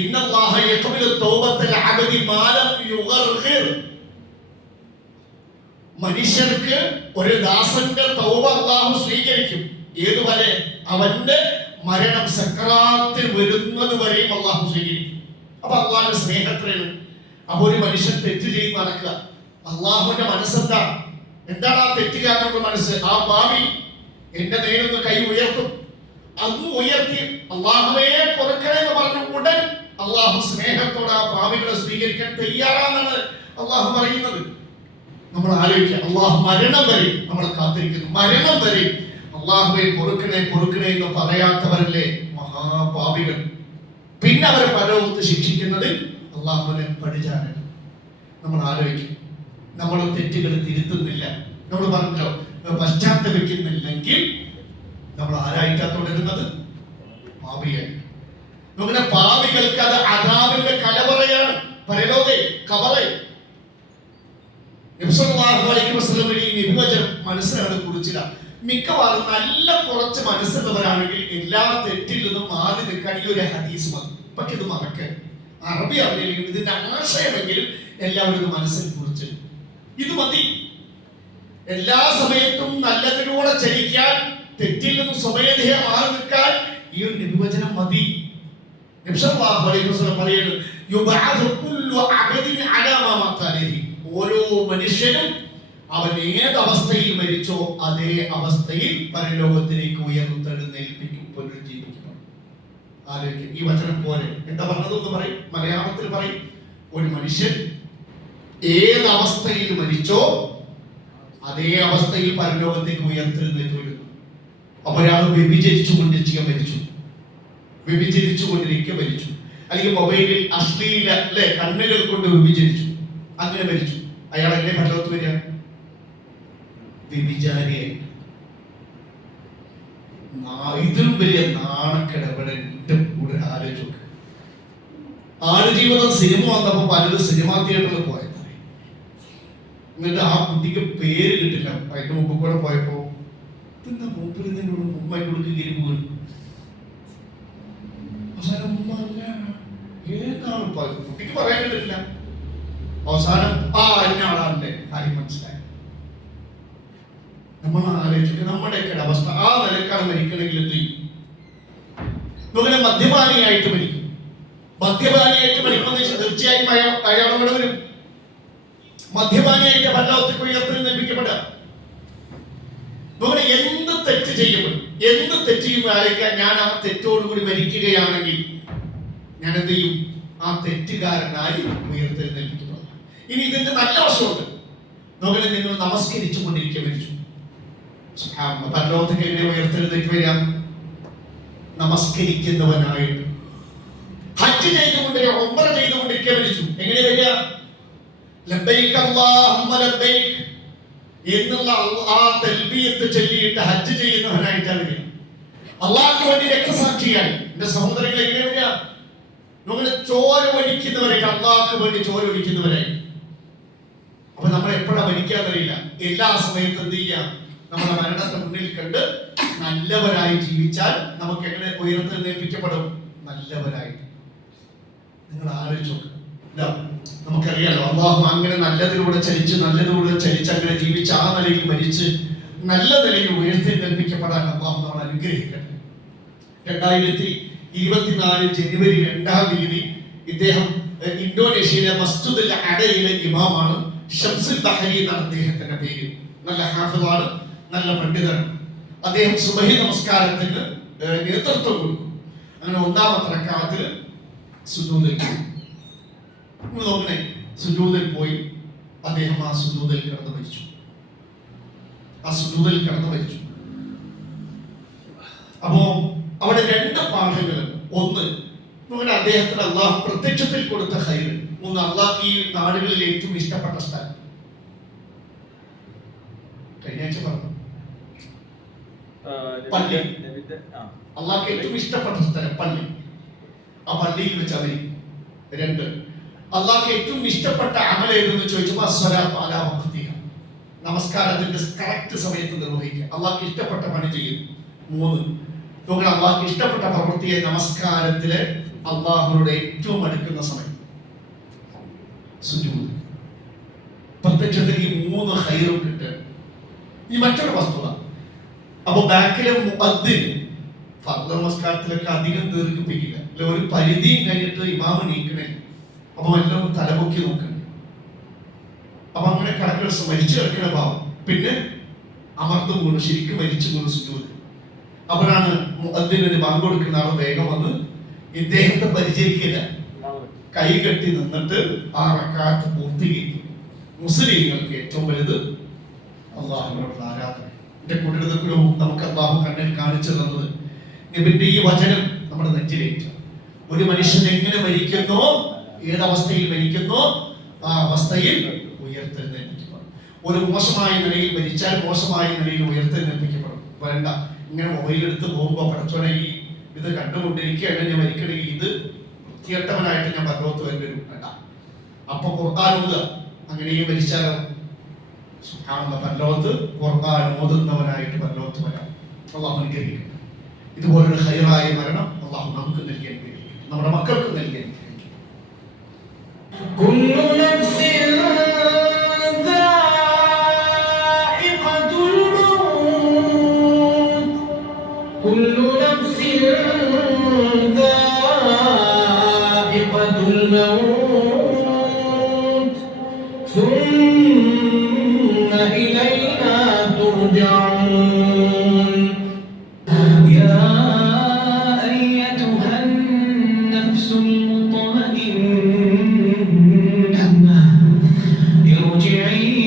ഇന്നല്ലാഹ യഖ്ബിലു തൗബത്തൽ അബ്ദി മാ ലം യുഗർഗിർ. മനുഷ്യർക്ക് ഒരു ദാസന്റെ തൗബ അല്ലാഹു സ്വീകരിക്കും. ഏതുവരെ? അവന്റെ മരണം സക്രാത്തിൽ വരുന്നത് വരെയും അല്ലാഹു സ്വീകരിക്കും. അപ്പൊ അല്ലാഹുവിന്റെ സ്നേഹത്തിലാണ്. അപ്പൊ ഒരു മനുഷ്യൻ തെറ്റ് ചെയ്ത് നടക്കുക, അല്ലാഹുവിന്റെ മനസ്സെന്താ? എന്താണ് ആ തെറ്റുകാരനുള്ള മനസ്സ്? ആ പാപി എന്റെ നേരൊന്ന് കൈ ഉയർത്തും. അന്ന് ഉയർത്തി അള്ളാഹുവേ പൊറുക്കണേ എന്ന് പറഞ്ഞ ഉടൻ അള്ളാഹു സ്നേഹത്തോടെ ആ പാപികളെ സ്വീകരിക്കാൻ തയ്യാറാണെന്നാണ് അള്ളാഹു പറയുന്നത്. നമ്മൾ ആലോചിക്കുക, അള്ളാഹു മരണം വരെ നമ്മളെ കാത്തിരിക്കുന്നു. മരണം വരെ അള്ളാഹുവെ പൊറുക്കണേ എന്ന് പറയാത്തവരല്ലേ മഹാപാപികൾ. പിന്നെ അവരെ പരലോകത്ത് ശിക്ഷിക്കുന്നത് അള്ളാഹുവിനെ പഠിച്ചാണ്. നമ്മൾ ആലോചിക്കും, നമ്മൾ തെറ്റുകൾ തിരുത്തുന്നില്ല, നമ്മൾ പറഞ്ഞല്ലോ പശ്ചാത്തപിക്കുന്നില്ലെങ്കിൽ നമ്മൾ ആരായിട്ടാ തുടരുന്നത്? പാപിയായി. നമ്മുടെ പാപികൾക്ക് അത് അദാബിന്റെ കലവറയാണ്, പരലോകെ കബറ. നിർവചനം മനസ്സിലാണ് കുറിച്ചില്ല. മിക്കവാറും നല്ല കുറച്ച് മനസ്സുള്ളവരാണെങ്കിൽ എല്ലാ തെറ്റിൽ നിന്നും മാറി നിൽക്കാൻ ഈ ഒരു ഹദീസ് മതി. പക്ഷെ ഇത് മറക്കാൻ അറബി അറിയില്ലെങ്കിൽ ഇതിന്റെ ആശയമെങ്കിലും എല്ലാവരും ഇത് മനസ്സിൽ കുറിച്ച് ഇത് മതി. എല്ലാ സമയത്തും നല്ലതിലൂടെ ചരിക്കാൻ തെറ്റിൽ നിന്നും സ്വമേധയാ മാറി നിൽക്കാൻ ഈ ഒരു നിർവചനം മതി. നബി സല്ലല്ലാഹു അലൈഹി വസല്ലം പറയുന്നു, യുബഅദു കുല്ലു അബദിൻ അലാ മാ മാത അലൈഹി. ഓരോ മനുഷ്യനും അവൻ ഏത് അവസ്ഥയിൽ മരിച്ചോ അതേ അവസ്ഥയിൽ പരലോകത്തിലേക്ക് ഉയർത്തെഴുന്നേൽപ്പിക്കും, പുനരുജ്ജീവിക്കും. ആലോചിക്കും ഈ വചനം പോലെ. എന്താ പറഞ്ഞതെന്ന് പറയും, മലയാളത്തിൽ പറയും. ഒരു മനുഷ്യൻ ഏത് അവസ്ഥയിൽ മരിച്ചോ അതേ അവസ്ഥയിൽ പരലോകത്തേക്ക് ഉയർത്തെഴുന്നേറ്റ് വരുന്നു. അപ്പൊ ഒരാൾ വ്യഭിചരിച്ചു കൊണ്ടിരിക്കുക മരിച്ചു, വ്യഭിചരിച്ചു കൊണ്ടിരിക്കുക മരിച്ചു, അല്ലെങ്കിൽ മൊബൈലിൽ അശ്ലീല കണ്ണുകൾ കൊണ്ട് വ്യഭിചരിച്ചു, അങ്ങനെ മരിച്ചു. അയാൾ എങ്ങനെ പരലോകത്ത് വരിക? വ്യഭിചാരിയായി. ഇതിലും വലിയ നാണക്കെടപെട എന്റെ കൂടെ ആലോചിച്ചു. ആടുജീവിതം സിനിമ വന്നപ്പോ പലരും സിനിമാ തിയേറ്ററിൽ പോയത്. എന്നിട്ട് ആ കുട്ടിക്ക് പേര് കിട്ടില്ല. അതിന്റെ മുമ്പ് കൂടെ പോയപ്പോ എന്താ മൂപ്പരിതിനോട് ഉമ്മയോട് കയറി പോയി. അവസാനം ഉമ്മ ഏതാണ് കുട്ടിക്ക് പറയാൻ കിട്ടില്ല. അവസാനം ഇന്നാളാന്റെ കാര്യം മനസ്സിലായി. നമ്മൾ ആലോചിക്കുക നമ്മുടെയൊക്കെ അവസ്ഥ. ആ നിലക്കാണ് മരിക്കണമെങ്കിൽ എന്ത് ചെയ്യും? ഇങ്ങനെ മദ്യപാനിയായിട്ട് മരിക്കും. മദ്യപാനിയായിട്ട് മരിക്കുമെന്ന് തീർച്ചയായും അയാളോട് വരും. മദ്യപാനിയായിട്ട് പരലോകത്തേക്ക് ഉയർത്തെഴുന്നേൽപ്പിക്കപ്പെടുക. എന്ത് തെറ്റ് ചെയ്യപ്പെടും, എന്ത് തെറ്റ് ചെയ്യുമ്പോൾ ആലോചിക്കാൻ, ഞാൻ ആ തെറ്റോടുകൂടി മരിക്കുകയാണെങ്കിൽ ഞാൻ എന്ത് ചെയ്യും? ആ തെറ്റുകാരനായി ഉയർത്തെഴുന്നേൽപ്പിക്കുന്നു. ഇനി ഇതിന്റെ നല്ല വശമുണ്ട്. നോക്കണേ, നിങ്ങൾ നമസ്കരിച്ചു കൊണ്ടിരിക്കുക മരിച്ചു. പരലോകത്തേക്ക് എങ്ങനെ ഉയർത്തെഴുന്നേറ്റ് വരിക? നമസ്കരിക്കുന്നവനായിട്ട്. ഹജ്ജ് ചെയ്തുകൊണ്ടിരിക്കുക, ഉംറ ചെയ്തുകൊണ്ടിരിക്കുക മരിച്ചു. എങ്ങനെ വരിക? ലബ്ബൈക് അല്ലാഹുമ്മ ലബ്ബൈക് എന്നുള്ള ആ തൽബിയത്ത് ചൊല്ലിയിട്ട് ഹജ്ജ് ചെയ്യുന്നവനായിട്ടാണ് വരിക. അള്ളാഹുവിന് വേണ്ടി രക്തസാക്ഷിയായി. എന്റെ സഹോദരങ്ങൾ എങ്ങനെ വരിക? നമ്മൾ ചോര ഒഴിക്കുന്നവരൊക്കെ അള്ളാഹുവിന് വേണ്ടി ചോര ഒഴിക്കുന്നവരായി. അപ്പൊ നമ്മൾ എപ്പോഴാണ് മരിക്കാന്നറിയില്ല. എല്ലാ സമയത്തും എന്ത് ചെയ്യാം? നമ്മുടെ മരണത്തെ മുന്നിൽ കണ്ട് നല്ലവരായി ജീവിച്ചാൽ നമുക്ക് എങ്ങനെ ഉയർത്തെഴുന്നേൽപ്പിക്കപ്പെടും? നല്ലവരായിട്ട്. നിങ്ങൾ ആലോചിച്ച് നോക്കുക. നമുക്കറിയാലോ, അള്ളാഹു അങ്ങനെ നല്ലതിലൂടെ ചലിച്ച് അങ്ങനെ ജീവിച്ച് ആ നിലയിൽ മരിച്ച് നല്ല നിലയിൽ ഉയർത്തെഴുന്നേൽപ്പിക്കപ്പെടാൻ അള്ളാഹു നമ്മൾ അനുഗ്രഹിക്കട്ടെ. 2024 ജനുവരി 2-ാം തീയതി ഇദ്ദേഹം ഇന്തോനേഷ്യയിലെ മസ്ജിദുൽ അഡയിലെ ഇമാമാണ്. ഷംസുൽ ബഹരി എന്നാണ് അദ്ദേഹത്തിന്റെ പേര്. നല്ല ഹാഫിളാണ്, നല്ല പണ്ഡിതനാണ്. അദ്ദേഹം സുബഹി നമസ്കാരത്തിന് നേതൃത്വം കൊടുക്കും. അങ്ങനെ 1-ാമത്തെ റക്അത്തിൽ സുജൂദിൽ നോക്കണേ, സുജൂദിൽ പോയി അദ്ദേഹം ആ സുജൂദിൽ കിടന്ന് മരിച്ചു. അപ്പോ അവിടെ 2 പാഠങ്ങൾ. ഒന്ന്, നോക്കണേ, അദ്ദേഹത്തിന് അള്ളാഹു പ്രത്യക്ഷത്തിൽ കൊടുത്ത ഖൈർ. ഒന്ന്, അള്ളാഹ് ഈ നാടുകളിൽ ഏറ്റവും ഇഷ്ടപ്പെട്ട സ്ഥലം. കഴിഞ്ഞ ആഴ്ച പറഞ്ഞു, പള്ളി. അള്ളാഹ്ക്ക് ഏറ്റവും ഇഷ്ടപ്പെട്ട സ്ഥലം പള്ളി. ആ പള്ളിയിൽ വെച്ച് അവര്. 2, അള്ളാഹ്ക്ക് ഏറ്റവും ഇഷ്ടപ്പെട്ട അമൽ ഏതെന്ന് ചോദിച്ചപ്പോൾ അസ്സലാത്തു അലാ വഖ്തിഹ, നമസ്കാരത്തിന്റെ കറക്റ്റ് സമയത്ത് നിർവഹിക്കുക. അള്ളാഹ്ക്ക് ഇഷ്ടപ്പെട്ട പണി ചെയ്യുന്നു. 3, നോക്കണം, അള്ളാഹ്ക്ക് ഇഷ്ടപ്പെട്ട പ്രവൃത്തിയെ നമസ്കാരത്തിലെ അള്ളാഹുവിനോട് ഏറ്റവും അടുക്കുന്ന സമയം സുജൂദ്. പ്രത്യക്ഷത്തിൽ ഈ 3 ഖൈറും കിട്ടുക. ഈ മറ്റൊരു വസ്തുത, അപ്പൊ ബാക്കിലെ മുഅദ്ദിൻ ഫർദ് നമസ്കാരത്തിലൊക്കെ അധികം ദീർഘിപ്പിക്കില്ല. അല്ലെ, ഒരു പരിധിയും കഴിഞ്ഞിട്ട് ഇമാമ് നീക്കണേ. അപ്പൊ എല്ലാം തലപൊക്കി നോക്കണം. അപ്പൊ അങ്ങനെ മരിച്ചു കിടക്കുന്ന ഭാവം, പിന്നെ അമർന്നു വീണു, ശരിക്കും മരിച്ചു വീണു സുജൂദ്. അപ്പോഴാണ് മുഅദ്ദിന് ബാങ്ക് കൊടുക്കുന്ന ആൾ വേഗം വന്ന് ഇദ്ദേഹത്തെ പരിചരിക്കില്ല, കൈ കെട്ടി നിന്നിട്ട് ആ റക്അത്ത് പൂർത്തീകരിക്കും. മുസ്ലിങ്ങൾക്ക് ഏറ്റവും വലുത് അള്ളാഹുവിനോടുള്ള ആരാധന. എന്റെ കൂടെടുത്തപ്പോഴും നമുക്ക് അള്ളാഹു കണ്ണിൽ കാണിച്ചു തന്നത് നബിന്റെ ഈ വചനം നമ്മുടെ നെറ്റിലേറ്റ്. ഒരു മനുഷ്യൻ എങ്ങനെ മരിക്കുന്നോ, ഏതവസ്ഥയിൽ മരിക്കുന്നോ ആ അവസ്ഥയിൽ ഉയർത്തെഴുന്നേൽപ്പിക്കപ്പെടും. ഒരു മോശമായ നിലയിൽ മരിച്ചാൽ മോശമായ നിലയിൽ ഉയർത്തെഴുന്നേൽപ്പിക്കപ്പെടും. വേണ്ട, ഇങ്ങനെ മൊബൈൽ എടുത്ത് പോകുമ്പോ പടച്ചോനെ ഇത് കണ്ടുകൊണ്ടിരിക്കുകയാണ്, ഞാൻ മരിക്കണമെങ്കിൽ ഇത് വൃത്തികെട്ടവനായിട്ട് ഞാൻ പരലോകത്ത് വരും. വേണ്ട, അപ്പൊ ഖുർആൻ ഓതുക. അങ്ങനെയും മരിച്ചാലോ പരലോകത്ത് ഖുർആൻ ഓതുന്നവനായിട്ട് പരലോകത്ത് വരാം. അള്ളാഹു അനുഗ്രഹിക്കട്ടെ. ഇതുപോലൊരു ഖൈറായ മരണം അള്ളാഹു നമുക്ക് നൽകി അനുഗ്രഹിക്കട്ടെ, നമ്മുടെ മക്കൾക്ക് നൽകി അനുഗ്രഹിക്കട്ടെ. كل نفس ذائقة الموت ثم إلينا ترجعون يا أيتها النفس المطمئنة ارجعي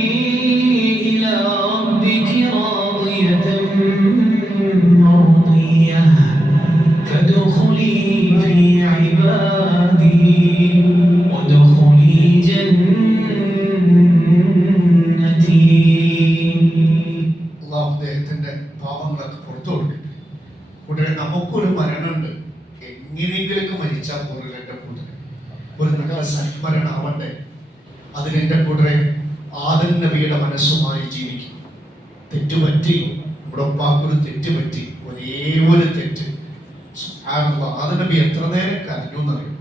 إلى ربك راضية مرضية فادخلي في عبادي وادخلي جنتي. അള്ളാഹു അദ്ദേഹത്തിന്റെ പാപങ്ങളൊക്കെ പുറത്തു കൊടുക്കട്ടെ. കൂട്ടരെ, നമുക്കൊരു മരണമുണ്ട്. എങ്ങനെയെങ്കിലൊക്കെ മരിച്ചാൽ പോലും എന്റെ കൂട്ടരെ ഒരു നല്ല സന്മരണം ആവട്ടെ. അതിനെന്റെ കൂട്ടരെ ആദം നബിയുടെ മനസ്സുമായി ജീവിക്കും. തെറ്റുപറ്റി, നമ്മുടെ ഉപ്പാക്കൊരു തെറ്റുപറ്റി, ഒരേ ഒരു തെറ്റ്. സുബ്ഹാനല്ലാഹ്, ആദം നബി എത്ര നേരം കരഞ്ഞു എന്നറിയും.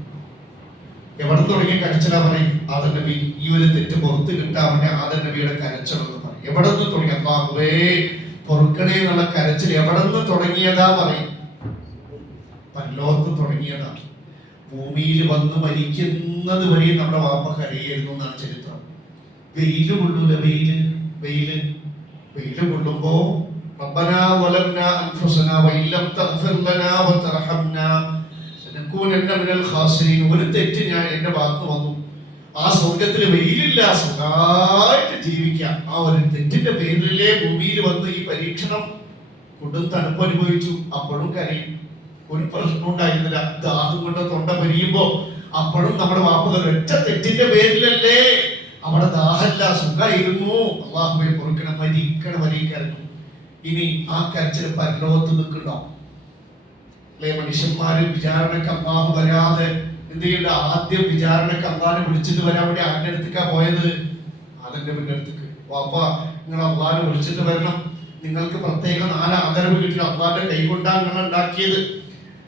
എവിടെ തുടങ്ങി കരച്ചിലാ പറയും? ആദം നബി ഈ ഒരു തെറ്റ് പുറത്ത് കിട്ടാൻ വേണ്ടി ആദം നബിയുടെ കരച്ചിലെന്ന് പറയും. എവിടെ നിന്ന് തുടങ്ങി? അല്ലാഹുവേ പൊറുക്കണേ എന്നുള്ള കരച്ചിൽ എവിടെ നിന്ന് തുടങ്ങിയതാ പറയും? പരലോകത്ത് തുടങ്ങിയതാ. ഭൂമിയിൽ വന്ന് മരിക്കുന്നത് വരെ നമ്മുടെ വാപ്പ കരയായിരുന്നു എന്നാണ് ചരിത്രം. വെയില് കൊള്ളൂല, വെയില് കൊള്ളുമ്പോ റബ്ബനാ വലംനാ അൻഫുസനാ വഇല്ലം തഗ്ഫിർ ലനാ വതർഹംനാ ലനകൂനന്ന മിനൽ ഖാസിരീൻ. ഒരു തെറ്റ് ഞാൻ എന്റെ ഭാഗത്ത് വന്നു. ആ സ്വർഗത്തിൽ വെയിലില്ല, സുഖമായിട്ട് ജീവിക്കാം. ആ ഒരു തെറ്റിന്റെ പേരിലേ ഭൂമിയിൽ വന്ന് ഈ പരീക്ഷണം കൊടും തണുപ്പ് അനുഭവിച്ചു. അപ്പോഴും കരയും, ഒരു പ്രശ്നം ഉണ്ടായിരുന്നില്ല. ദാഹം കൊണ്ട് തൊണ്ട പരിയുമ്പോ അപ്പോഴും നമ്മുടെ വാപ്പുകൾ ഒറ്റ തെറ്റിന്റെ പേരിലല്ലേ അവിടെ ദാഹല്ല, സുഖമായിരുന്നു. അള്ളാഹുവെ പൊറുക്കണം, മരിക്കണം. ഇനി ആ കരച്ചില് പരലോകത്ത് നിൽക്കണ്ടോ? അല്ലെ, മനുഷ്യന്മാര് വിചാരണക്ക് അള്ളാഹു വരാതെ എന്ത് ചെയ്യണ്ട? ആദ്യം വിചാരണക്ക് അള്ളാഹിനെ വിളിച്ചിട്ട് വരാൻ വേണ്ടി ആരുടെ അടുത്തേക്കാ പോയത്? അതിന്റെ പിന്നെ അടുത്തേക്ക്. വാപ്പ, നിങ്ങൾ അള്ളാഹിനെ വിളിച്ചിട്ട് വരണം. നിങ്ങൾക്ക് പ്രത്യേക 4 ആദരവ് കിട്ടി. അള്ളാഹിന്റെ കൈ കൊണ്ടാണ് നിങ്ങൾ ഉണ്ടാക്കിയത്.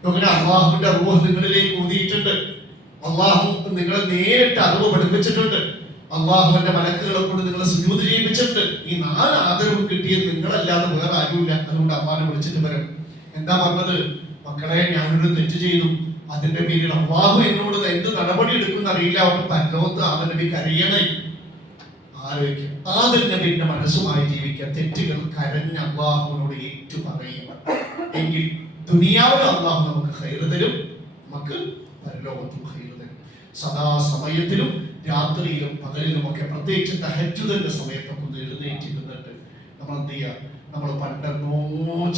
അങ്ങനെ അള്ളാഹുവിന്റെ റൂഹ് നിങ്ങളിലേക്ക് ഊതിയിട്ടുണ്ട്. അള്ളാഹു നിങ്ങളെ നേരിട്ട് അറിവ് പഠിപ്പിച്ചിട്ടുണ്ട്. അള്ളാഹുവിന്റെ മലക്കുകളെ കൊണ്ട് നിങ്ങളെ സുജൂദ് ചെയ്യിപ്പിച്ചിട്ടുണ്ട്. ഈ 4 ആദരവ് കിട്ടിയത് നിങ്ങളല്ലാതെ വേറെ ആരുമില്ല. അതുകൊണ്ട് അള്ളാഹിനെ വിളിച്ചിട്ട് വരും. എന്താ പറഞ്ഞത്? മക്കളെ, ഞാനൊരു തെറ്റ് ചെയ്തു. അതിന്റെ പേരിൽ അള്ളാഹു എന്നോട് എന്ത് നടപടി എടുക്കുന്ന അറിയില്ല. അവർക്ക് പരലോകത്ത് ആദം നബി കരയണേ. ആലോചിക്കുക, ആദം നബിയുടെ മനസ്സുമായി ജീവിക്കുക. തെറ്റുകൾ കരഞ്ഞ് അള്ളാഹുവിനോട് ഏറ്റു പറയുക. എങ്കിൽ ദുനിയാവിലും അള്ളാഹു നമുക്ക് ഖൈർ തരും, നമുക്ക് പരലോകത്തും ഖൈർ തരും. സദാസമയത്തിലും രാത്രിയിലും പകലിലും ഒക്കെ, പ്രത്യേകിച്ച് തഹജ്ജുദിന്റെ സമയത്തൊക്കെ ഒന്ന് എഴുന്നേറ്റിരുന്നിട്ട് നമ്മൾ എന്ത് ചെയ്യുക? നമ്മൾ പണ്ടെന്നോ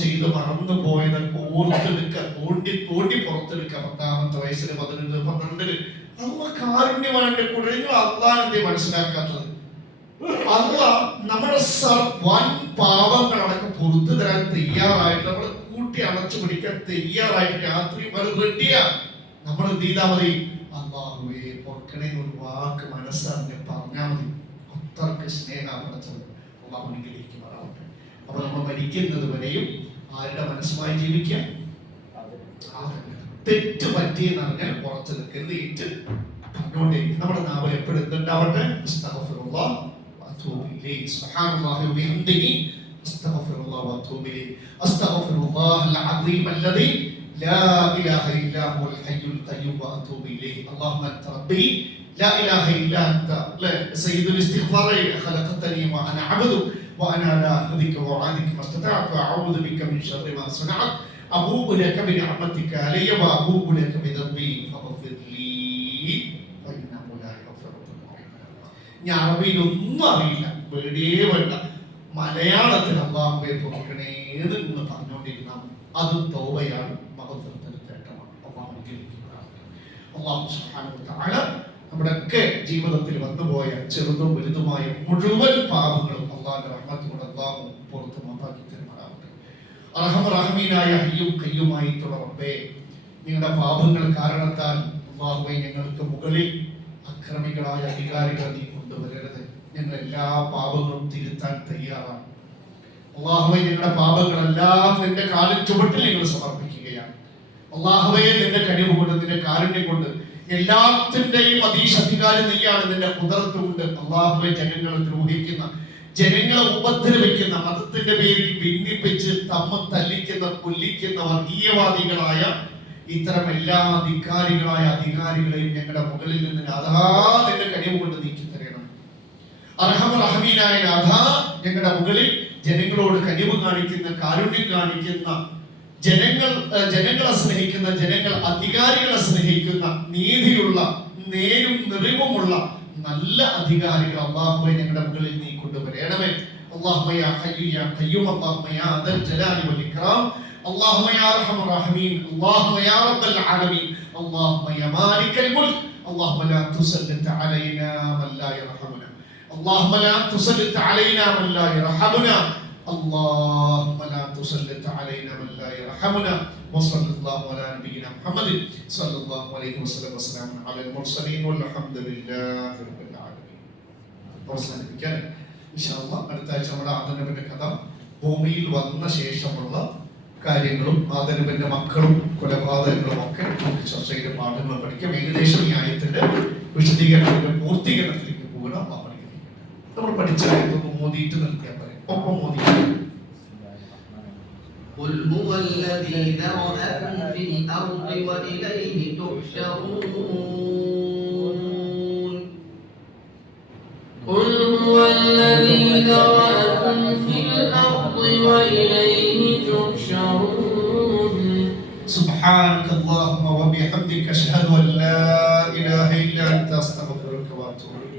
ചെയ്ത് മറന്നു പോയതൊക്കെ ഓർത്തെടുക്കുക, തോണ്ടി പുറത്തെടുക്കുക. 10-ാമത്തെ വയസ്സിൽ 11, 12 അള്ളാഹ് കാരുണ്യവാന്റെ കൂടെ. നിങ്ങൾ അള്ളാഹിനെ മനസ്സിലാക്കാത്തത്? അള്ളാഹ് നമ്മുടെ വൻ പാവങ്ങളടക്കം പുറത്തു തരാൻ തയ്യാറായിട്ട്, നമ്മൾ കൂട്ടി അണച്ചു പിടിക്കാൻ തയ്യാറായിട്ട് രാത്രി റെഡിയാ. നമ്മൾ എന്ത് ചെയ്താൽ മതി? അള്ളാഹുവേ പൊറുക്കണേ ഒരു വാക്ക് മനസ്സറിഞ്ഞ് പറഞ്ഞാൽ മതി. അത്രക്ക് സ്നേഹം പടച്ചത്. അള്ളാഹു അനുഗ്രഹിക്കും. അപ്പൊ നമ്മൾ മരിക്കുന്നത് വരെയും ആരുടെ മനസ്സുമായി ജീവിക്കാം? തെറ്റ് പറ്റിയെന്ന് അറിഞ്ഞാൽ പുറത്ത് നിൽക്കരുത്, ഏറ്റ് പറഞ്ഞോണ്ടേ. നമ്മുടെ നാവിൽ എപ്പോഴും എന്തുണ്ടാവട്ടെ? അസ്തഗ്ഫിറുല്ലാഹ് വഅതൂബു ഇലൈഹി, സുബ്ഹാനല്ലാഹി വബിഹംദിഹി, അസ്തഗ്ഫിറുല്ലാഹ് വഅതൂബു ഇലൈഹി, അസ്തഗ്ഫിറുല്ലാഹൽ അസീം അല്ലദീ ലാ ഇലാഹ ഇല്ലാ ഹുവൽ ഹയ്യുൽ ഖയ്യൂം വഅതൂബു ഇലൈഹി. അല്ലാഹുമ്മ അൻത റബ്ബി ലാ ഇലാഹ ഇല്ലാ അൻത സയ്യിദുൽ ഇസ്തിഗ്ഫാർ ഖലഖതനി വഅന അബ്ദുക وأنا على عهدك ووعدك ما استطعت وأعوذ بك من شر ما صنعت أبوء لك بنعمتك علي وأبوء لك بذنبي فاغفر لي فإنه لا يغفر الذنوب إلا أنت. ഞാൻ അറബിയിലൊന്നും അറിയില്ല, പേടിയേ വേണ്ട. മലയാളത്തിൽ അല്ലാഹുവേ പൊറുക്കണേ എന്ന് പറഞ്ഞുകൊണ്ടിരുന്ന അത് തൗബയാണ്, മഗ്ഫിറത്തിന്റെ തേട്ടമാണ്. അല്ലാഹു അനുഗ്രഹിക്കട്ടെ. അല്ലാഹു സുബ്ഹാനഹു വ തആല നമ്മുടെയൊക്കെ ജീവിതത്തിൽ വന്നുപോയ ചെറുതും വലുതുമായ മുഴുവൻ പാപങ്ങളും അള്ളാഹുവിന്റെ റഹ്മത്തോടെ അള്ളാഹു പുറത്ത് മാപ്പാക്കി തരുമാറാവട്ടെ. അർഹമറഹീമായ ഹയ്യും ഖയ്യുമായിട്ടുള്ള റബ്ബേ, നിങ്ങളുടെ പാപങ്ങൾ കാരണത്താൽ അള്ളാഹുവേ ഞങ്ങൾക്ക് മുകളിൽ അക്രമികളായ അധികാരികൾ നീ കൊണ്ടുവരരുത്. ഞങ്ങൾ എല്ലാ പാപങ്ങളും തിരുത്താൻ തയ്യാറാണ്. അള്ളാഹുവേ, ഞങ്ങളുടെ പാപങ്ങളെല്ലാം നിന്റെ കാലിൻ ചുവട്ടിൽ ഞങ്ങൾ സമർപ്പിക്കുകയാണ്. അള്ളാഹുവേ, നിന്റെ കഴിവ് കൊണ്ട്, നിന്റെ കാരുണ്യം കൊണ്ട് എല്ലാത്തിന്റെയും അതീശ അധികാരി നീയാണ്. നിന്റെ കുദറത്ത് കൊണ്ട് അള്ളാഹുവെ ജനങ്ങളെ ദ്രോഹിക്കുന്ന ജനങ്ങളെ ഉപദ്രവിക്കുന്ന, മതത്തിന്റെ പേരിൽ ഭിന്നിപ്പിച്ച് തല്ലിക്കുന്ന കൊല്ലിക്കുന്ന വർഗീയവാദികളായ ഇത്തരം എല്ലാ അധികാരികളെയും ഞങ്ങളുടെ മുകളിൽ നിന്ന് നാഥാ കഴിവ് കൊണ്ട് നീക്കി തരണം. അർഹമറഹമീനായ നാഥാ, ഞങ്ങളുടെ മുകളിൽ ജനങ്ങളോട് കഴിവ് കാണിക്കുന്ന, കാരുണ്യം കാണിക്കുന്ന, ജനങ്ങളെ സ്നേഹിക്കുന്ന, അധികാരികളെ സ്നേഹിക്കുന്ന, നീതിയുള്ള, നേരും നിറിവുമുള്ള നല്ല അധികാരികൾ അല്ലാഹുവേ ഞങ്ങളുടെ മുകളിൽ നീ കൊണ്ടുവരണമേ. അല്ലാഹുമ്മ യാ ഹയ്യു യാ ഖയ്യൂം, അല്ലാഹുമ്മ യാ ദൽ ജലാലി വൽ ഇക്റാം, اللهم يا ارحم الراحمين، اللهم يا رب العالمين، اللهم يا مالك الملك، اللهم لا تسلط علينا من لا يرحمنا، اللهم لا تسلط علينا من لا يرحمنا، اللهم لا تسلط علينا من لا يرحمنا. وصلى الله على نبينا محمد صلى الله عليه وسلم وسلام على المرسلين والحمد لله رب العالمين. അവസാനിപ്പിക്കാൻ ഇൻഷാ അല്ലാഹ് അടുത്ത ആഴ്ച നമ്മുടെ ആദനബിന്റെ കഥ, ഭൂമിയിൽ വന്ന ശേഷമുള്ള കാര്യങ്ങളും ആദനബിന്റെ മക്കളും കൊലപാതകങ്ങളും ഒക്കെ നമുക്ക് ചർച്ച ചെയ്ത പാഠങ്ങൾ പഠിക്കാം. ഏകദേശം ഈ ആയത്തിന്റെ വിശദീകരണത്തിന്റെ പൂർത്തീകരണത്തിലേക്ക് പോകണം. നമ്മൾ പഠിച്ച ആയത്തൊന്ന് മോദിയിട്ട് നിർത്തിയാൽ പറയും, ഒപ്പം മോദി. قل هو الذي ذرأكم في الأرض وإليه تحشرون. قل هو الذي ذرأكم في الأرض وإليه تحشرون. سبحانك اللهم وبحمدك أشهد أن لا إله إلا أنت أستغفرك وأتوب إليك.